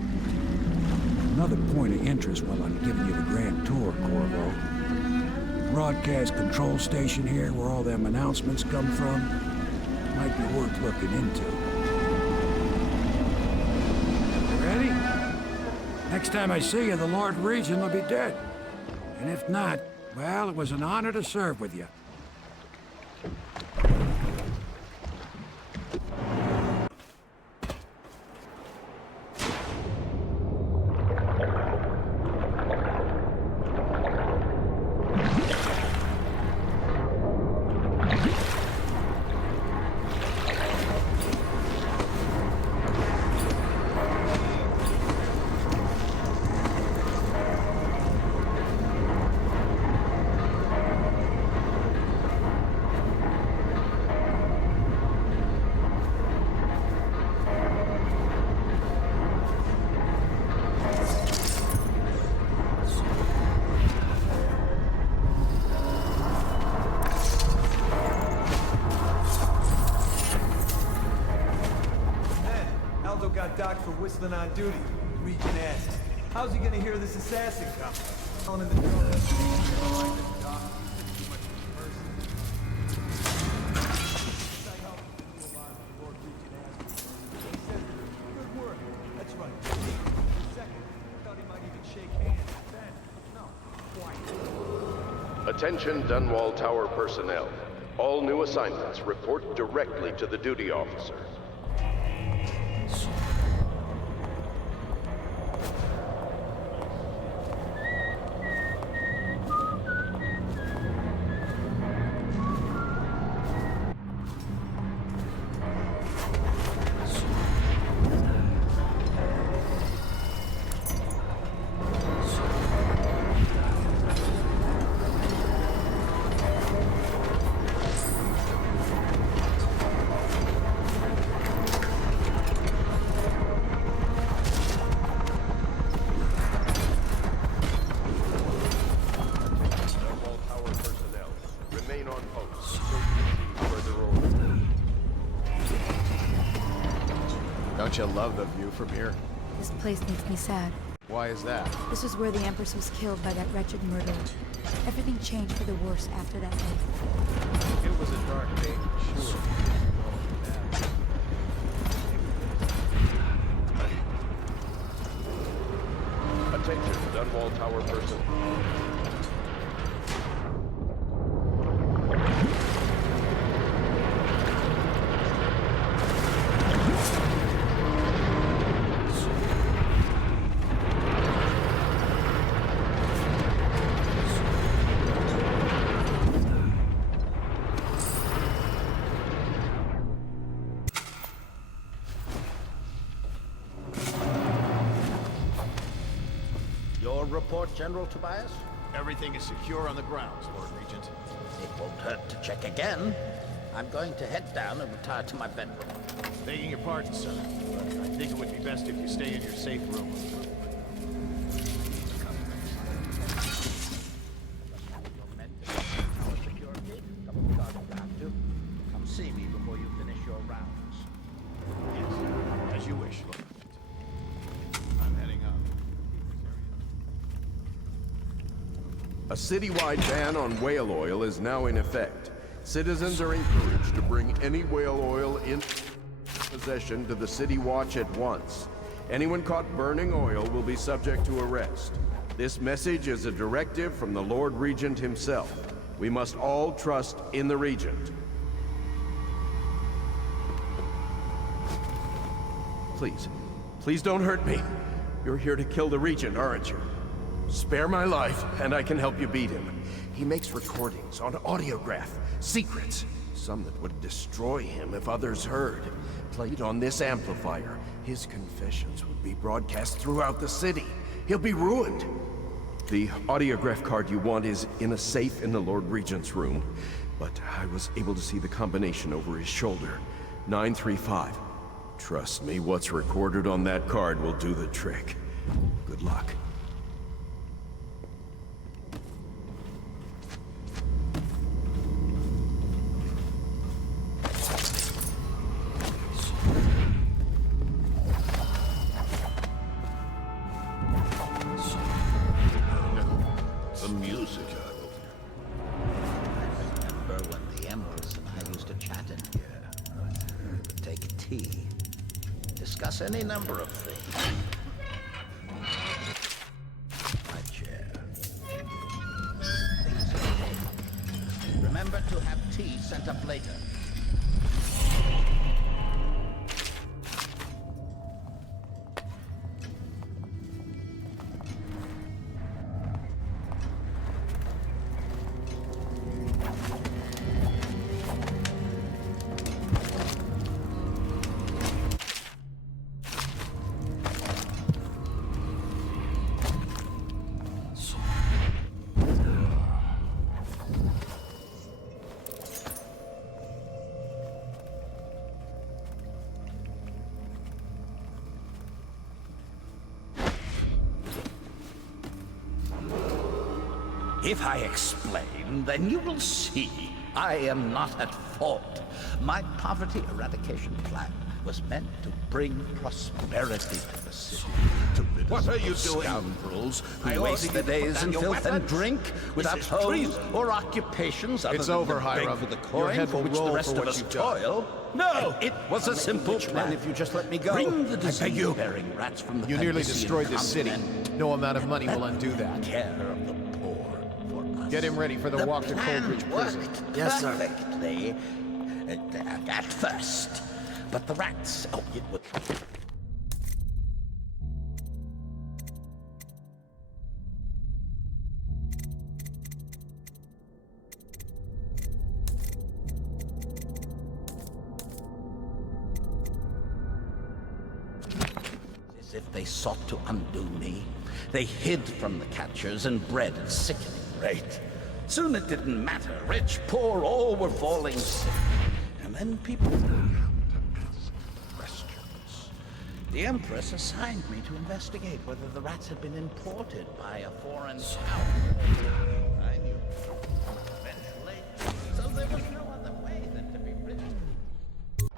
Another point of interest while I'm giving you the grand tour, Corvo. Broadcast control station here where all them announcements come from might be worth looking into. You ready? Next time I see you, the Lord Regent will be dead. And if not, well, it was an honor to serve with you. Docked for whistling on duty. Regent asks, how's he gonna hear this assassin coming? On in the door. Good work. That's right. Second, I thought he might even shake hands. Then, no, quiet. Attention Dunwall Tower personnel. All new assignments report directly to the duty officer. Don't you love the view from here? This place makes me sad. Why is that? This is where the Empress was killed by that wretched murderer. Everything changed for the worse after that day. It was a dark day, sure. Attention Dunwall Tower personnel. Your report, General Tobias? Everything is secure on the grounds, Lord Regent. It won't hurt to check again. I'm going to head down and retire to my bedroom. Begging your pardon, sir, but I think it would be best if you stay in your safe room. Come see me before you finish your rounds. Yes, as you wish, Lord. I'm heading up. A citywide ban on whale oil is now in effect. Citizens are encouraged to bring any whale oil in possession to the City Watch at once. Anyone caught burning oil will be subject to arrest. This message is a directive from the Lord Regent himself. We must all trust in the Regent. Please don't hurt me. You're here to kill the Regent, aren't you? Spare my life, and I can help you beat him. He makes recordings on audiograph, secrets, some that would destroy him if others heard. Played on this amplifier, his confessions would be broadcast throughout the city. He'll be ruined. The audiograph card you want is in a safe in the Lord Regent's room, but I was able to see the combination over his shoulder. 935. Trust me, what's recorded on that card will do the trick. Good luck. the music. I remember when the Empress and I used to chat in here. Take tea. Discuss any number of things. My chair. Things are okay. Remember to have tea sent up later. If I explain, then you will see I am not at fault. My poverty eradication plan was meant to bring prosperity to the city. What are you doing? Scoundrels I who order waste you their to put days down in your filth and weapons. drink without This is homes treason. or occupations other It's than over, to beg Hiram. for the Your coin head for will which the roll rest for of what us you've done. toil. No, it was a I'll make simple you rich, plan. man, if you just let me go. Bring the I beg disease bearing rats from the You nearly Patrician destroyed this city. continent. No amount of money will undo that. Care of the poor for us. Get him ready for the walk to plan Coldridge Prison. worked Yes, sir. perfectly at first, but the rats. Oh, it would. As if they sought to undo me. They hid from the catchers and bred at sickening rate. Soon it didn't matter. Rich, poor, all were falling sick. And then people questions. The Empress assigned me to investigate whether the rats had been imported by a foreign power. I knew eventually, so there was no other way than to be rid of them.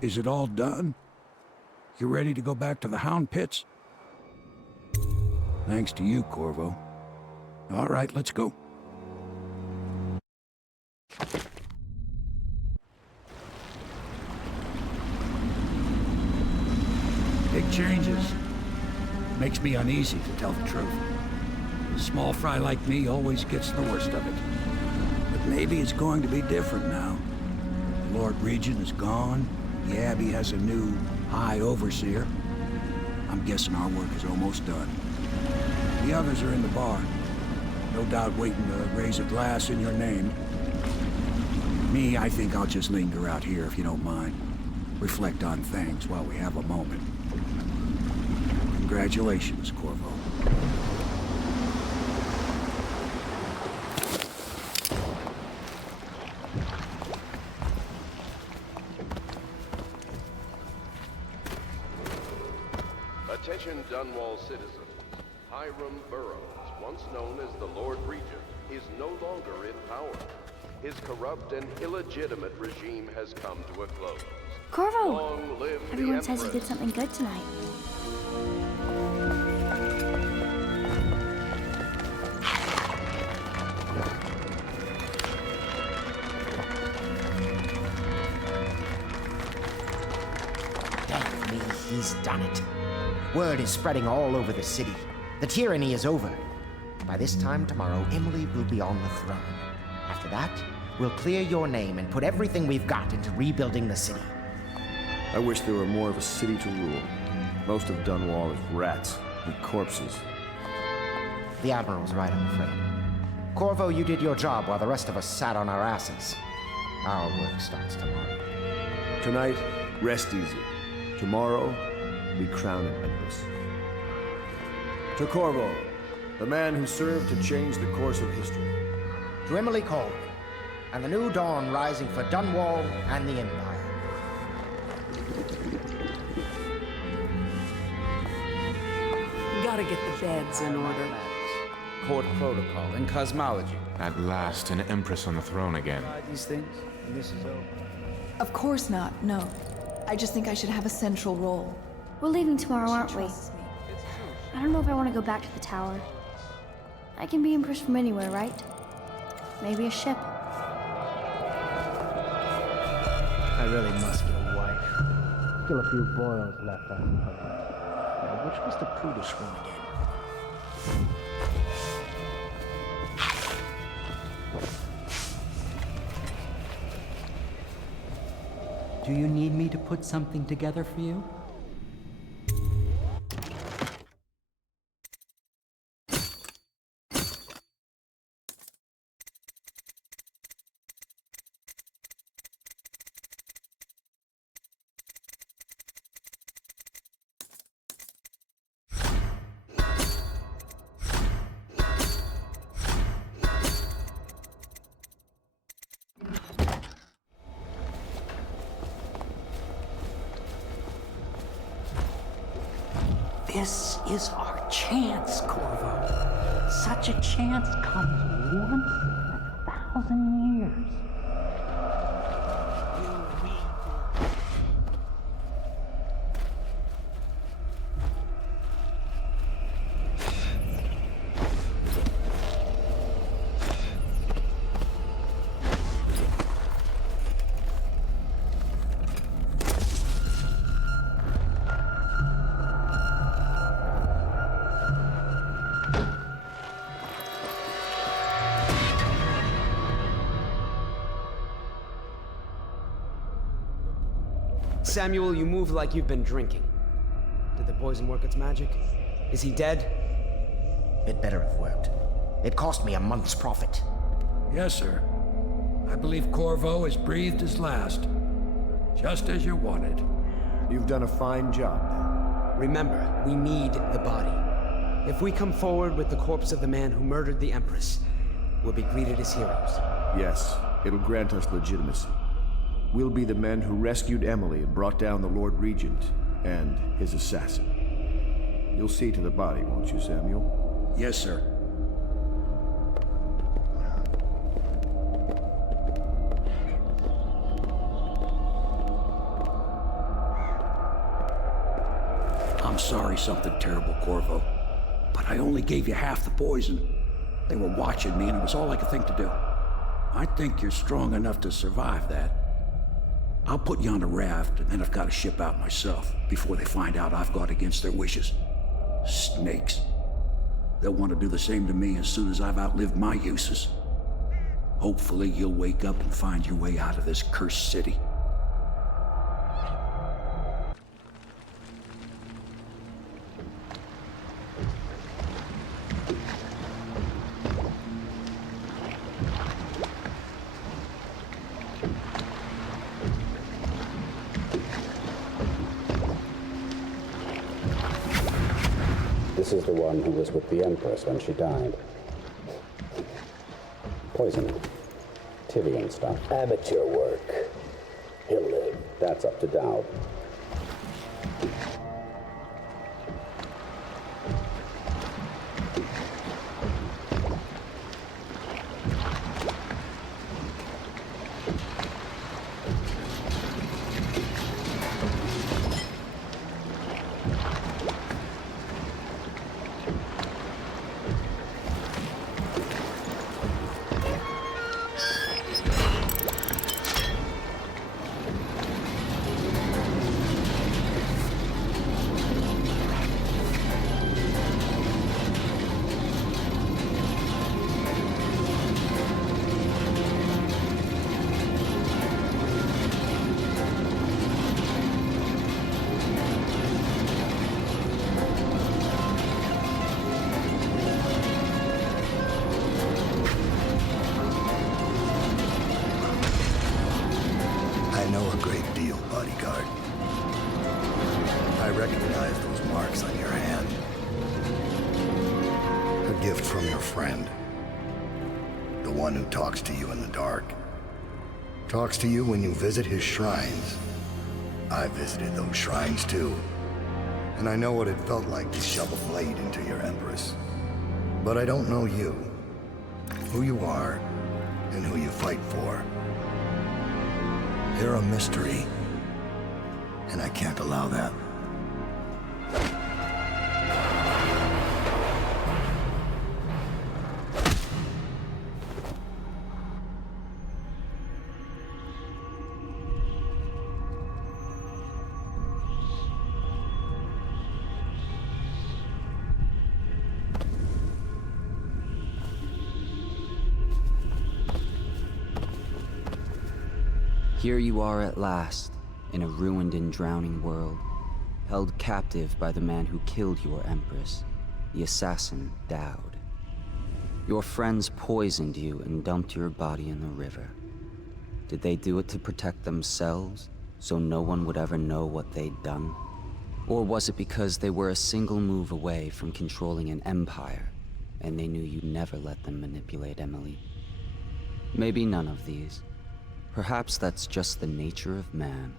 Is it all done? You ready to go back to the Hound Pits? Thanks to you, Corvo. All right, let's go. Big changes. Makes me uneasy, to tell the truth. A small fry like me always gets the worst of it. But maybe it's going to be different now. The Lord Regent is gone. The Abbey has a new High Overseer. I'm guessing our work is almost done. The others are in the bar. No doubt waiting to raise a glass in your name. Me, I think I'll just linger out here if you don't mind. Reflect on things while we have a moment. Congratulations, Corvo. Attention Dunwall citizens. Hiram Burroughs, once known as the Lord Regent, is no longer in power. His corrupt and illegitimate regime has come to a close. Corvo! Long live Everyone the says you Empress. did something good tonight. Damn me, he's done it. Word is spreading all over the city. The tyranny is over. By this time tomorrow, Emily will be on the throne. After that, we'll clear your name and put everything we've got into rebuilding the city. I wish there were more of a city to rule. Most of Dunwall is rats and corpses. The Admiral's right, I'm afraid. Corvo, you did your job while the rest of us sat on our asses. Our work starts tomorrow. Tonight, rest easy. Tomorrow, we crown an empress. To Corvo, the man who served to change the course of history. To Emily Colwyn, and the new dawn rising for Dunwall and the Empire. Gotta get the beds in order. Court protocol and cosmology. At last, an empress on the throne again. These things, and this is over. Of course not, no. I just think I should have a central role. We're leaving tomorrow, aren't we? I don't know if I want to go back to the tower. I can be empress from anywhere, right? Maybe a ship. I really must get a wife. Still a few boils left, I suppose. Now, which was the prudish one again? Do you need me to put something together for you? This is our chance, Corvo. Such a chance comes once in 1,000 years. Samuel, you move like you've been drinking. Did the poison work its magic? Is he dead? It better have worked. It cost me a month's profit. Yes, sir. I believe Corvo has breathed his last. Just as you wanted. You've done a fine job, then. Remember, we need the body. If we come forward with the corpse of the man who murdered the Empress, we'll be greeted as heroes. Yes, it'll grant us legitimacy. We'll be the men who rescued Emily and brought down the Lord Regent and his assassin. You'll see to the body, won't you, Samuel? Yes, sir. I'm sorry something terrible, Corvo. But I only gave you half the poison. They were watching me and it was all I could think to do. I think you're strong enough to survive that. I'll put you on a raft, and then I've got to ship out myself before they find out I've gone against their wishes. Snakes. They'll want to do the same to me as soon as I've outlived my uses. Hopefully you'll wake up and find your way out of this cursed city. This is the one who was with the Empress when she died. Poison. Tivian stuff. Amateur work. He'll live. That's up to Dowd. a gift from your friend. The one who talks to you in the dark. Talks to you when you visit his shrines. I visited those shrines too. And I know what it felt like to shove a blade into your Empress. But I don't know you. Who you are, and who you fight for. You're a mystery. And I can't allow that. Here you are at last, in a ruined and drowning world, held captive by the man who killed your Empress, the assassin Dowd. Your friends poisoned you and dumped your body in the river. Did they do it to protect themselves, so no one would ever know what they'd done? Or was it because they were a single move away from controlling an empire, and they knew you'd never let them manipulate Emily? Maybe none of these. Perhaps that's just the nature of man.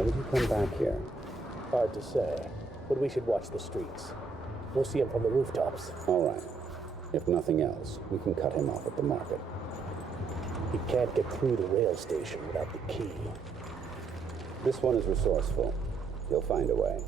Why would you come back here? Hard to say, but we should watch the streets. We'll see him from the rooftops. All right. If nothing else, we can cut him off at the market. He can't get through the rail station without the key. This one is resourceful. He'll find a way.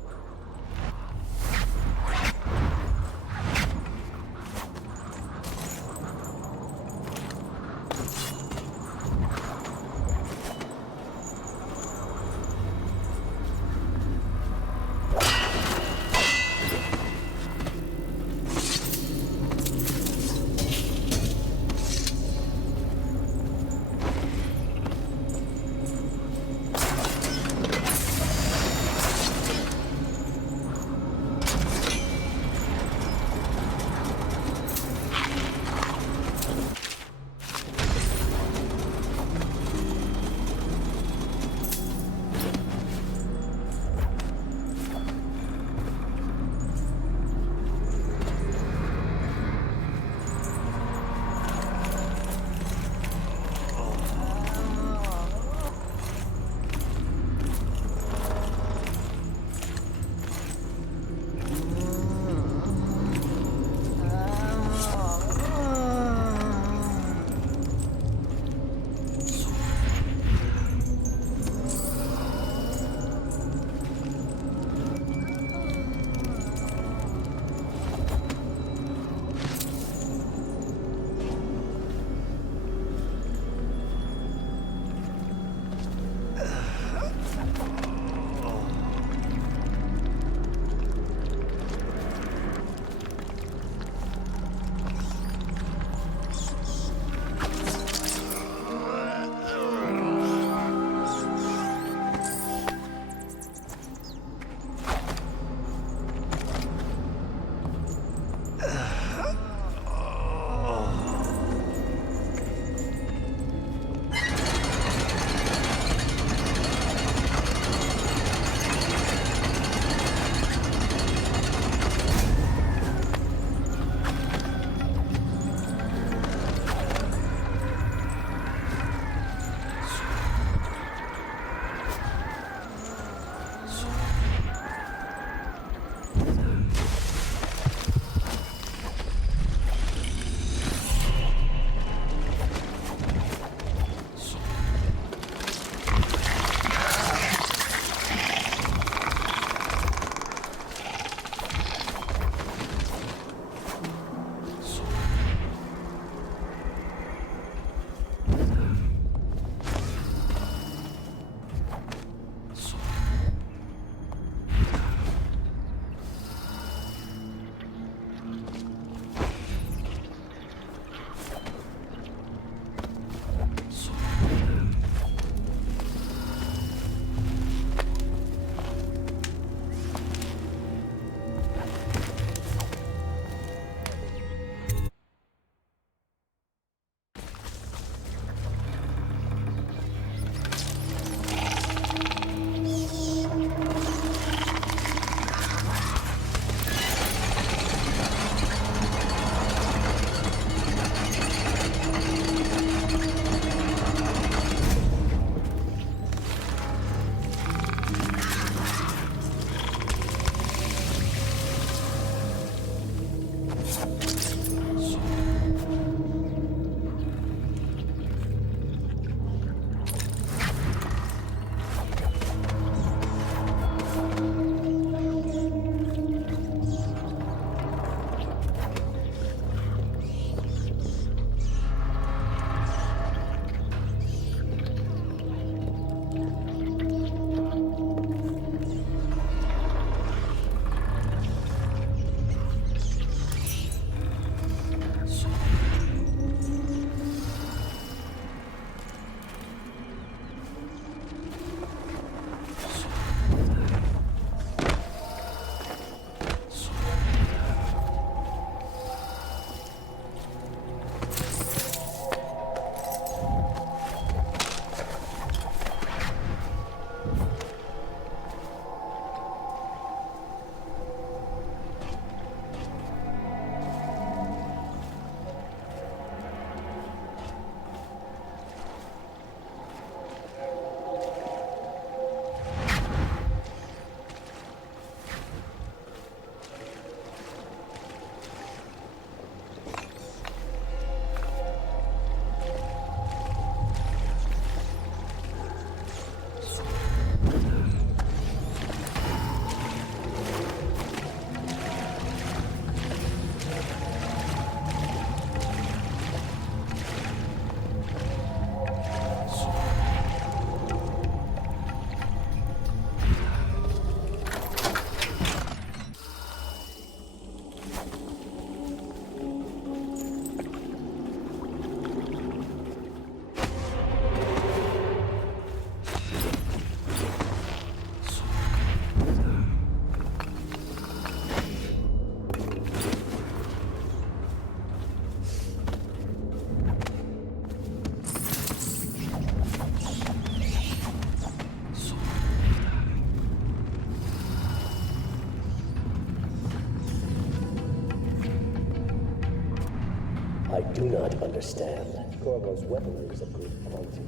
do not understand. Corvo's weaponry is of great quality.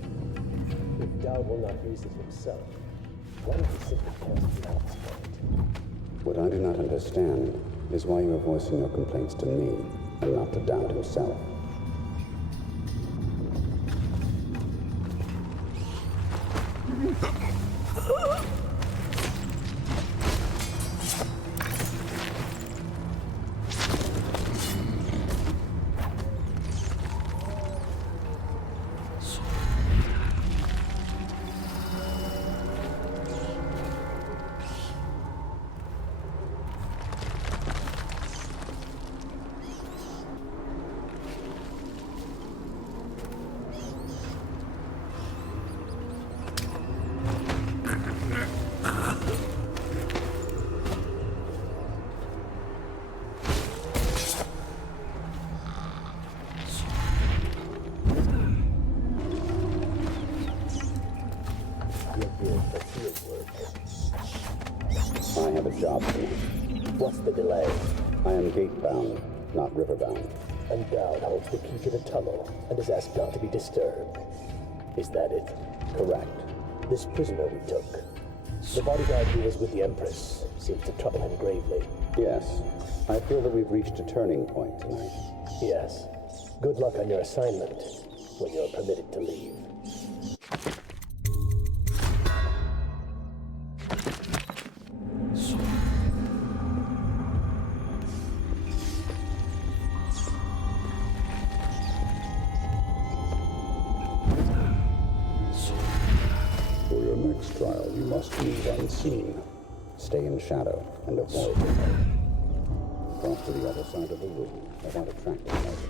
If Dowd will not use it himself, why don't he simply cast it out this point? What I do not understand is why you are voicing your complaints to me and not to Dowd himself. I have a job for you. What's the delay? I am gate-bound, not river-bound. And Dowd holds the key to the tunnel and is asked not to be disturbed. Is that it? Correct. This prisoner we took, the bodyguard who was with the Empress, seems to trouble him gravely. Yes. I feel that we've reached a turning point tonight. Yes. Good luck on your assignment when you're permitted to leave. For your next trial, you must move unseen. Stay in shadow and avoid the light. Cross to the other side of the room without attracting notice.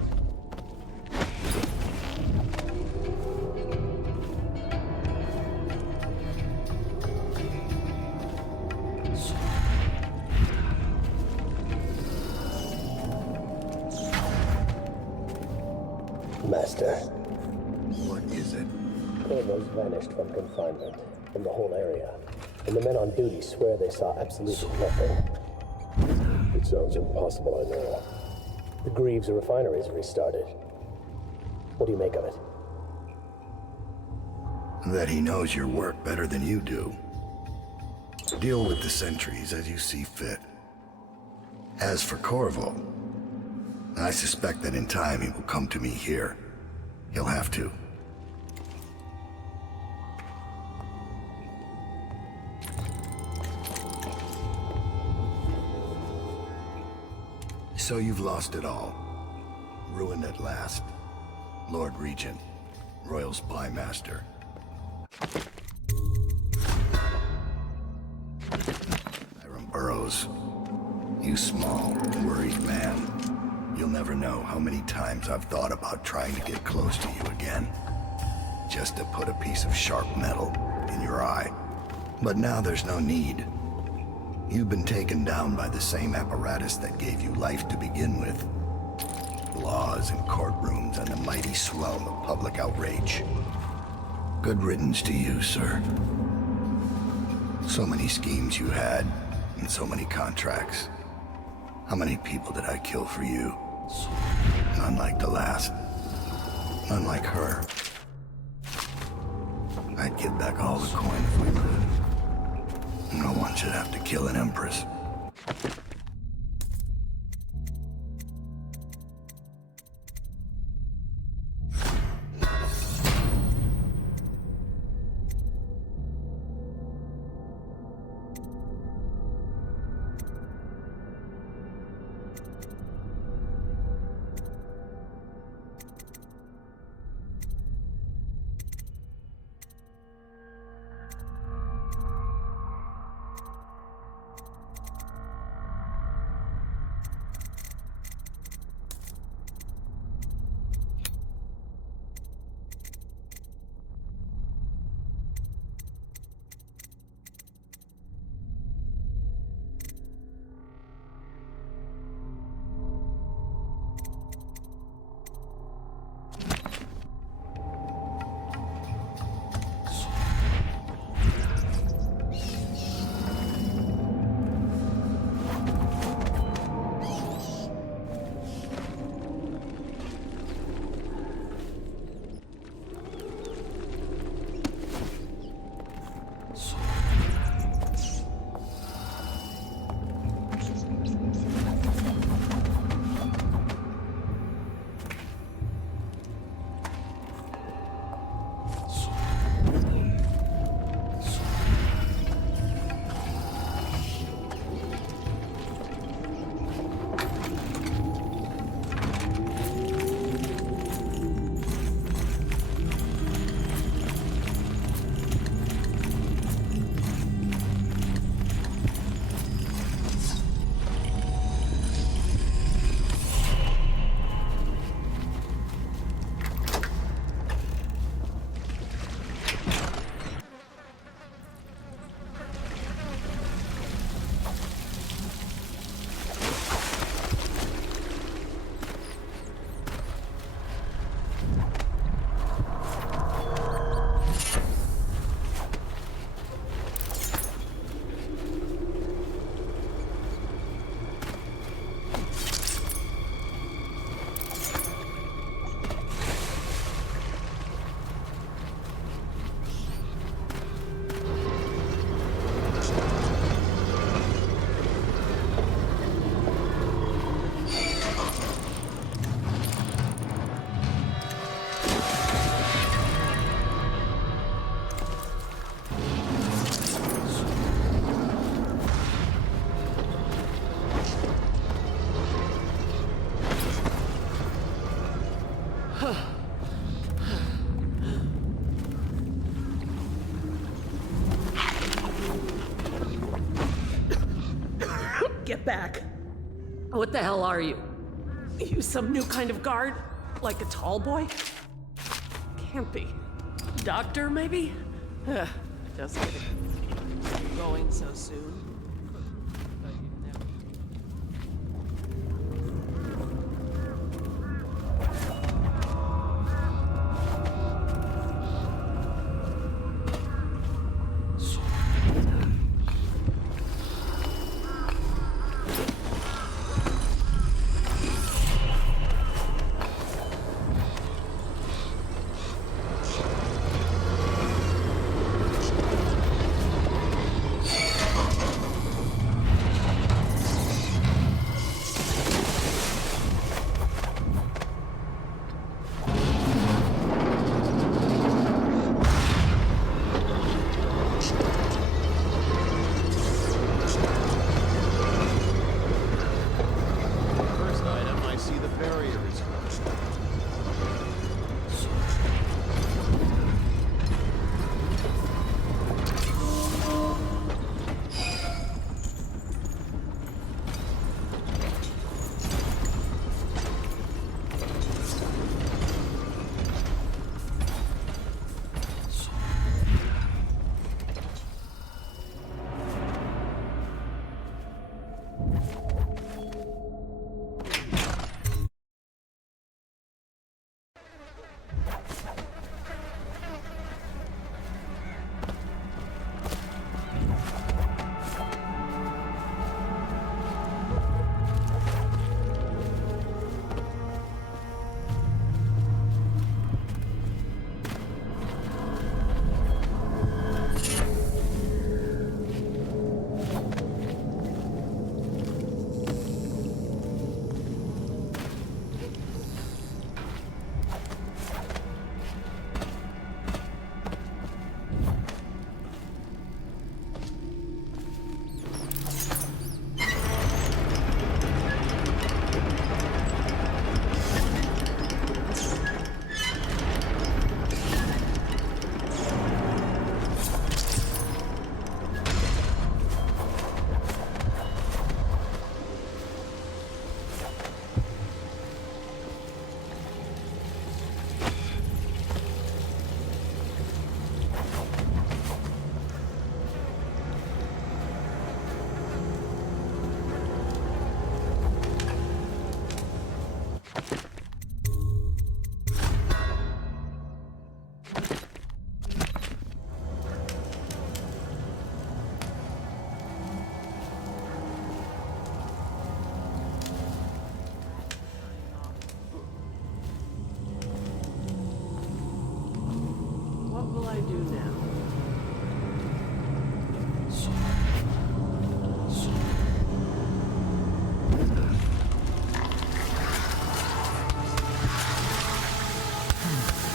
Master. What is it? Corvo's vanished from confinement, from the whole area, and the men on duty swear they saw absolutely nothing. It sounds impossible, I know. The Greaves refinery is restarted. What do you make of it? That he knows your work better than you do. Deal with the sentries as you see fit. As for Corvo, I suspect that in time he will come to me here. He'll have to. So you've lost it all. Ruined at last. Lord Regent, Royal Spy Master. Hiram Burrows, you small, worried man. You'll never know how many times I've thought about trying to get close to you again. Just to put a piece of sharp metal in your eye. But now there's no need. You've been taken down by the same apparatus that gave you life to begin with. Laws and courtrooms and a mighty swell of public outrage. Good riddance to you, sir. So many schemes you had, and so many contracts. How many people did I kill for you? None like the last. None like her. I'd give back all the coin if we could. No one should have to kill an Empress. get back. What the hell are you? You some new kind of guard? Like a tall boy? Can't be. Doctor, maybe? Just kidding. Going so soon? What will I do now?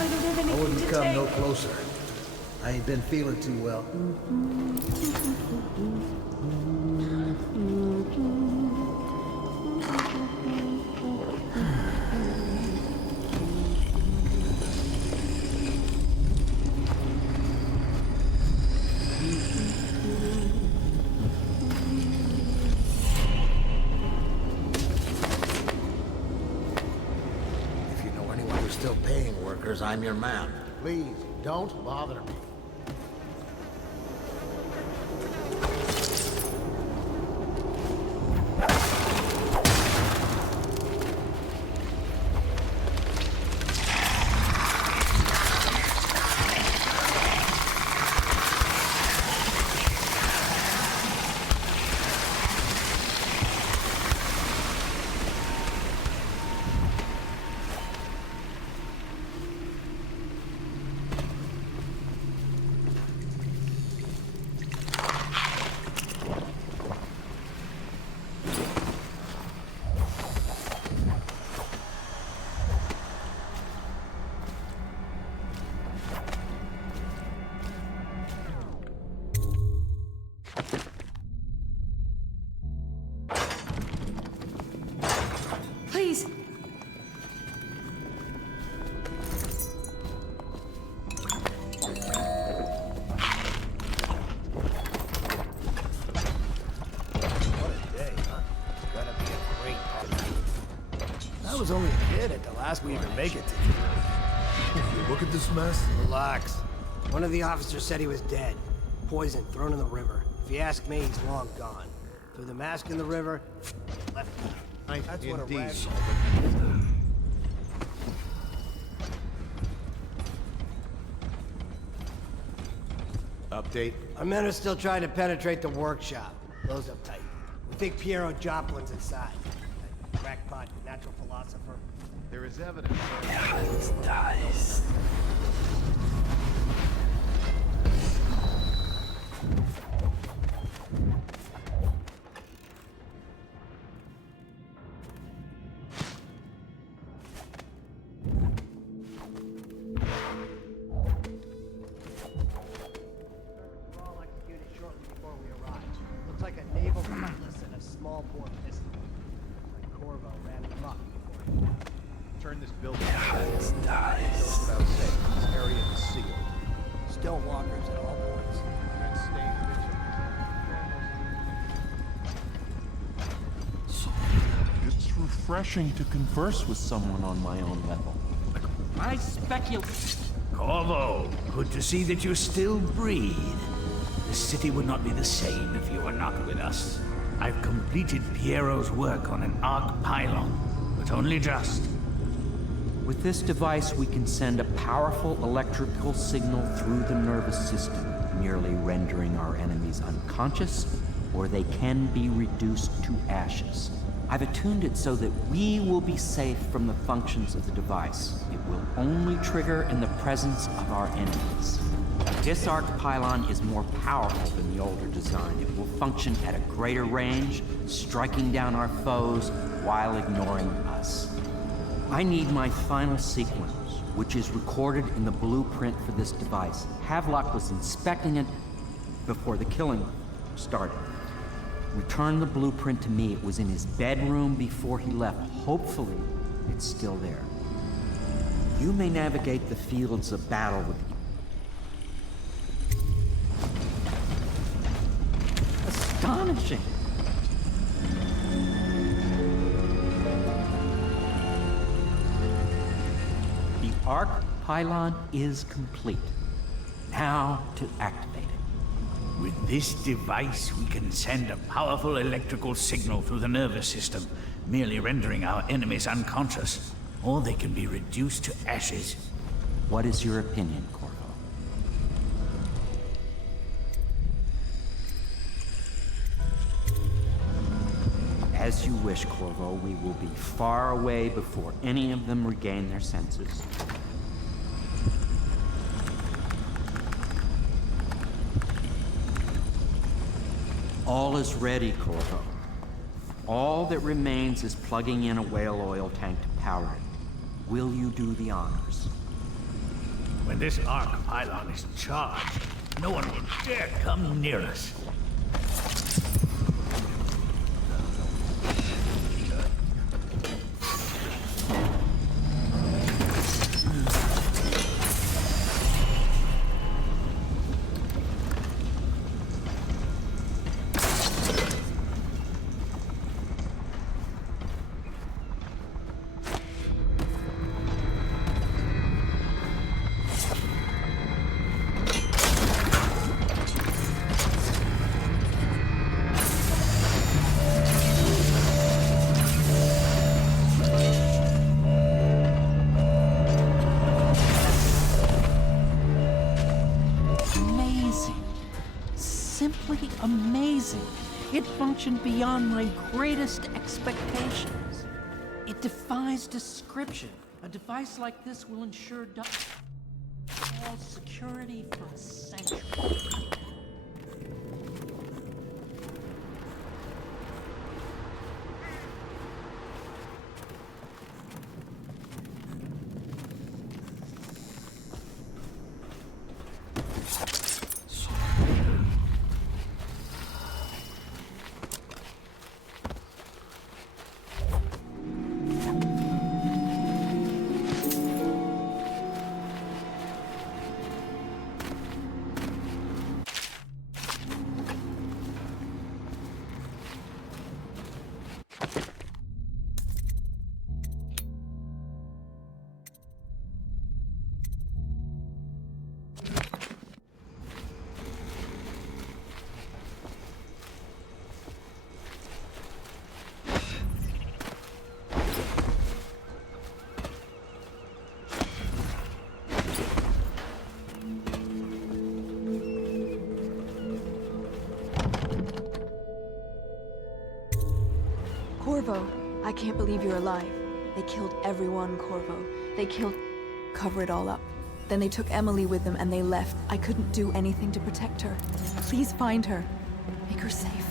I don't have anything I wouldn't to come take. no closer. I ain't been feeling too well. If you know anyone who's still paying workers, I'm your man. Please, don't bother me. was only a kid at the last we even make it to. Look at this mess. Relax. One of the officers said he was dead. Poisoned, thrown in the river. If you ask me, he's long gone. Threw the mask in the river, left me. That's what a rag. Update. Our men are still trying to penetrate the workshop. Close up tight. We think Piero Joplin's inside. That crackpot, natural philosopher. There is evidence. Dies. Looks like a naval cutlass and a small bore pistol. Like Corvo ran him up before he Turn this building. This dies. Goes without saying, this area is sealed. Still walkers at all points. And stay vigilant. It's refreshing to converse with someone on my own level. I speculate. Corvo, good to see that you still breathe. The city would not be the same if you were not with us. I've completed Piero's work on an arc pylon, but only just. With this device, we can send a powerful electrical signal through the nervous system, merely rendering our enemies unconscious, or they can be reduced to ashes. I've attuned it so that we will be safe from the functions of the device. It will only trigger in the presence of our enemies. This arc pylon is more powerful than the older design. It will function at a greater range, striking down our foes while ignoring us. I need my final sequence, which is recorded in the blueprint for this device. Havelock was inspecting it before the killing started. Return the blueprint to me. It was in his bedroom before he left. Hopefully, it's still there. You may navigate the fields of battle with astonishing. The arc pylon is complete. Now to activate it. With this device, we can send a powerful electrical signal through the nervous system, merely rendering our enemies unconscious, or they can be reduced to ashes. What is your opinion, Corvo? As you wish, Corvo. We will be far away before any of them regain their senses. All is ready, Corvo. All that remains is plugging in a whale oil tank to power it. Will you do the honors? When this arc pylon is charged, no one will dare come near us. Amazing. It functioned beyond my greatest expectations. It defies description. A device like this will ensure all security for a century. Corvo, I can't believe you're alive. They killed everyone, Corvo. They killed... Cover it all up. Then they took Emily with them and they left. I couldn't do anything to protect her. Please find her. Make her safe.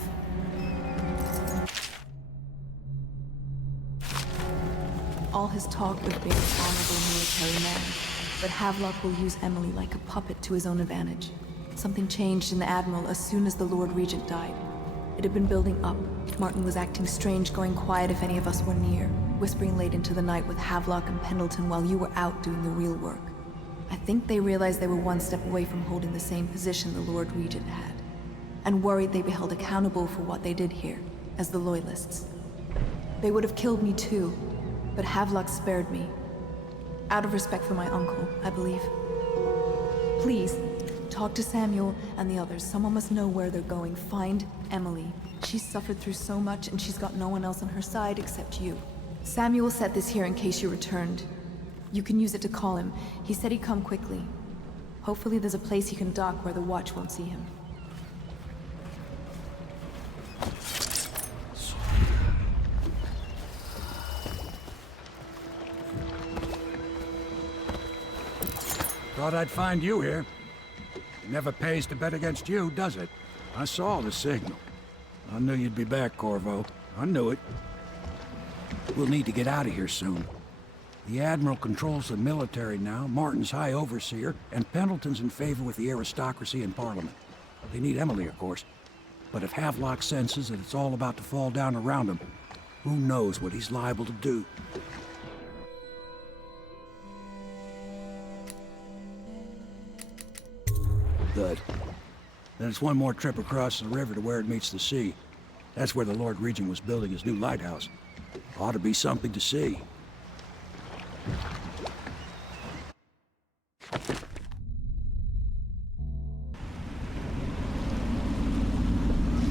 All his talk of being an honorable military man, but Havelock will use Emily like a puppet to his own advantage. Something changed in the Admiral as soon as the Lord Regent died. It had been building up. Martin was acting strange, going quiet if any of us were near, whispering late into the night with Havelock and Pendleton while you were out doing the real work. I think they realized they were one step away from holding the same position the Lord Regent had, and worried they'd be held accountable for what they did here, as the Loyalists. They would have killed me too, but Havelock spared me. Out of respect for my uncle, I believe. Please, talk to Samuel and the others. Someone must know where they're going. Find Emily. She's suffered through so much, and she's got no one else on her side except you. Samuel set this here in case you returned. You can use it to call him. He said he'd come quickly. Hopefully there's a place he can dock where the Watch won't see him. Thought I'd find you here. It never pays to bet against you, does it? I saw the signal. I knew you'd be back, Corvo. I knew it. We'll need to get out of here soon. The Admiral controls the military now, Martin's High Overseer, and Pendleton's in favor with the aristocracy and Parliament. They need Emily, of course. But if Havelock senses that it's all about to fall down around him, who knows what he's liable to do? Good. Then it's one more trip across the river to where it meets the sea. That's where the Lord Regent was building his new lighthouse. Ought to be something to see.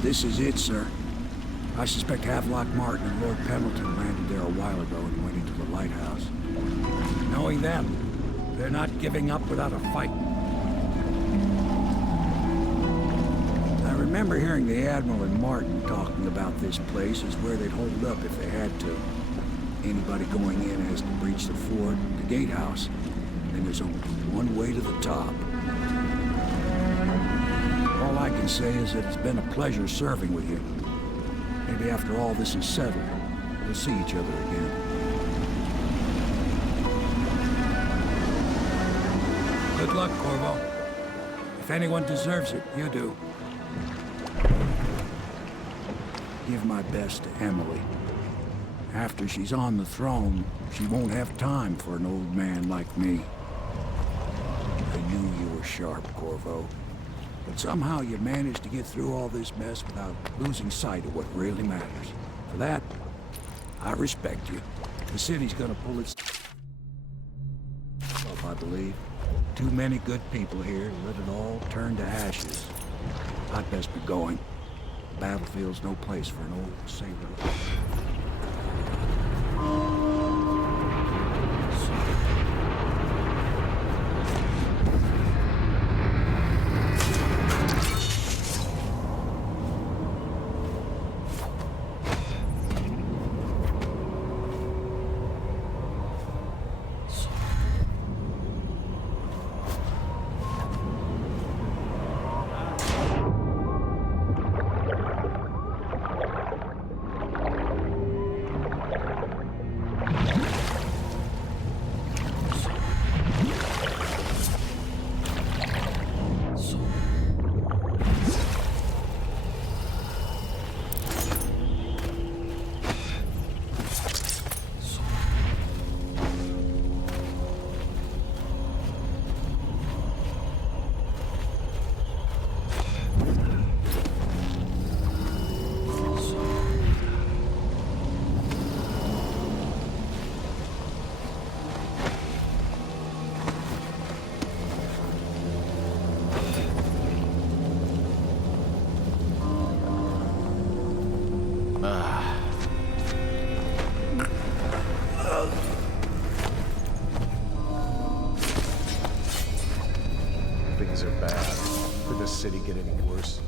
This is it, sir. I suspect Havelock Martin and Lord Pendleton landed there a while ago and went into the lighthouse. Knowing them, they're not giving up without a fight. I remember hearing the Admiral and Martin talking about this place as where they'd hold up if they had to. Anybody going in has to breach the fort, the gatehouse, and there's only one way to the top. All I can say is that it's been a pleasure serving with you. Maybe after all this is settled, we'll see each other again. Good luck, Corvo. If anyone deserves it, you do. Give my best to Emily. After she's on the throne, she won't have time for an old man like me. I knew you were sharp, Corvo. But somehow you managed to get through all this mess without losing sight of what really matters. For that, I respect you. The city's gonna pull its up, I believe. Too many good people here to let it all turn to ashes. I'd best be going. The battlefield's no place for an old sailor. Things are bad. Could this city get any worse?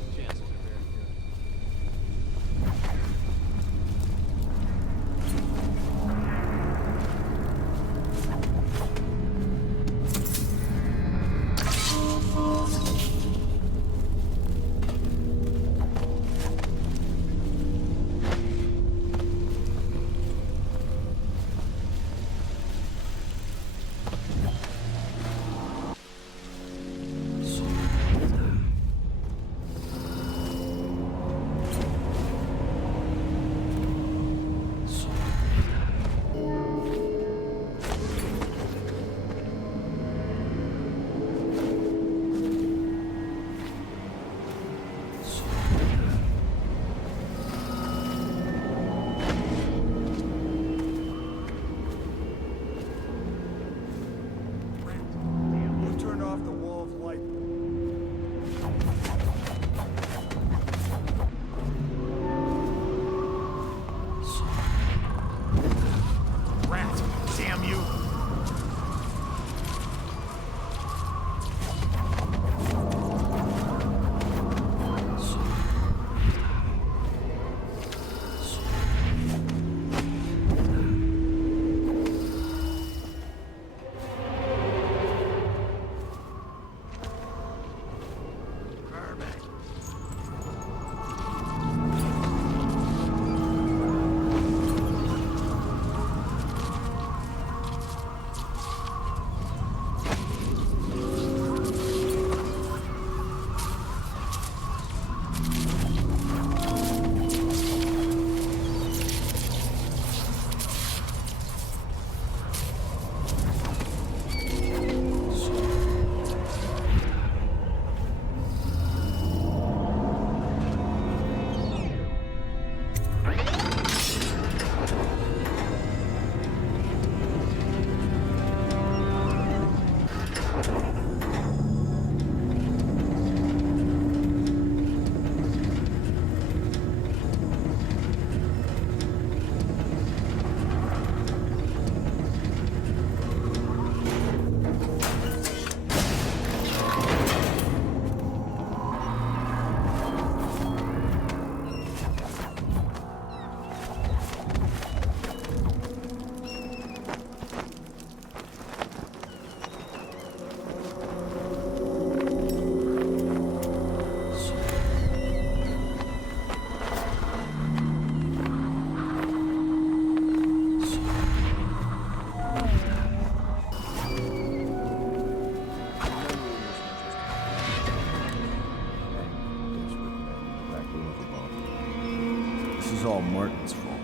was all Martin's fault.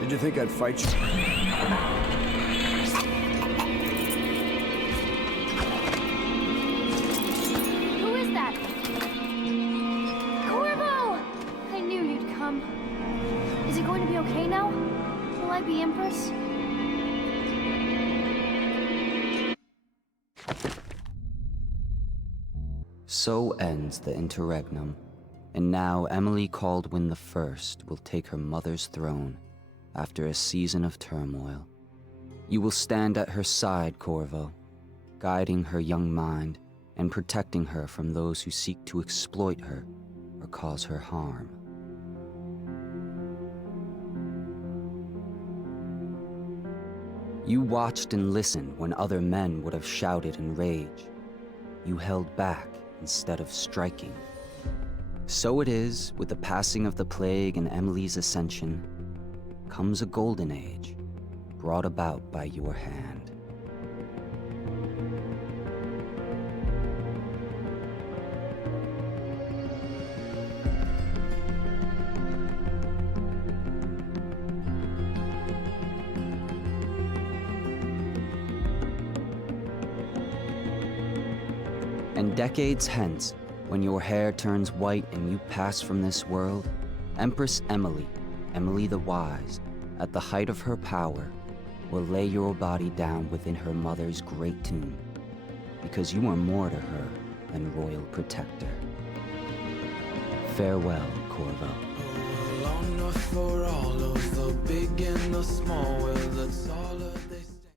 Did you think I'd fight you? Who is that? Corvo! I knew you'd come. Is it going to be okay now? Will I be Empress? So ends the interregnum, and now Emily Caldwin I will take her mother's throne after a season of turmoil. You will stand at her side, Corvo, guiding her young mind and protecting her from those who seek to exploit her or cause her harm. You watched and listened when other men would have shouted in rage. You held back instead of striking. So it is, with the passing of the plague and Emily's ascension, comes a golden age, brought about by your hand. And decades hence, when your hair turns white and you pass from this world, Empress Emily, Emily the Wise, at the height of her power, will lay your body down within her mother's great tomb, because you are more to her than royal protector. Farewell, Corvo. Long enough for all of the big and the small, well, it's all of